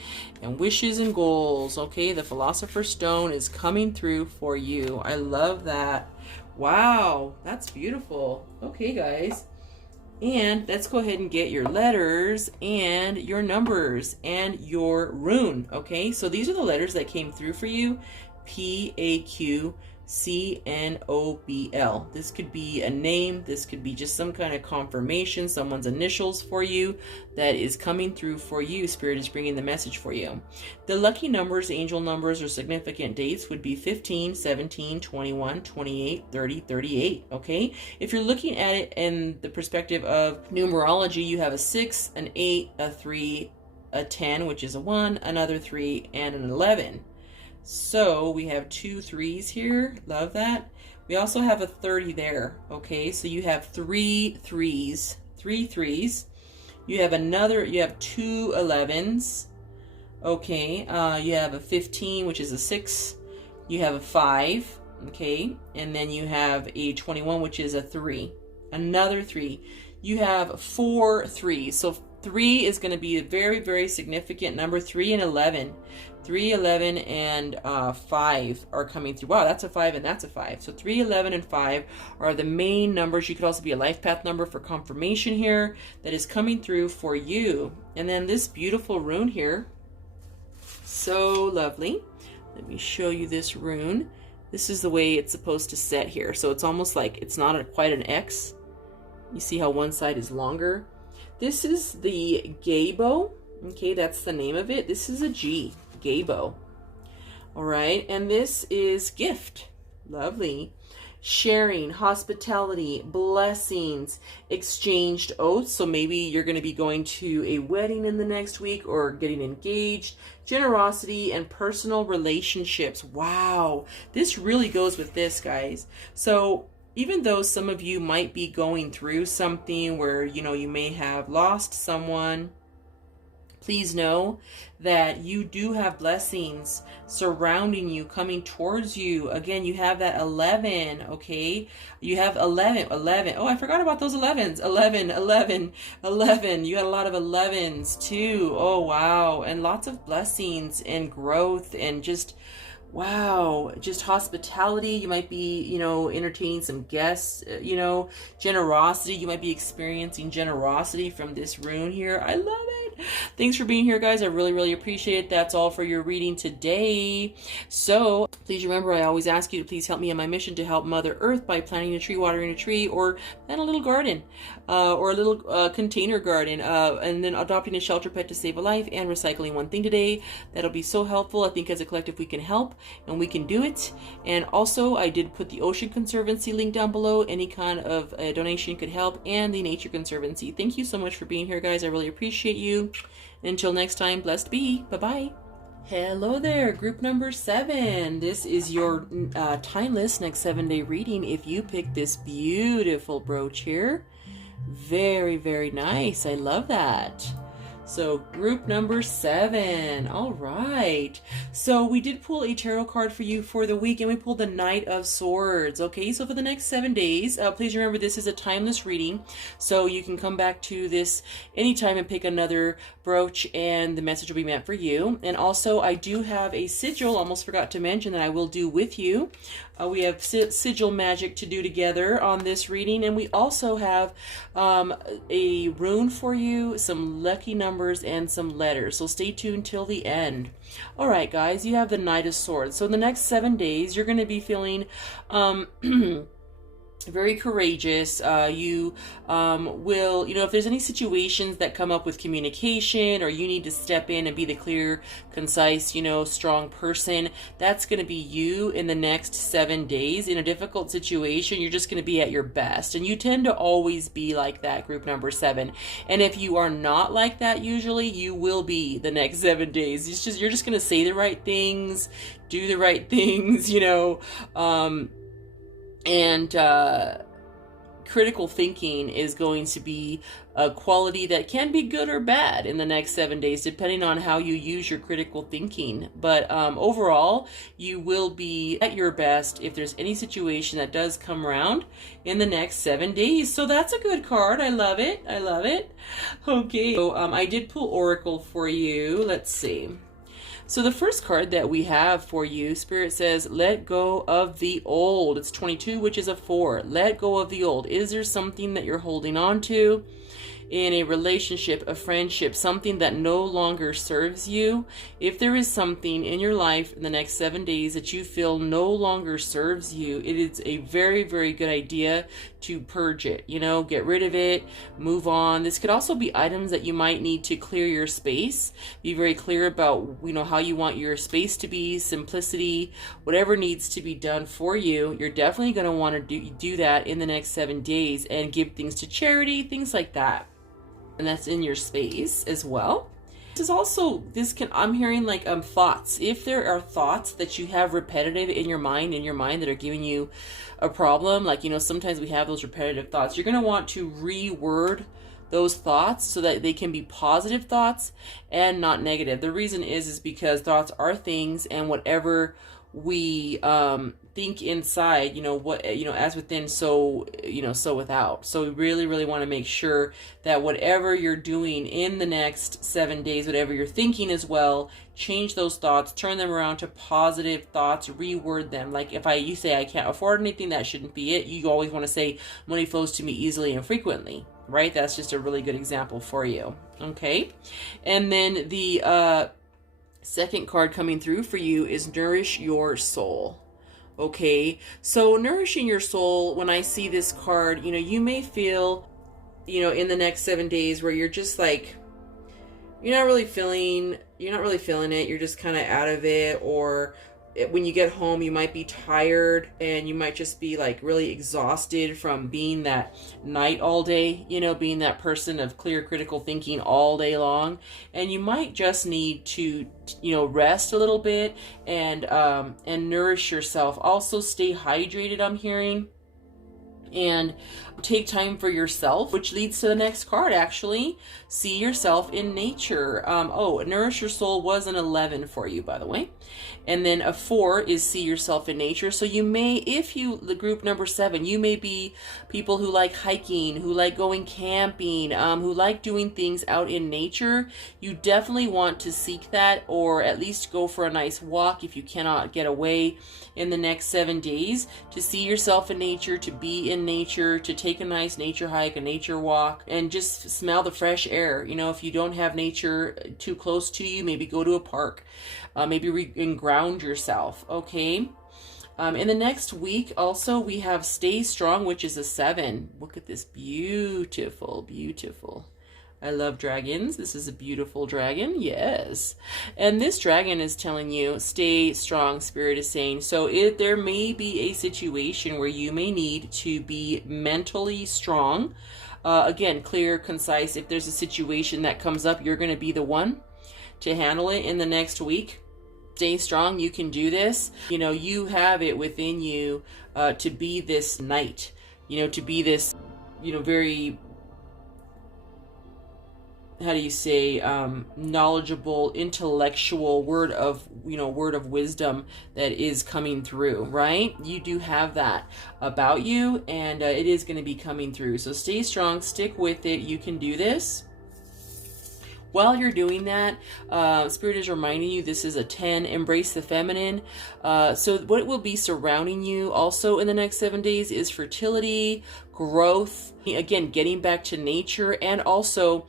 and wishes and goals. Okay, the Philosopher's Stone is coming through for you. I love that. Wow, that's beautiful. Okay, guys. And let's go ahead and get your letters and your numbers and your rune. Okay, so these are the letters that came through for you. PAQCNOBL. This could be a name. This could be just some kind of confirmation, someone's initials for you that is coming through for you. Spirit is bringing the message for you. The lucky numbers, angel numbers, or significant dates would be 15, 17, 21, 28, 30, 38. Okay, if you're looking at it in the perspective of numerology, you have a 6, an 8, a 3, a 10, which is a 1, another 3, and an 11. So we have 2 3s here. Love that. We also have a 30 there. Okay, so you have 3 3s. 3 3s. You have 2 11s. Okay, you have a 15, which is a 6. You have a 5. Okay, and then you have a 21, which is a 3. Another 3. You have 4 3s. So 3 is going to be a very, very significant number. 3 and 11. 3, 11, and 5 are coming through. Wow, that's a 5 and that's a 5. So 3, 11, and 5 are the main numbers. You could also be a life path number for confirmation here that is coming through for you. And then this beautiful rune here. So lovely. Let me show you this rune. This is the way it's supposed to set here. So it's almost like it's not quite an X. You see how one side is longer? This is the Gabo. Okay, that's the name of it. This is a G. Gabo. All right, and this is gift. Lovely. Sharing, hospitality, blessings, exchanged oaths. So maybe you're going to be going to a wedding in the next week or getting engaged. Generosity and personal relationships. Wow, this really goes with this, guys. So even though some of you might be going through something where, you may have lost someone, please know that you do have blessings surrounding you, coming towards you. Again, you have that 11, okay? You have 11. Oh, I forgot about those 11s. 11. You had a lot of 11s too. Oh, wow. And lots of blessings and growth and just, wow, just hospitality. You might be, entertaining some guests, generosity. You might be experiencing generosity from this rune here. I love it. Thanks for being here, guys. I really, really appreciate it. That's all for your reading today. So please remember, I always ask you to please help me in my mission to help Mother Earth by planting a tree, watering a tree, or plant a little garden, or a little container garden, and then adopting a shelter pet to save a life, and recycling one thing today. That'll be so helpful. I think as a collective we can help, and we can do it. And also, I did put the Ocean Conservancy link down below. Any kind of donation could help, and the Nature Conservancy. Thank you so much for being here, guys. I really appreciate you. Until next time, blessed be. Bye-bye. Hello there, group number 7. This is your timeless next 7-day reading if you pick this beautiful brooch here. Very, very nice. I love that. So group number 7. All right. So we did pull a tarot card for you for the week, and we pulled the Knight of Swords. Okay, so for the next 7 days, please remember this is a timeless reading. So you can come back to this anytime and pick another brooch, and the message will be meant for you. And also, I do have a sigil, almost forgot to mention, that I will do with you. We have sigil magic to do together on this reading, and we also have a rune for you, some lucky numbers, and some letters. So stay tuned till the end. All right, guys, you have the Knight of Swords. So in the next 7 days, you're going to be feeling very courageous. You will, if there's any situations that come up with communication, or you need to step in and be the clear, concise, strong person, that's going to be you in the next 7 days. In a difficult situation, you're just going to be at your best. And you tend to always be like that, group number 7. And if you are not like that, usually you will be the next 7 days. You're just going to say the right things, do the right things, and critical thinking is going to be a quality that can be good or bad in the next 7 days, depending on how you use your critical thinking. But overall, you will be at your best if there's any situation that does come around in the next 7 days. So that's a good card. I love it. I love it. Okay, so I did pull Oracle for you. Let's see. So the first card that we have for you, Spirit says, let go of the old. It's 22, which is a 4. Let go of the old. Is there something that you're holding on to in a relationship, a friendship, something that no longer serves you? If there is something in your life in the next 7 days that you feel no longer serves you, it is a very, very good idea to purge it, get rid of it, move on. This could also be items that you might need to clear your space. Be very clear about, how you want your space to be, simplicity, whatever needs to be done for you. You're definitely going to want to do that in the next 7 days, and give things to charity, things like that. And that's in your space as well. This is also, I'm hearing like thoughts. If there are thoughts that you have repetitive in your mind that are giving you a problem, like, sometimes we have those repetitive thoughts, you're going to want to reword those thoughts so that they can be positive thoughts and not negative. The reason is because thoughts are things, and whatever we think inside, as within, so without. So we really, really want to make sure that whatever you're doing in the next 7 days, whatever you're thinking as well, change those thoughts, turn them around to positive thoughts, reword them. Like if you say, I can't afford anything, that shouldn't be it. You always want to say, money flows to me easily and frequently, right? That's just a really good example for you. Okay. And then the second card coming through for you is Nourish Your Soul. Okay, so nourishing your soul, when I see this card, you may feel, in the next 7 days where you're just like, you're not really feeling it, you're just kind of out of it, or when you get home, you might be tired, and you might just be like really exhausted from being that knight all day, being that person of clear critical thinking all day long. And you might just need to, rest a little bit and nourish yourself. Also stay hydrated, I'm hearing. And take time for yourself, which leads to the next card, actually. See yourself in nature. Nourish Your Soul was an 11 for you, by the way. And then a 4 is see yourself in nature. So you may, the group number 7, you may be people who like hiking, who like going camping, who like doing things out in nature. You definitely want to seek that, or at least go for a nice walk if you cannot get away in the next 7 days, to see yourself in nature, to be in nature, to take a nice nature hike, a nature walk, and just smell the fresh air. If you don't have nature too close to you, maybe go to a park, maybe and ground yourself. Okay. In the next week, also, we have Stay Strong, which is a 7. Look at this. Beautiful, beautiful. I love dragons. This is a beautiful dragon. Yes. And this dragon is telling you, stay strong, Spirit is saying. So there may be a situation where you may need to be mentally strong. Again, clear, concise. If there's a situation that comes up, you're going to be the one to handle it in the next week. Stay strong. You can do this. You have it within you to be this knight, to be this, very, how do you say, knowledgeable, intellectual word of wisdom that is coming through, right? You do have that about you, and it is going to be coming through. So stay strong, stick with it. You can do this. While you're doing that, Spirit is reminding you this is a 10. Embrace the feminine. So what will be surrounding you also in the next 7 days is fertility, growth, again, getting back to nature, and also,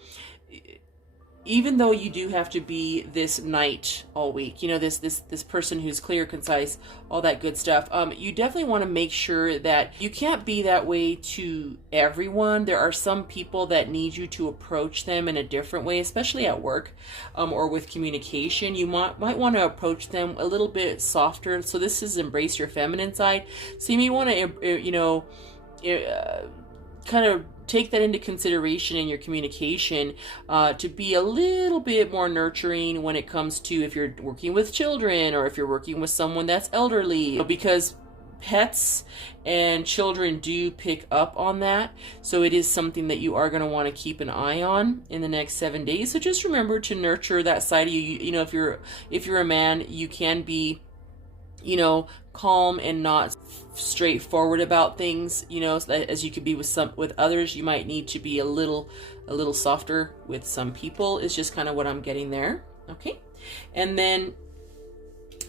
even though you do have to be this knight all week, you know, this person who's clear, concise, all that good stuff, you definitely want to make sure that you can't be that way to everyone. There are some people that need you to approach them in a different way, especially at work, or with communication. You might want to approach them a little bit softer. So this is embrace your feminine side. So you may want to, you know, kind of take that into consideration in your communication, to be a little bit more nurturing when it comes to if you're working with children or if you're working with someone that's elderly, because pets and children do pick up on that. So it is something that you are going to want to keep an eye on in the next 7 days. So just remember to nurture that side of you. You know, if you're a man, you can be, you know, calm and not straightforward about things, you know, so that as you could be with others, you might need to be a little softer with some people, is just kind of what I'm getting there. Okay. And then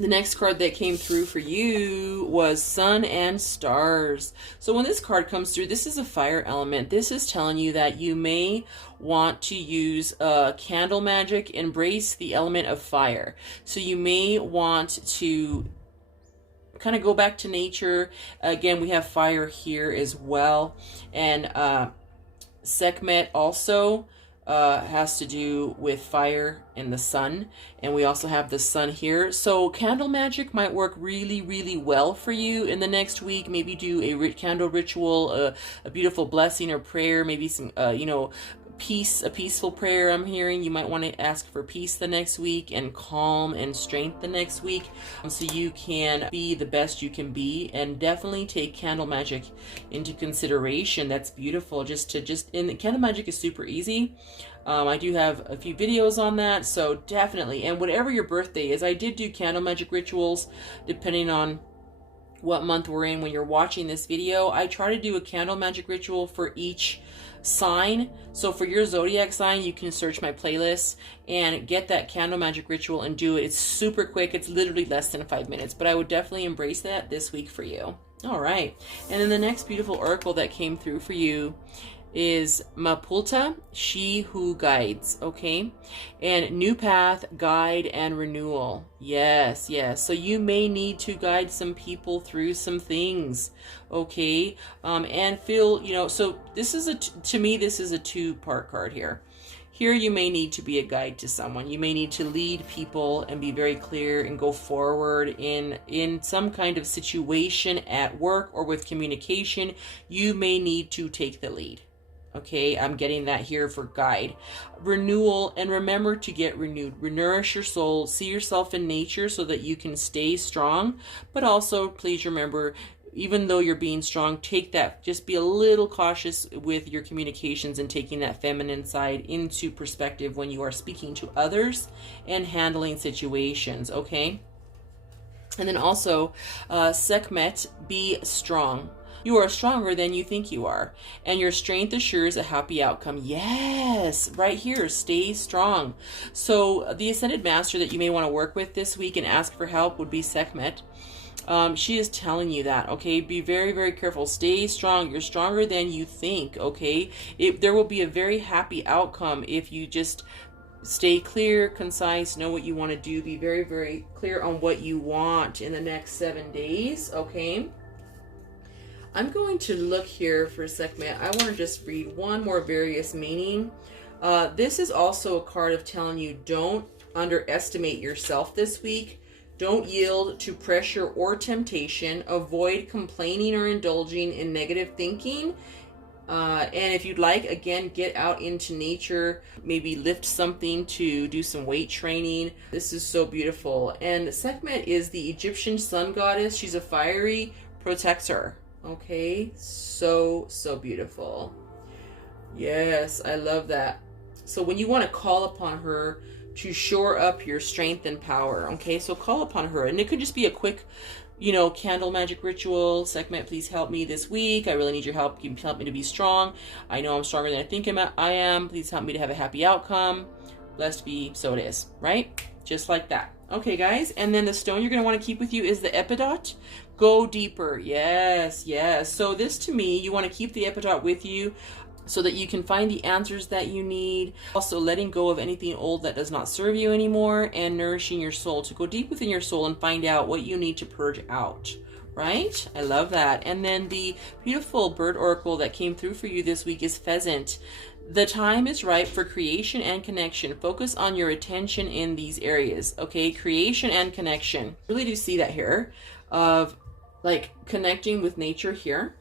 the next card that came through for you was Sun and Stars. So when this card comes through, this is a fire element. This is telling you that you may want to use candle magic, embrace the element of fire. So you may want to kind of go back to nature. Again, we have fire here as well. And Sekhmet also has to do with fire and the sun. And we also have the sun here. So candle magic might work really, really well for you in the next week. Maybe do a candle ritual, a beautiful blessing or prayer, maybe some, you know, a peaceful prayer. I'm hearing you might want to ask for peace the next week and calm and strength the next week, so you can be the best you can be. And definitely take candle magic into consideration. That's beautiful. And candle magic is super easy. I do have a few videos on that, so definitely. And whatever your birthday is, I did do candle magic rituals depending on what month we're in when you're watching this video. I try to do a candle magic ritual for each sign. So for your zodiac sign, you can search my playlist and get that candle magic ritual and do it. It's super quick. It's literally less than 5 minutes, but I would definitely embrace that this week for you. All right. And then the next beautiful oracle that came through for you is Mapulta, she who guides. Okay. And new path, guide, and renewal. Yes, yes. So you may need to guide some people through some things. Okay. And feel, you know, so this is to me, this is a two-part card here. Here you may need to be a guide to someone. You may need to lead people and be very clear and go forward in some kind of situation at work or with communication. You may need to take the lead. Okay, I'm getting that here for guide. Renewal, and remember to get renewed. Nourish your soul. See yourself in nature so that you can stay strong. But also, please remember, even though you're being strong, take that, just be a little cautious with your communications and taking that feminine side into perspective when you are speaking to others and handling situations, okay? And then also, Sekhmet, be strong. You are stronger than you think you are, and your strength assures a happy outcome. Yes, right here, stay strong. So the Ascended Master that you may want to work with this week and ask for help would be Sekhmet. She is telling you that, okay? Be very, very careful. Stay strong. You're stronger than you think, okay? There will be a very happy outcome if you just stay clear, concise, know what you want to do. Be very, very clear on what you want in the next 7 days, okay? I'm going to look here for Sekhmet. I want to just read one more various meaning. This is also a card of telling you don't underestimate yourself this week. Don't yield to pressure or temptation. Avoid complaining or indulging in negative thinking. And if you'd like, again, get out into nature. Maybe lift something to do some weight training. This is so beautiful. And Sekhmet is the Egyptian sun goddess. She's a fiery protector. Okay, so beautiful. Yes, I love that. So when you want to call upon her to shore up your strength and power, okay, so call upon her. And it could just be a quick, you know, candle magic ritual. Sekhmet, please help me this week. I really need your help. You can help me to be strong. I know I'm stronger than I think I am. Please help me to have a happy outcome. Blessed be, so it is, right? Just like that. Okay, guys, and then the stone you're going to want to keep with you is the Epidot. Go deeper. Yes, yes. So this, to me, you want to keep the Epidot with you. so that you can find the answers that you need. Also letting go of anything old that does not serve you anymore, and nourishing your soul to go deep within your soul and find out what you need to purge out. Right? I love that. And then the beautiful bird oracle that came through for you this week is pheasant. The time is right for creation and connection. Focus on your attention in these areas. Okay, creation and connection. I really do see that here of like connecting with nature here.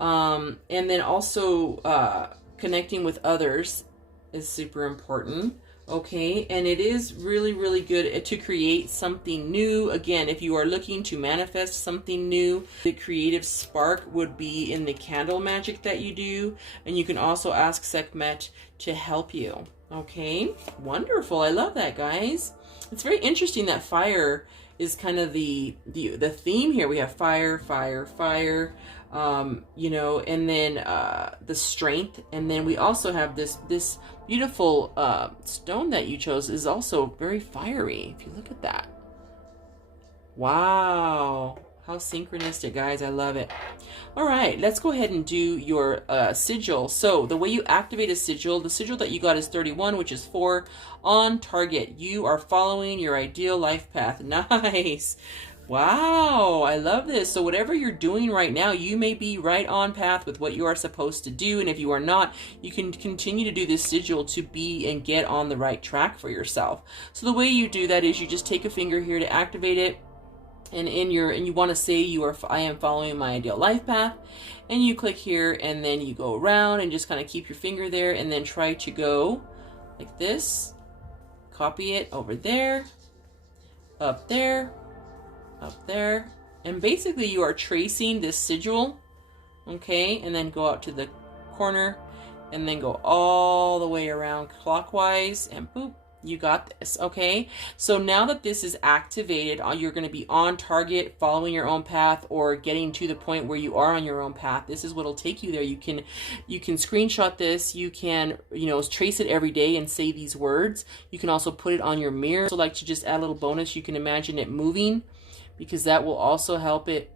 And then also connecting with others is super important. Okay, and it is really, really good to create something new. Again, if you are looking to manifest something new, the creative spark would be in the candle magic that you do. And you can also ask Sekhmet to help you. Okay, wonderful. I love that, guys. It's very interesting that fire is kind of the theme here. We have fire, fire, fire. You know, and then the strength, and then we also have this beautiful stone that you chose is also very fiery. If you look at that, wow, how synchronistic, guys. I love it. All right, let's go ahead and do your sigil. So the way you activate a sigil, the sigil that you got is 31, which is 4 on target. You are following your ideal life path. Nice. Wow, I love this. So whatever you're doing right now, you may be right on path with what you are supposed to do. And if you are not, you can continue to do this sigil to be and get on the right track for yourself. So the way you do that is you just take a finger here to activate it. And you want to say I am following my ideal life path. And you click here and then you go around and just kind of keep your finger there and then try to go like this. Copy it over there, up there, up there, and basically you are tracing this sigil, okay, and then go out to the corner and then go all the way around clockwise, and boop, you got this. Okay, so now that this is activated, you're going to be on target, following your own path, or getting to the point where you are on your own path. This is what'll take you there. You can screenshot this. You can, you know, trace it every day and say these words. You can also put it on your mirror. So like to just add a little bonus, you can imagine it moving, because that will also help it,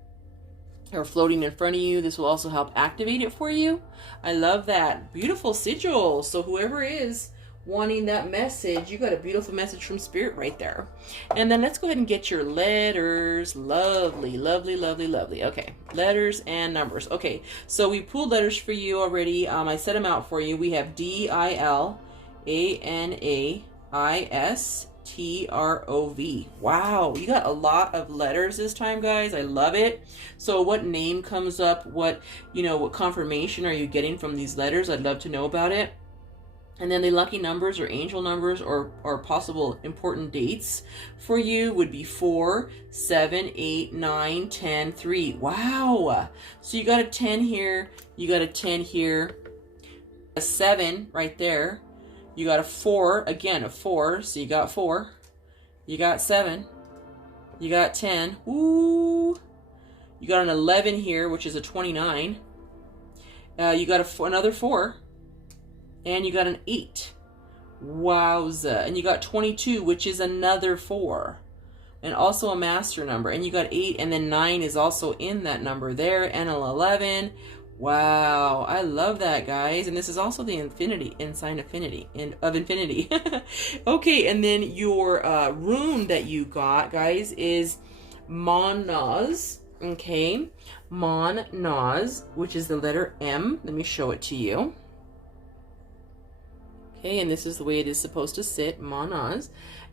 or floating in front of you. This will also help activate it for you. I love that. Beautiful sigil. So whoever is wanting that message, you got a beautiful message from Spirit right there. And then let's go ahead and get your letters. Lovely, lovely, lovely, lovely. Okay, letters and numbers. Okay, so we pulled letters for you already. I set them out for you. We have D-I-L-A-N-A-I-S T-R-O-V. Wow, you got a lot of letters this time, guys. I love it. So what name comes up? What confirmation are you getting from these letters? I'd love to know about it. And then the lucky numbers or angel numbers or possible important dates for you would be 4, 7, 8, 9, 10, 3. Wow. So you got a 10 here. You got a 10 here. A 7 right there. You got a 4, again, a 4, so you got 4. You got 7. You got 10. Ooh. You got an 11 here, which is a 29. You got another 4. And you got an 8. Wowza. And you got 22, which is another 4. And also a master number. And you got 8, and then 9 is also in that number there. And an 11. Wow, I love that, guys. And this is also the infinity, sign of infinity. Okay, and then your rune that you got, guys, is Mon-Naz. Okay, Mon-Naz, which is the letter M. Let me show it to you. Okay, and this is the way it is supposed to sit, Mon-Naz.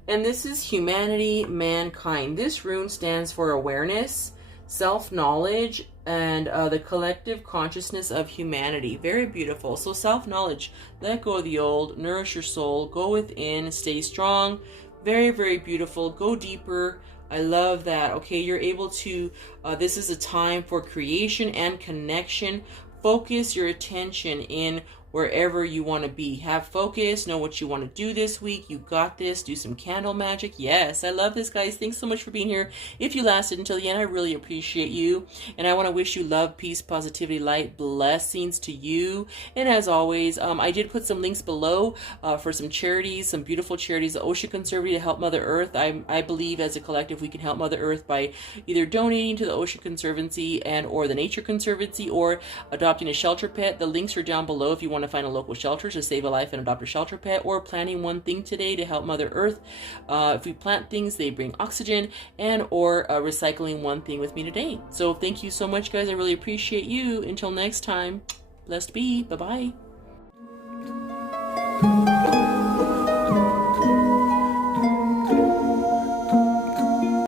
And this is humanity, mankind. This rune stands for awareness, self-knowledge, and the collective consciousness of humanity. Very beautiful. So self-knowledge, let go of the old, nourish your soul, go within, stay strong. Very, very beautiful. Go deeper. I love that. Okay, you're able to, this is a time for creation and connection. Focus your attention in wherever you want to be. Have focus, know what you want to do this week. You got this. Do some candle magic. Yes, I love this, guys. Thanks so much for being here. If you lasted until the end, I really appreciate you. And I want to wish you love, peace, positivity, light, blessings to you. And as always, I did put some links below for some charities, some beautiful charities. The Ocean Conservancy to help Mother Earth. I believe as a collective we can help Mother Earth by either donating to the Ocean Conservancy and or the Nature Conservancy, or adopting a shelter pet, the links are down below if you want to find a local shelter to save a life and adopt a shelter pet, or planting one thing today to help Mother Earth. If we plant things, they bring oxygen, and or recycling one thing with me today. So thank you so much, guys. I really appreciate you. Until next time, blessed be. Bye-bye.